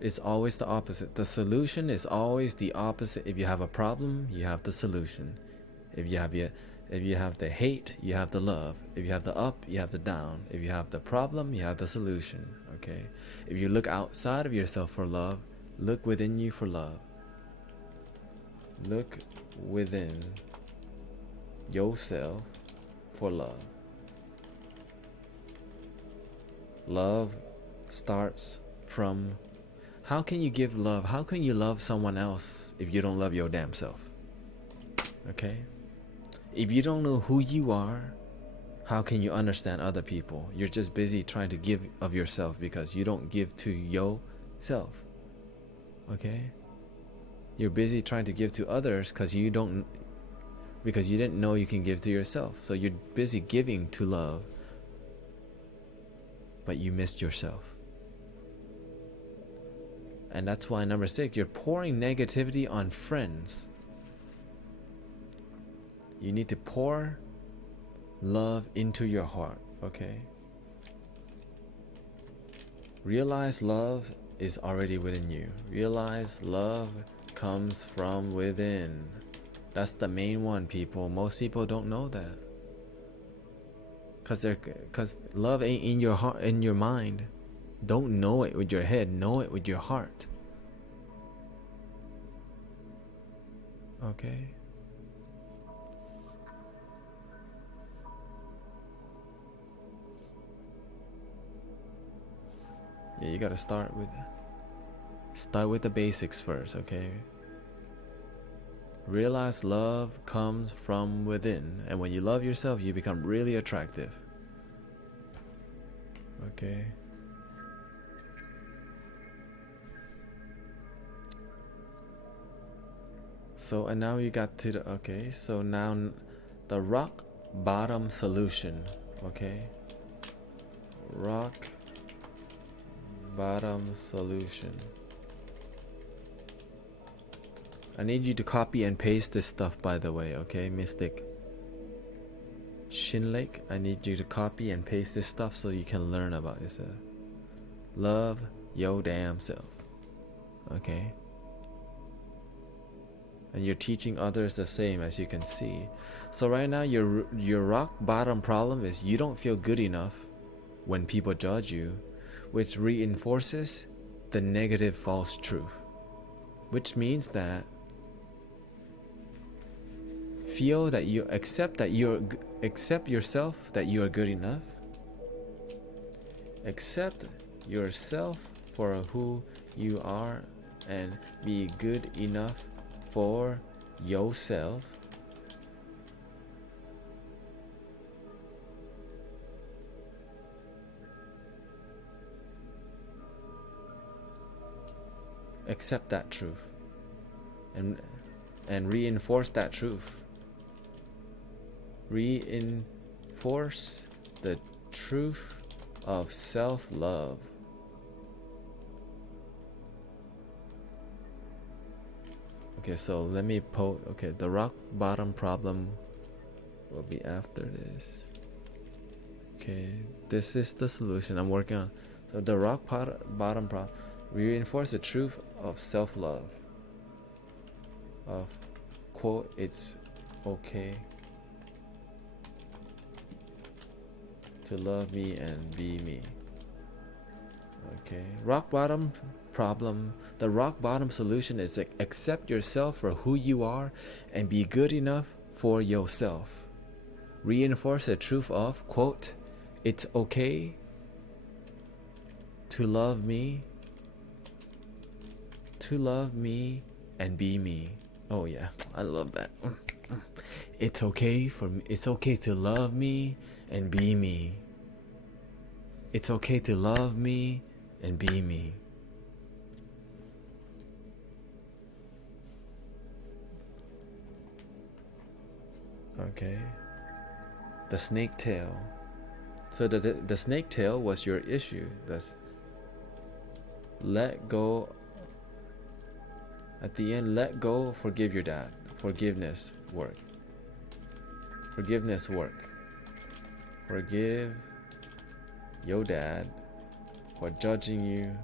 It's always the opposite. The solution is always the opposite. If you have a problem, you have the solution. If you have the hate, you have the love. If you have the up, you have the down. If you have the problem, you have the solution. Okay? If you look outside of yourself for love, look within you for love. Look within yourself for love. Love starts from, how can you give love? How can you love someone else if you don't love your damn self? Okay? If you don't know who you are, how can you understand other people? You're just busy trying to give of yourself because you don't give to yourself. Okay? You're busy trying to give to others because you didn't know you can give to yourself. So you're busy giving to love, but you missed yourself. And that's why number 6, you're pouring negativity on friends. You need to pour love into your heart, okay? Realize love is already within you. Realize love comes from within. That's the main one, people. Most people don't know that. Cause love ain't in your heart, in your mind. Don't know it with your head, know it with your heart. Okay? Yeah, you gotta start with the basics first, okay? Realize love comes from within, and when you love yourself, you become really attractive. Okay. So, and now you got to the, okay, so now the rock bottom solution, okay? Rock bottom solution. I need you to copy and paste this stuff, by the way, okay, Mystic Shinlake? I need you to copy and paste this stuff so you can learn about yourself. Love your damn self, okay? And you're teaching others the same, as you can see. So right now your rock bottom problem is you don't feel good enough when people judge you, which reinforces the negative false truth, which means that feel that you accept yourself, that you are good enough. Accept yourself for who you are and be good enough for yourself. Accept that truth and reinforce that truth. Reinforce the truth of self-love. Okay, so let me okay, the rock bottom problem will be after this. Okay, this is the solution I'm working on. So the rock bottom problem, reinforce the truth of self-love. Of quote, it's okay to love me and be me. Okay, rock bottom problem. The rock bottom solution is accept yourself for who you are and be good enough for yourself. Reinforce the truth of quote, it's okay to love me and be me. Oh yeah, I love that. It's okay for me. It's okay to love me and be me. It's okay to love me and be me. Okay. The snake tail. So the snake tail was your issue. That's let go. At the end, let go, forgive your dad. Forgiveness work. Forgiveness work. Forgive your dad for judging you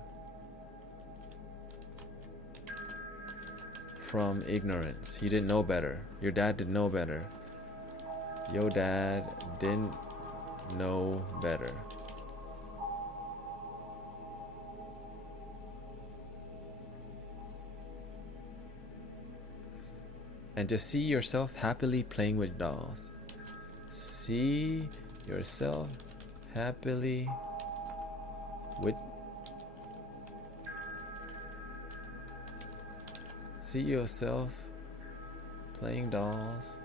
from ignorance. He didn't know better. Your dad didn't know better. Your dad didn't know better. And just see yourself happily playing with dolls. See yourself happily with. See yourself playing dolls.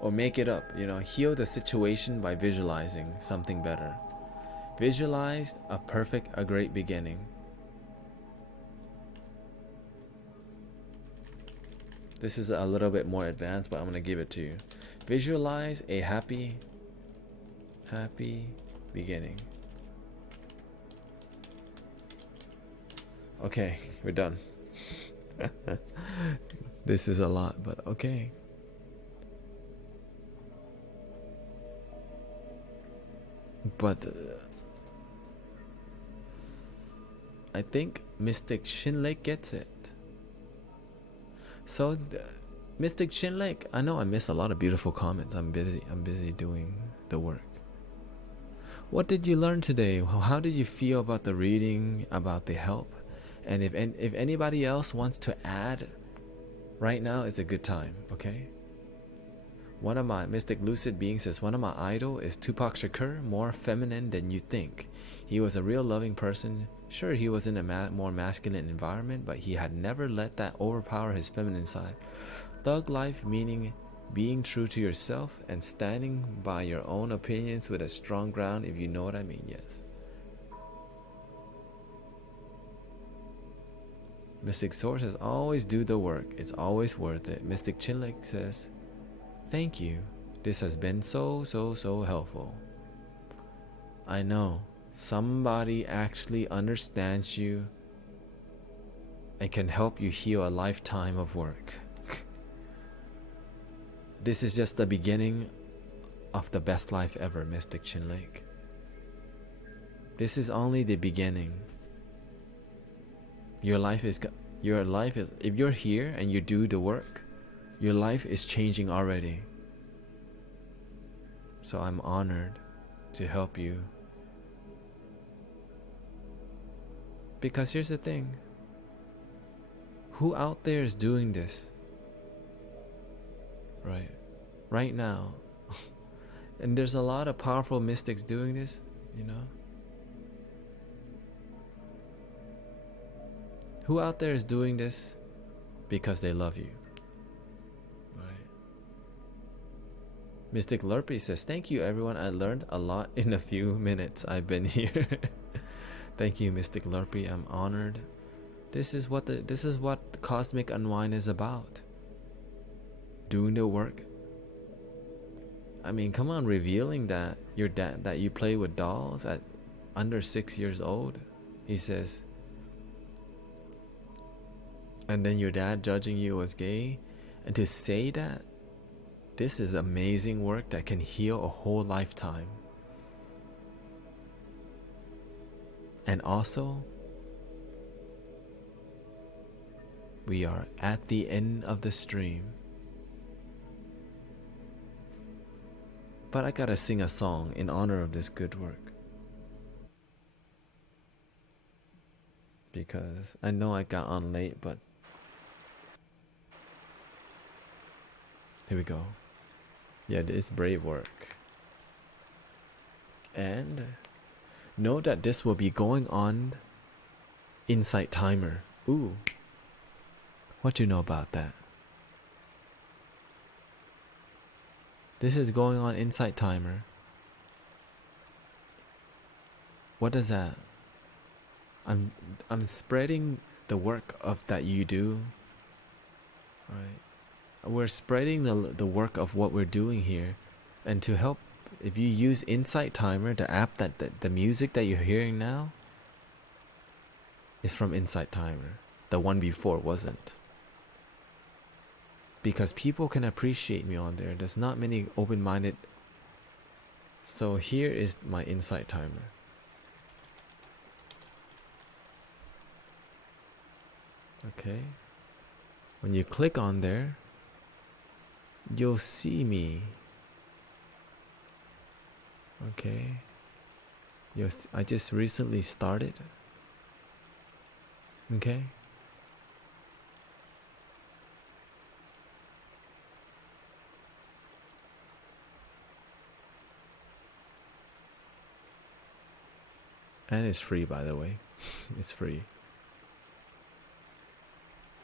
Or make it up, heal the situation by visualizing something better. Visualize a great beginning. This is a little bit more advanced, but I'm going to give it to you. Visualize a happy beginning. Okay, we're done. This is a lot, but okay. But I think Mystic Shinlake gets it. So Mystic Shinlake, I know I missed a lot of beautiful comments. I'm busy doing the work. What did you learn today? How did you feel about the reading, about the help? And if anybody else wants to add, right now is a good time, okay? One of my Mystic Lucid Being says, one of my idol is Tupac Shakur, more feminine than you think. He was a real loving person. Sure, he was in a more masculine environment, but he had never let that overpower his feminine side. Thug life meaning being true to yourself and standing by your own opinions with a strong ground, if you know what I mean, yes. Mystic Source says, always do the work. It's always worth it. Mystic Chinlek says, thank you. This has been so helpful. I know somebody actually understands you and can help you heal a lifetime of work. This is just the beginning of the best life ever, Mystic Chinlek. This is only the beginning. Your life is, if you're here and you do the work, your life is changing already. So I'm honored to help you. Because here's the thing. Who out there is doing this? Right now. And there's a lot of powerful mystics doing this, you know? Who out there is doing this because they love you? Right. Mystic Lurpy says, thank you everyone. I learned a lot in a few minutes I've been here. Thank you, Mystic Lurpy. I'm honored. This is what Cosmic Unwind is about. Doing the work. I mean, come on, revealing that your dad, that you play with dolls at under 6 years old. He says, and then your dad judging you as gay, and to say that, this is amazing work that can heal a whole lifetime. And also, we are at the end of the stream. But I gotta sing a song in honor of this good work. Because I know I got on late, but here we go. Yeah, it's brave work. And know that this will be going on Insight Timer. Ooh. What do you know about that? This is going on Insight Timer. What is that? I'm spreading the work of that you do. Right. We're spreading the work of what we're doing here. And to help, if you use Insight Timer, the app that the music that you're hearing now is from Insight Timer. The one before wasn't. Because people can appreciate me on there. There's not many open-minded. So here is my Insight Timer. Okay. When you click on there, you'll see me. Okay. I just recently started. Okay. And it's free, by the way. It's free.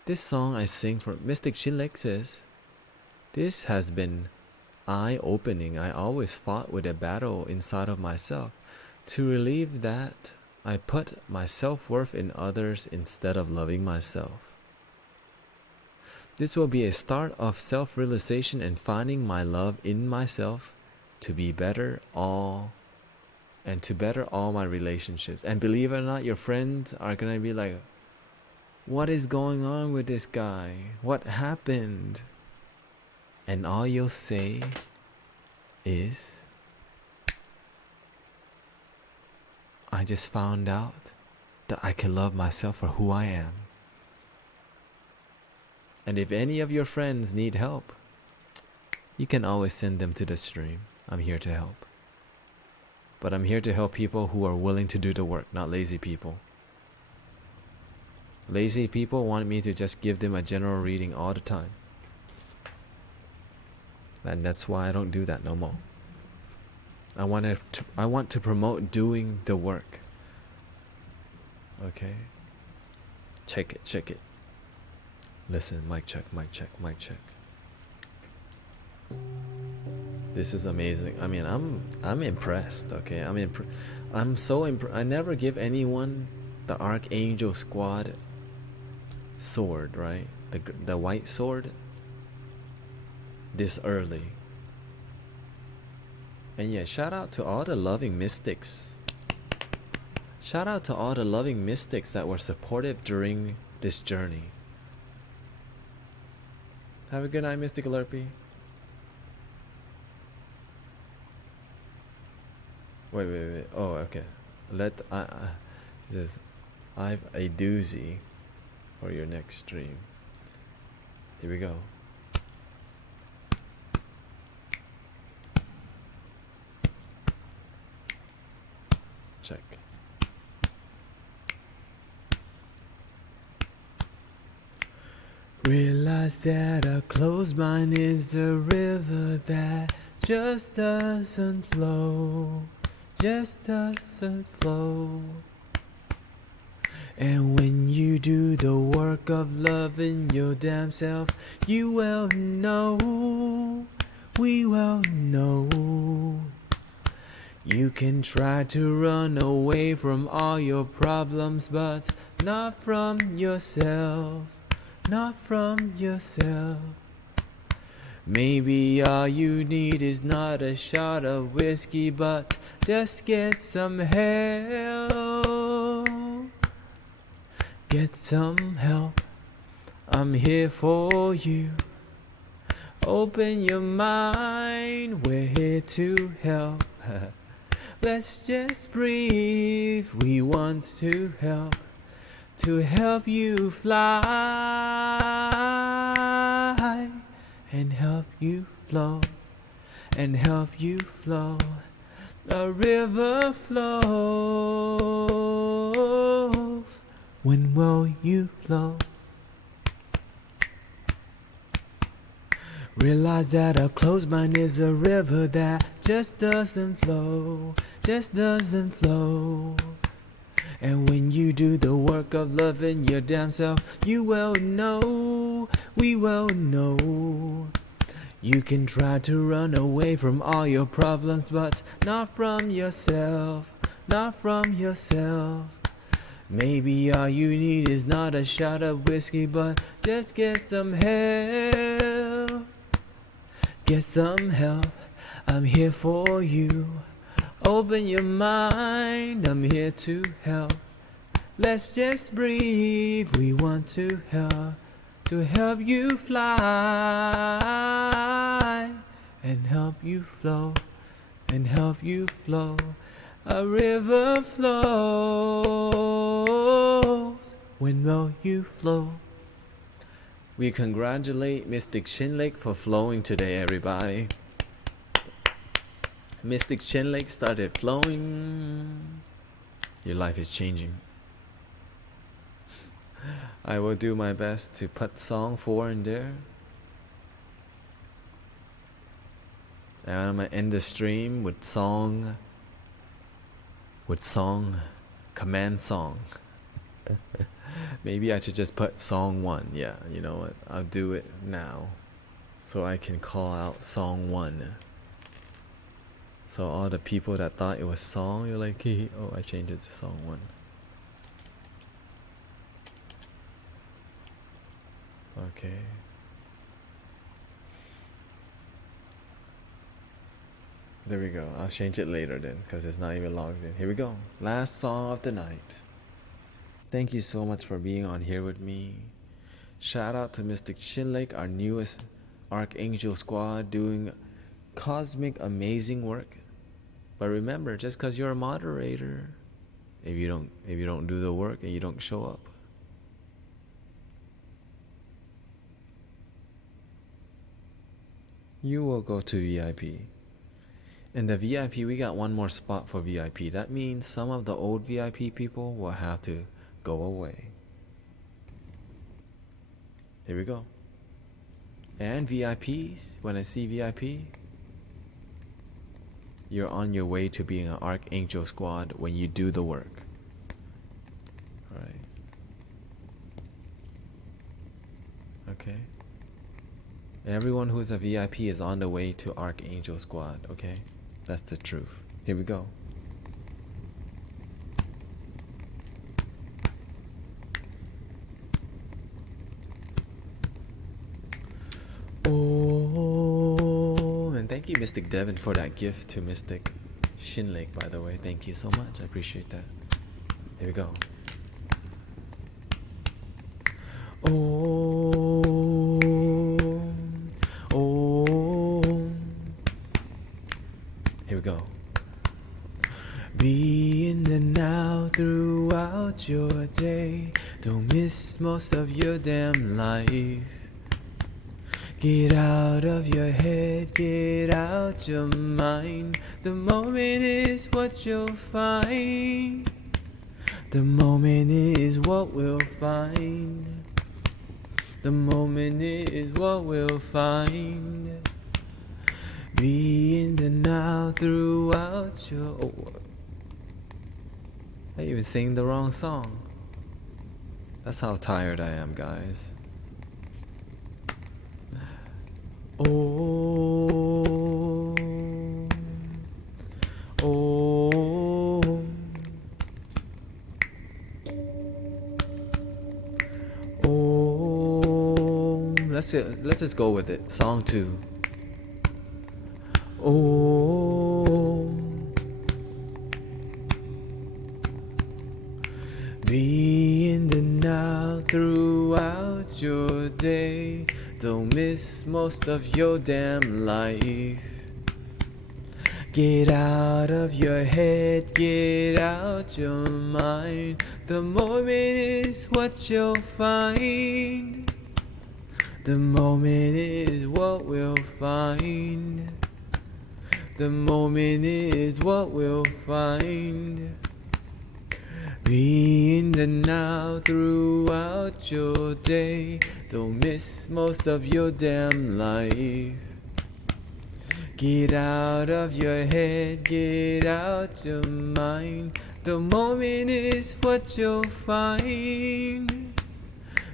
This song I sing for Mystic Chinlek says, this has been eye-opening. I always fought with a battle inside of myself. To relieve that, I put my self-worth in others instead of loving myself. This will be a start of self-realization and finding my love in myself to be better all and to better all my relationships. And believe it or not, your friends are gonna be like, what is going on with this guy? What happened? And all you'll say is, I just found out that I can love myself for who I am. And if any of your friends need help, you can always send them to the stream. I'm here to help. But I'm here to help people who are willing to do the work, not lazy people. Lazy people want me to just give them a general reading all the time. And that's why I don't do that no more. I want to promote doing the work. Okay? Check it. Listen, mic check. This is amazing. I mean, I'm impressed. Okay, I'm so I never give anyone the Archangel Squad sword, right? The white sword this early. And yeah, shout out to all the loving mystics. Shout out to all the loving mystics that were supportive during this journey. Have a good night, Mystic Lurpy. Wait. Oh, okay. It says, I've a doozy for your next stream. Here we go. Check. Realize that a closed mind is a river that just doesn't flow. Just doesn't flow. And when you do the work of loving your damn self, you will know, we will know. You can try to run away from all your problems, but not from yourself, not from yourself. Maybe all you need is not a shot of whiskey, but just get some help. Get some help. I'm here for you. Open your mind, we're here to help. Let's just breathe. We want to help you fly and help you flow, and help you flow. A river flows. When will you flow? Realize that a closed mind is a river that just doesn't flow, just doesn't flow. And when you do the work of loving your damn self, you will know, we will know. You can try to run away from all your problems, but not from yourself, not from yourself. Maybe all you need is not a shot of whiskey, but just get some help. Get some help, I'm here for you. Open your mind, I'm here to help. Let's just breathe, we want to help you fly and help you flow, and help you flow. A river flows, when will you flow? We congratulate Mystic Shinlake for flowing today, everybody. Mystic Shinlake started flowing. Your life is changing. I will do my best to put song 4 in there. And I'm gonna end the stream with command song. Maybe I should just put song 1. Yeah, you know what? I'll do it now. So I can call out song 1. So all the people that thought it was song, you're like, hey, oh, I changed it to song 1. Okay. There we go. I'll change it later then, because it's not even logged in. Here we go. Last song of the night. Thank you so much for being on here with me. Shout out to Mystic Shinlake, our newest Archangel Squad, doing cosmic amazing work. But remember, just because you're a moderator, if you don't do the work and you don't show up, you will go to VIP. And the VIP, we got one more spot for VIP. That means some of the old VIP people will have to go away. Here we go. And VIPs, when I see VIP, you're on your way to being an Archangel Squad when you do the work. Alright. Okay. Everyone who's a VIP is on the way to Archangel Squad, okay? That's the truth. Here we go. Oh, and thank you, Mystic Devin, for that gift to Mystic Shinlake, by the way. Thank you so much. I appreciate that. Here we go. Oh, oh. Here we go. Be in the now throughout your day. Don't miss most of your damn life. Get out of your head, get out your mind. The moment is what you'll find. The moment is what we'll find. The moment is what we'll find. Be in the now throughout your... Oh, I even sang the wrong song. That's how tired I am, guys. Oh, oh, oh. Let's just go with it. Song 2. Oh, be in the now throughout your day. Don't miss most of your damn life. Get out of your head, get out your mind. The moment is what you'll find. The moment is what we'll find. The moment is what we'll find. Be in the now throughout your day. Don't miss most of your damn life. Get out of your head, get out your mind. The moment is what you'll find.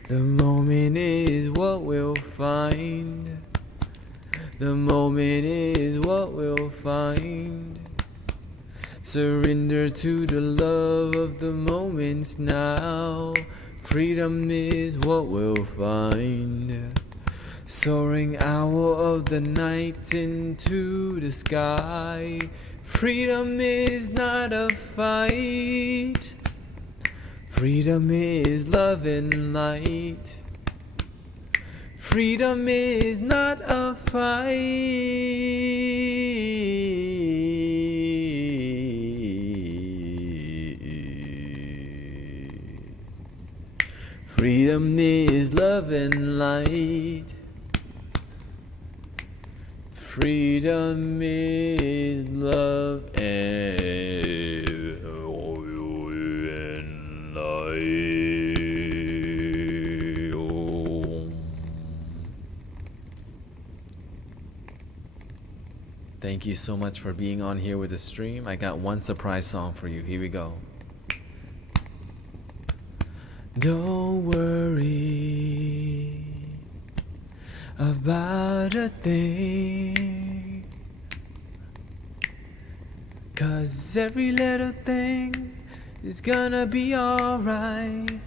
The moment is what we'll find. The moment is what we'll find. Surrender to the love of the moments now. Freedom is what we'll find. Soaring hour of the night into the sky. Freedom is not a fight. Freedom is love and light. Freedom is not a fight. Freedom is love and light. Freedom is love and light. Thank you so much for being on here with the stream. I got one surprise song for you. Here we go. Don't worry about a thing, 'cause every little thing is gonna be alright.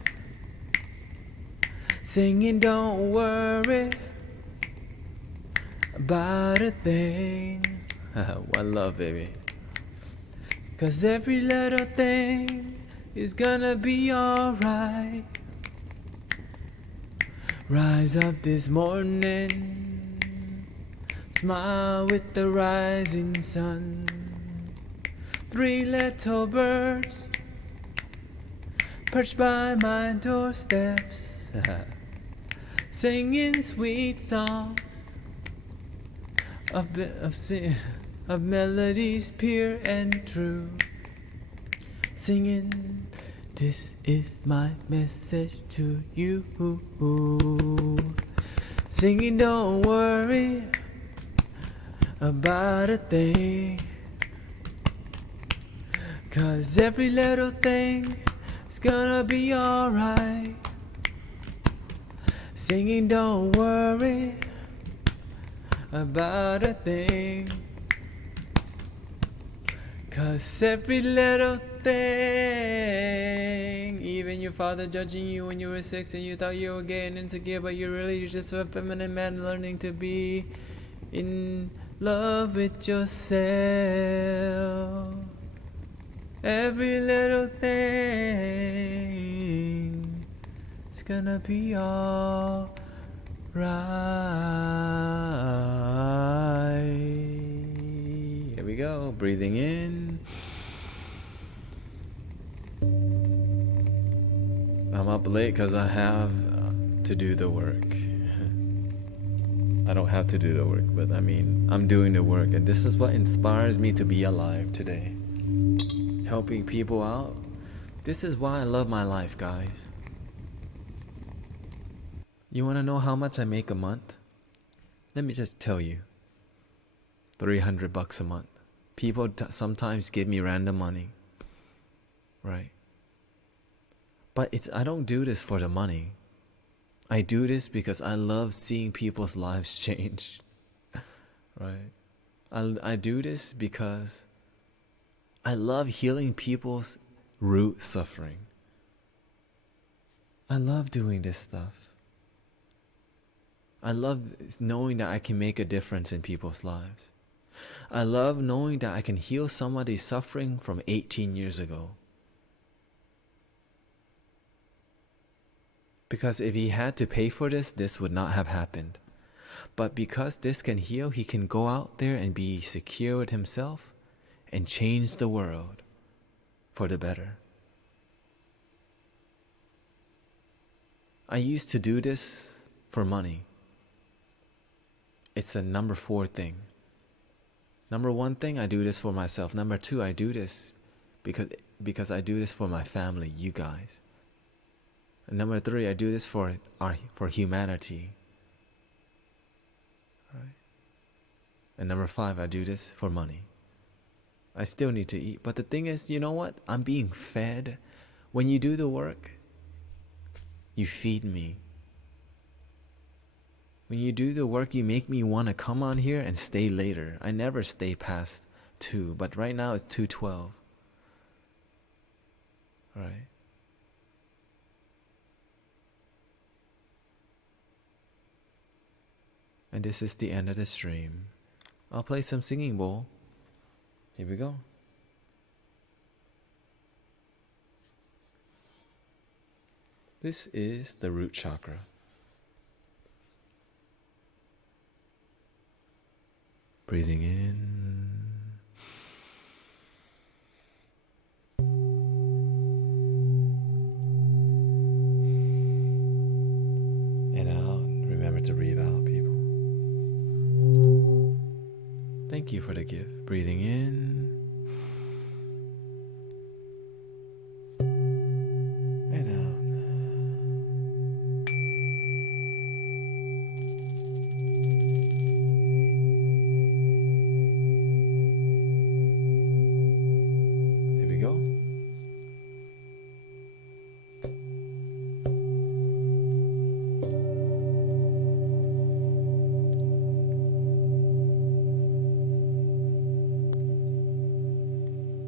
Singing don't worry about a thing. One love, baby. 'Cause every little thing is gonna be alright. Rise up this morning, smile with the rising sun. 3 little birds perched by my doorsteps, singing sweet songs of melodies pure and true. Singing, this is my message to you. Singing, don't worry about a thing, 'cause every little thing is gonna be alright. Singing, don't worry about a thing. 'Cause every little thing, even your father judging you when you were 6 and you thought you were getting insecure, but you're really just a feminine man learning to be in love with yourself. Every little thing is gonna be all right. Here we go. Breathing in. I'm up late because I have to do the work. I don't have to do the work, but I mean, I'm doing the work, and this is what inspires me to be alive today. Helping people out. This is why I love my life, guys. You want to know how much I make a month? Let me just tell you. $300 a month. People sometimes give me random money. Right? But I don't do this for the money. I do this because I love seeing people's lives change. Right? I do this because I love healing people's root suffering. I love doing this stuff. I love knowing that I can make a difference in people's lives. I love knowing that I can heal somebody's suffering from 18 years ago. Because if he had to pay for this, this would not have happened. But because this can heal, he can go out there and be secure with himself and change the world for the better. I used to do this for money. It's a number 4 thing. Number 1 thing, I do this for myself. Number 2, I do this because I do this for my family, you guys. And number 3, I do this for humanity. Right? And number 5, I do this for money. I still need to eat. But the thing is, you know what? I'm being fed. When you do the work, you feed me. When you do the work, you make me want to come on here and stay later. I never stay past 2, but right now it's 2:12. Right? And this is the end of the stream. I'll play some singing bowl. Here we go. This is the root chakra. Breathing in. And out. Remember to breathe out, people. Thank you for the gift. Breathing in. And out. Here we go.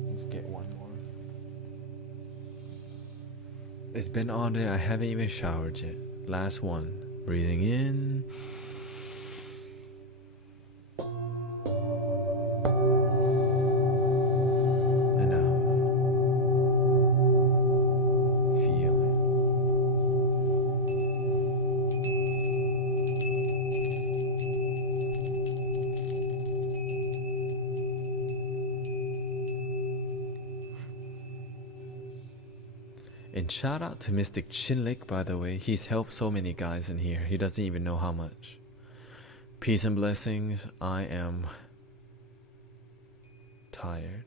Let's get one more. It's been all day. I haven't even showered yet. Last one. Breathing in. And out. Feeling. And shout out to Mystic Chinlik, by the way. He's helped so many guys in here. He doesn't even know how much. Peace and blessings. I am tired.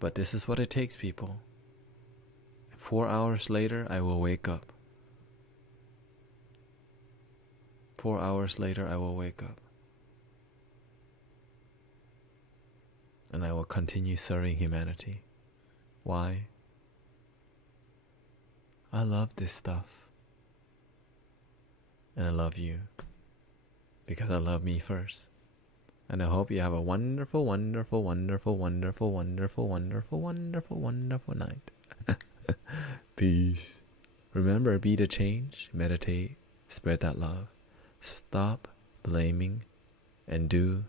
But this is what it takes, people. 4 hours later, I will wake up. 4 hours later, I will wake up. And I will continue serving humanity. Why? I love this stuff. And I love you. because I love me first. And I hope you have a wonderful, wonderful, wonderful, wonderful, wonderful, wonderful, wonderful, wonderful night. Peace. Remember, be the change, meditate, spread that love. Stop blaming and do